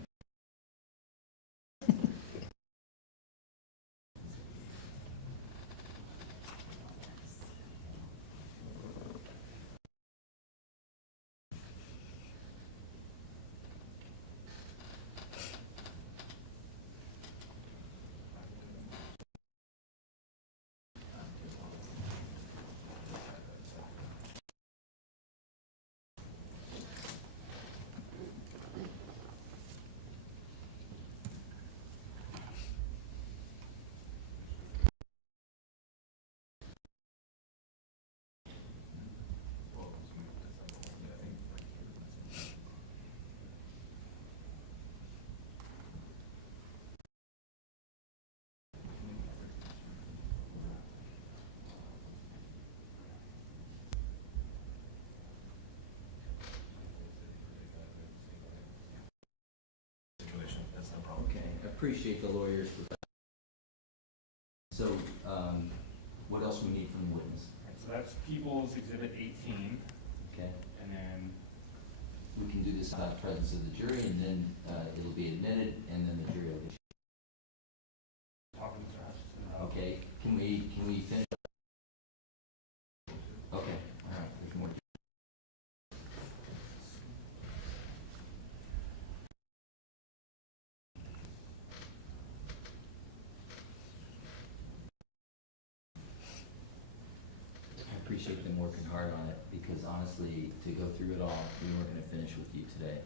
That's no problem. Okay, I appreciate the lawyers for that. So, what else we need from the witness? So that's People's Exhibit 18, Okay, and then we can do this without presence of the jury, and then, it'll be admitted, and then the jury will get. talking to Mr. Hutchinson about. Okay, can we finish? Okay, all right, there's more. I appreciate them working hard on it, because honestly, to go through it all, we weren't gonna finish with you today.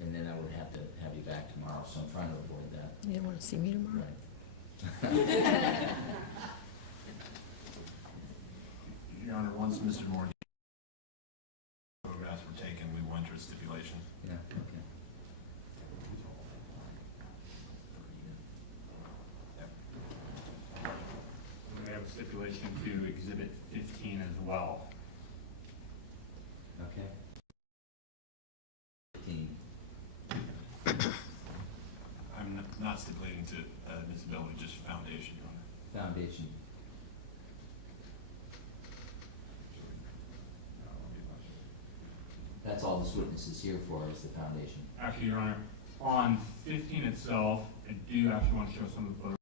And then I would have to have you back tomorrow, so I'm trying to avoid that. You don't want to see me tomorrow? Right. Your Honor, once Mr. Morgan photographs were taken, we went to a stipulation. Yeah, okay. We have a stipulation to Exhibit 15 as well. Okay. 15. I'm not stipulating to admissibility, just foundation, Your Honor. Foundation. That's all this witness is here for, is the foundation. Actually, Your Honor, on 15 itself, I do actually want to show some of the photos.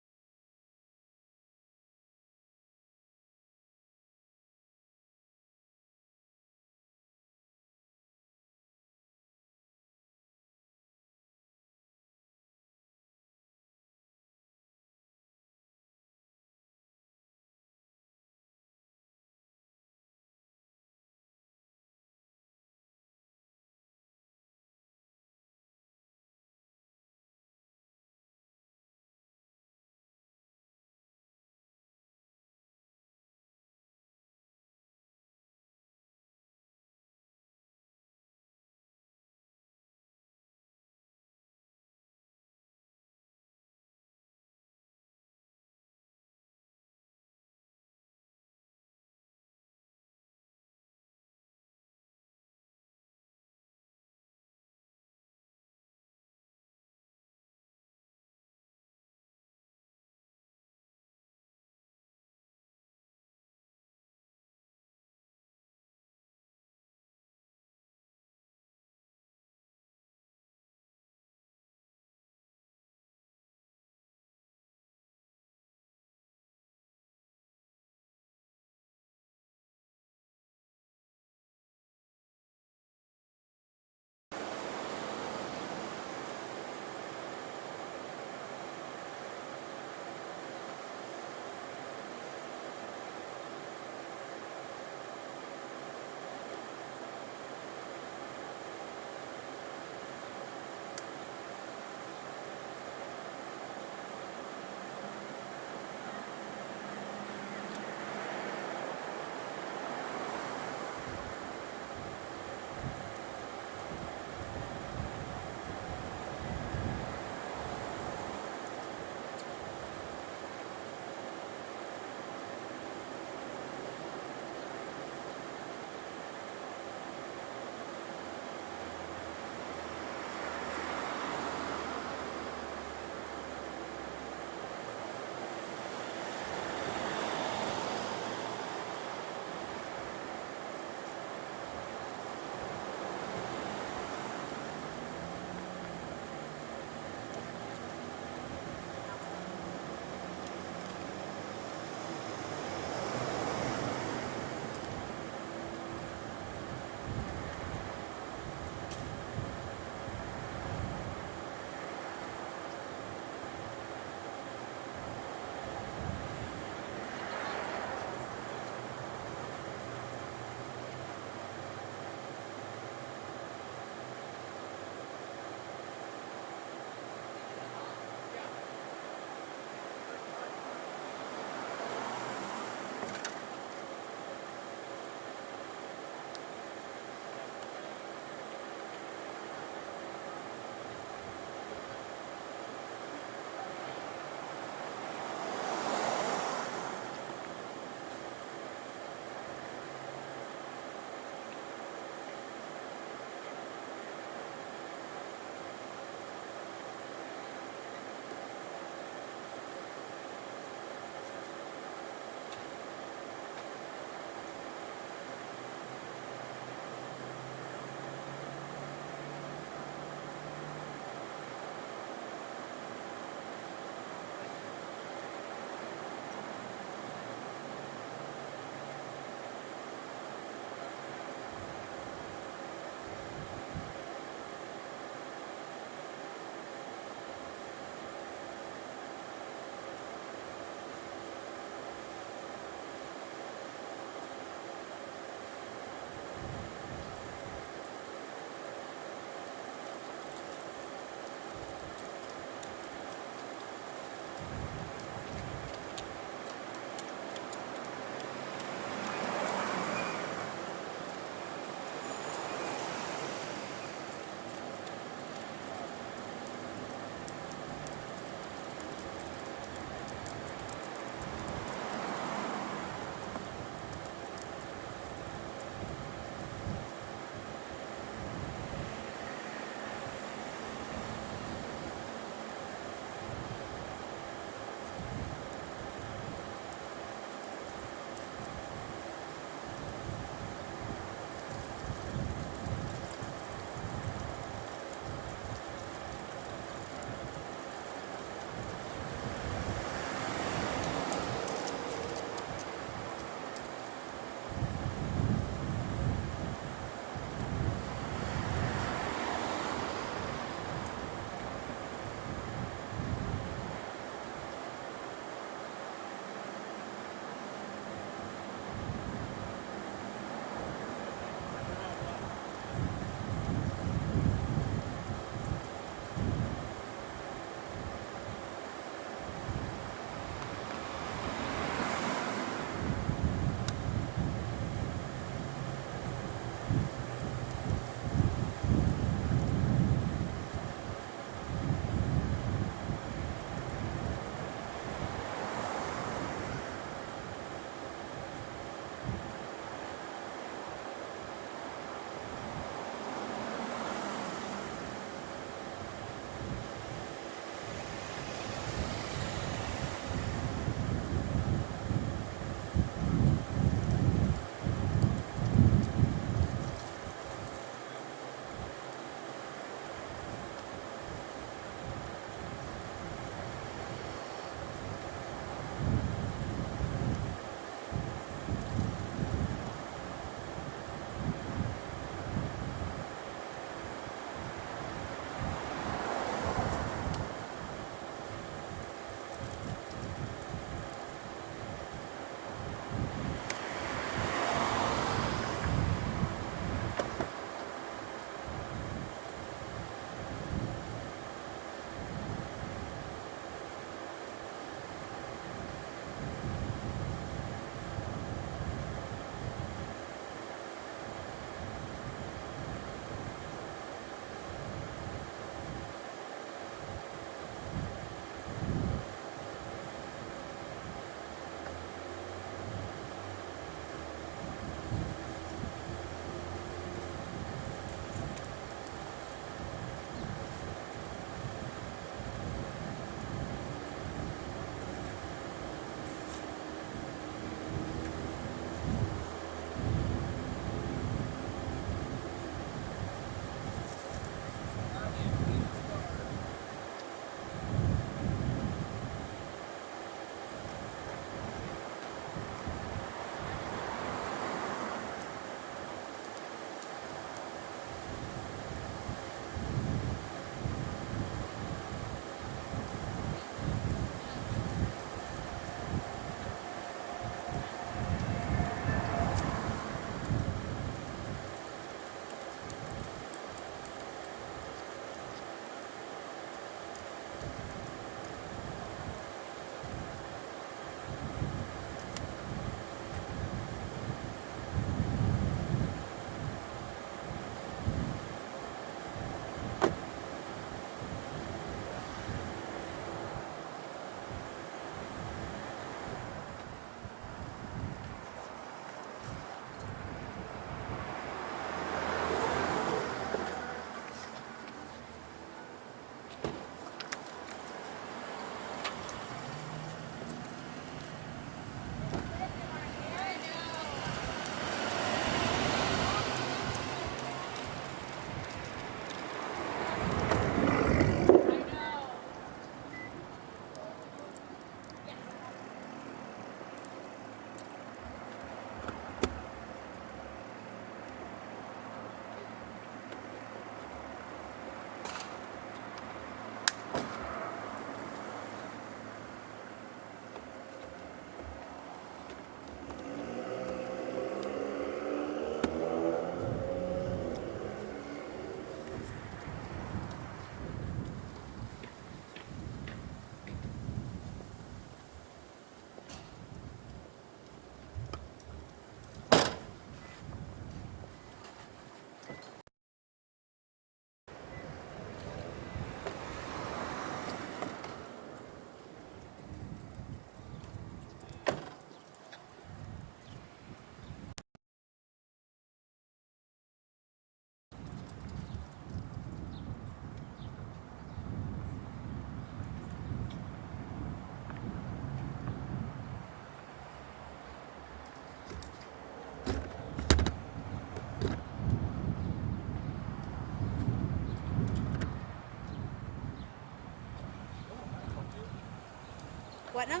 What now?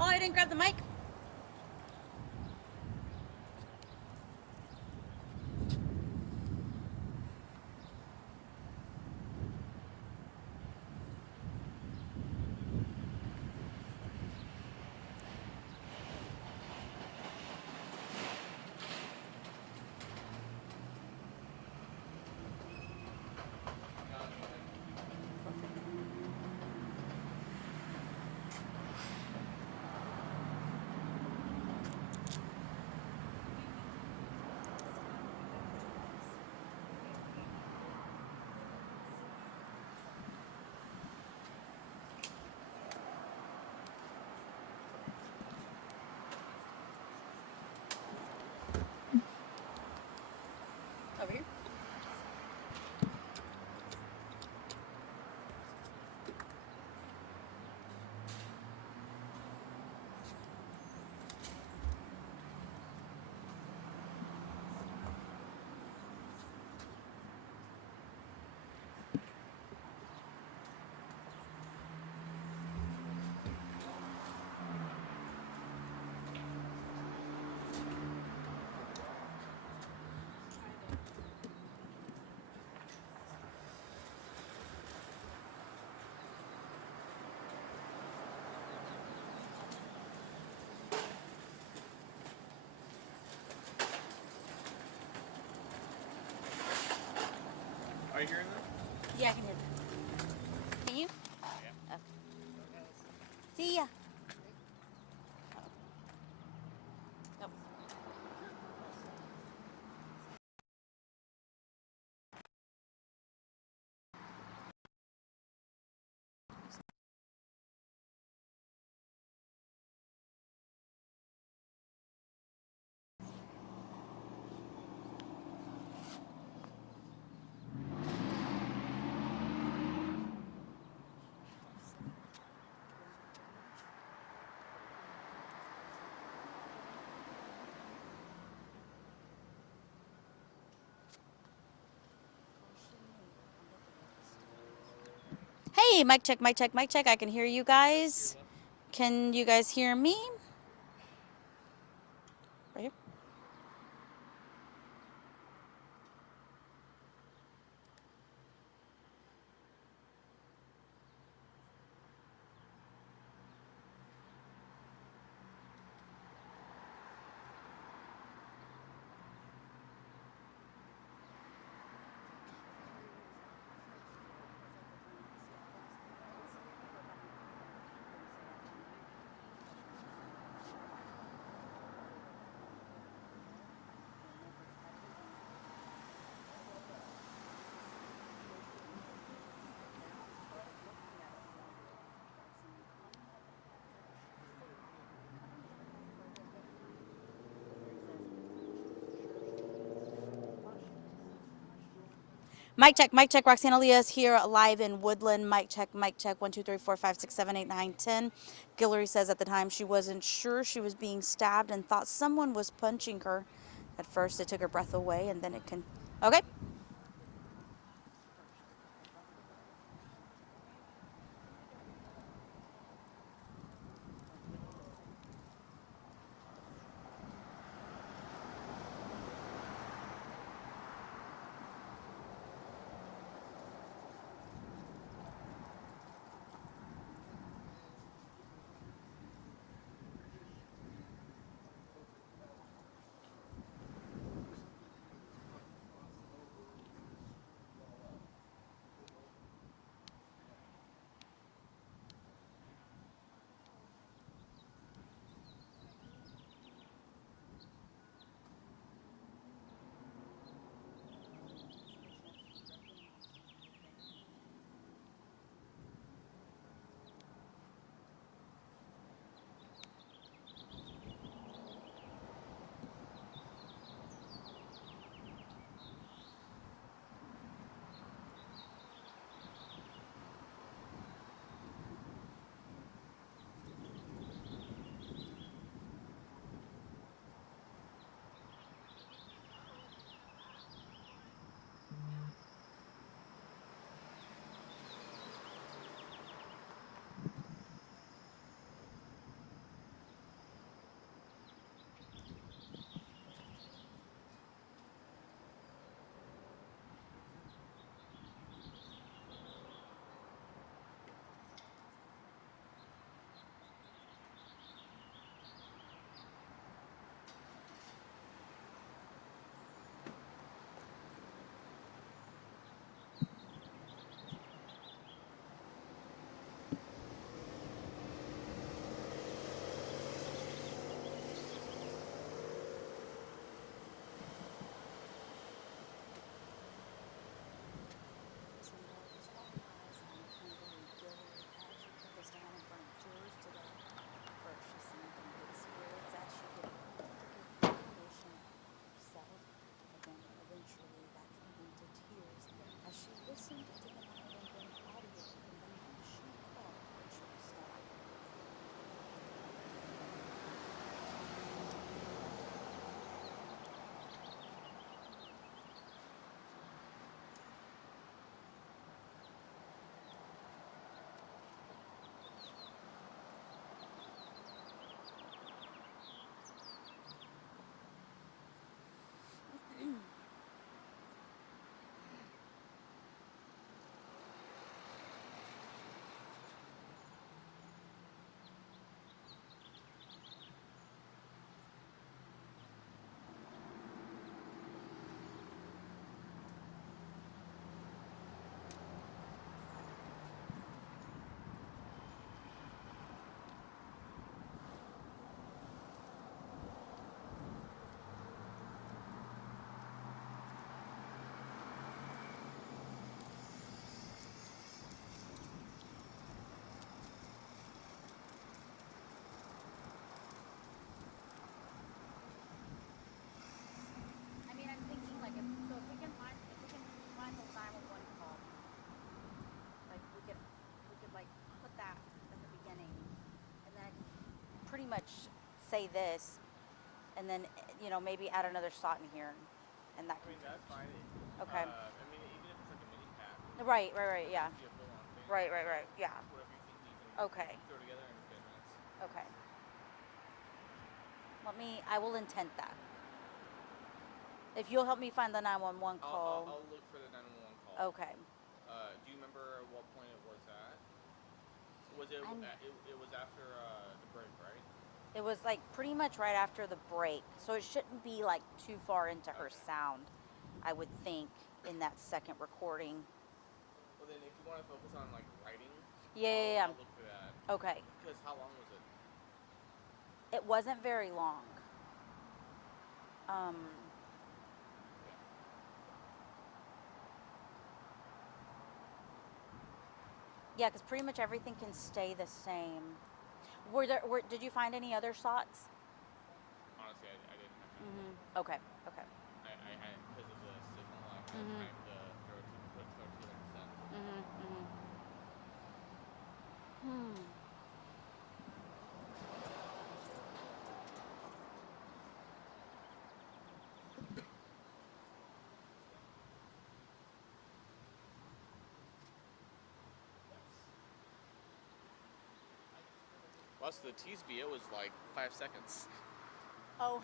Oh, I didn't grab the mic. Over here. Are you hearing that? Yeah, I can hear that. Can you? Yeah. Okay. See ya. Nope. Hey, mic check, mic check, mic check. I can hear you guys. Can you guys hear me? Right here. Mic check. Roxana Leah's here live in Woodland. Mic check, 1, 2, 3, 4, 5, 6, 7, 8, 9, 10. Guillory says at the time she wasn't sure she was being stabbed and thought someone was punching her. At first it took her breath away and then it can... Okay. say this, and then, you know, maybe add another shot in here, and that. I mean, that's fine. Okay. I mean, even if it's like a mini cap, Right, yeah. it could be a full-on thing. Right, yeah. Whatever you think you can Okay. throw together in 10 minutes. Okay. I will intent that. If you'll help me find the 911 call. I'll look for the 911 call. Okay. Do you remember what point it was at? Was it? It was after the break, right? It was like pretty much right after the break, so it shouldn't be like too far into her sound, I would think, in that second recording. Well, then if you want to focus on like writing, Yeah. I'll look for that. Okay. Because how long was it? It wasn't very long. Yeah, because pretty much everything can stay the same. Did you find any other shots? Honestly, I didn't have Mm-hmm. Okay. I because of the signal, I had time to throw together and send. Plus, the Teasby, it was like 5 seconds. Oh.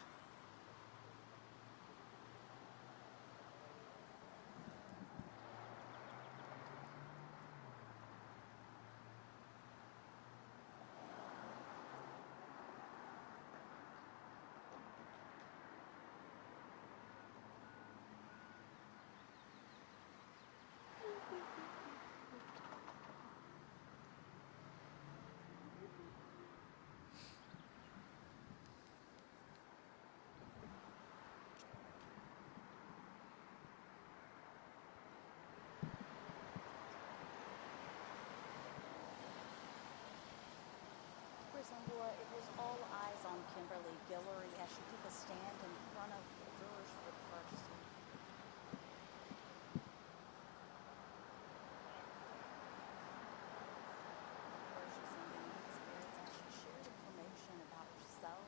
Representative, it was all eyes on Kimberly Guillory as she took a stand in front of the jurors for the first time. Where she seemed in good spirits as she shared information about herself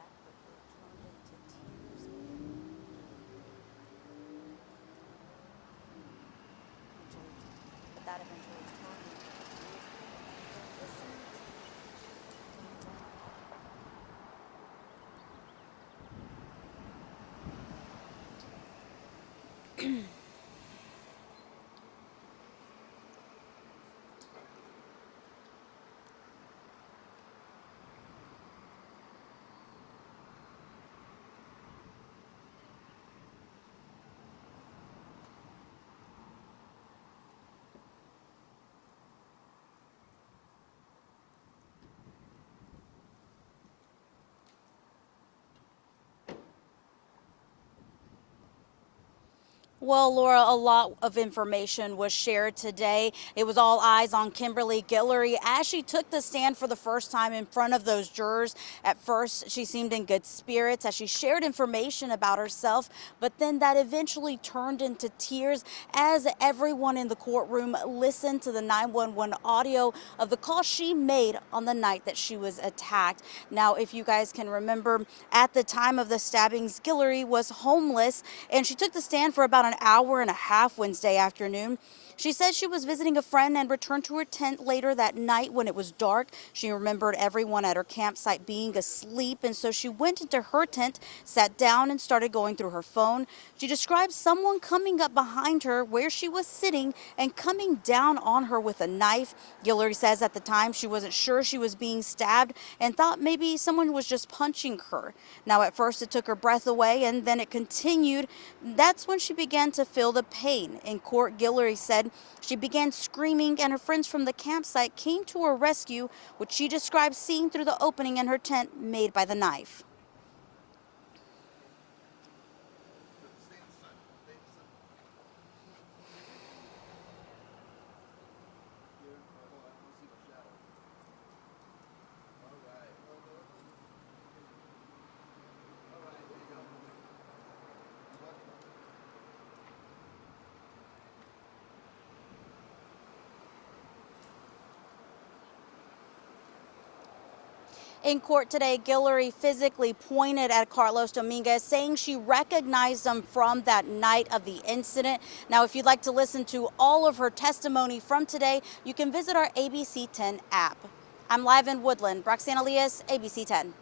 that quickly turned into tears. But that eventually turned into tears. Well, Laura, a lot of information was shared today. It was all eyes on Kimberly Guillory as she took the stand for the first time in front of those jurors. At first, she seemed in good spirits as she shared information about herself, but then that eventually turned into tears as everyone in the courtroom listened to the 911 audio of the call she made on the night that she was attacked. Now, if you guys can remember, at the time of the stabbings, Guillory was homeless, and she took the stand for about an hour and a half Wednesday afternoon. She said she was visiting a friend and returned to her tent later that night when it was dark. She remembered everyone at her campsite being asleep, and so she went into her tent, sat down, and started going through her phone. She described someone coming up behind her where she was sitting and coming down on her with a knife. Guillory says at the time she wasn't sure she was being stabbed and thought maybe someone was just punching her. Now, at first it took her breath away, and then it continued. That's when she began to feel the pain. In court, Guillory said she began screaming, and her friends from the campsite came to her rescue, which she described seeing through the opening in her tent made by the knife. In court today, Guillory physically pointed at Carlos Dominguez, saying she recognized him from that night of the incident. Now, if you'd like to listen to all of her testimony from today, you can visit our ABC 10 app. I'm live in Woodland. Roxanne Elias, ABC 10.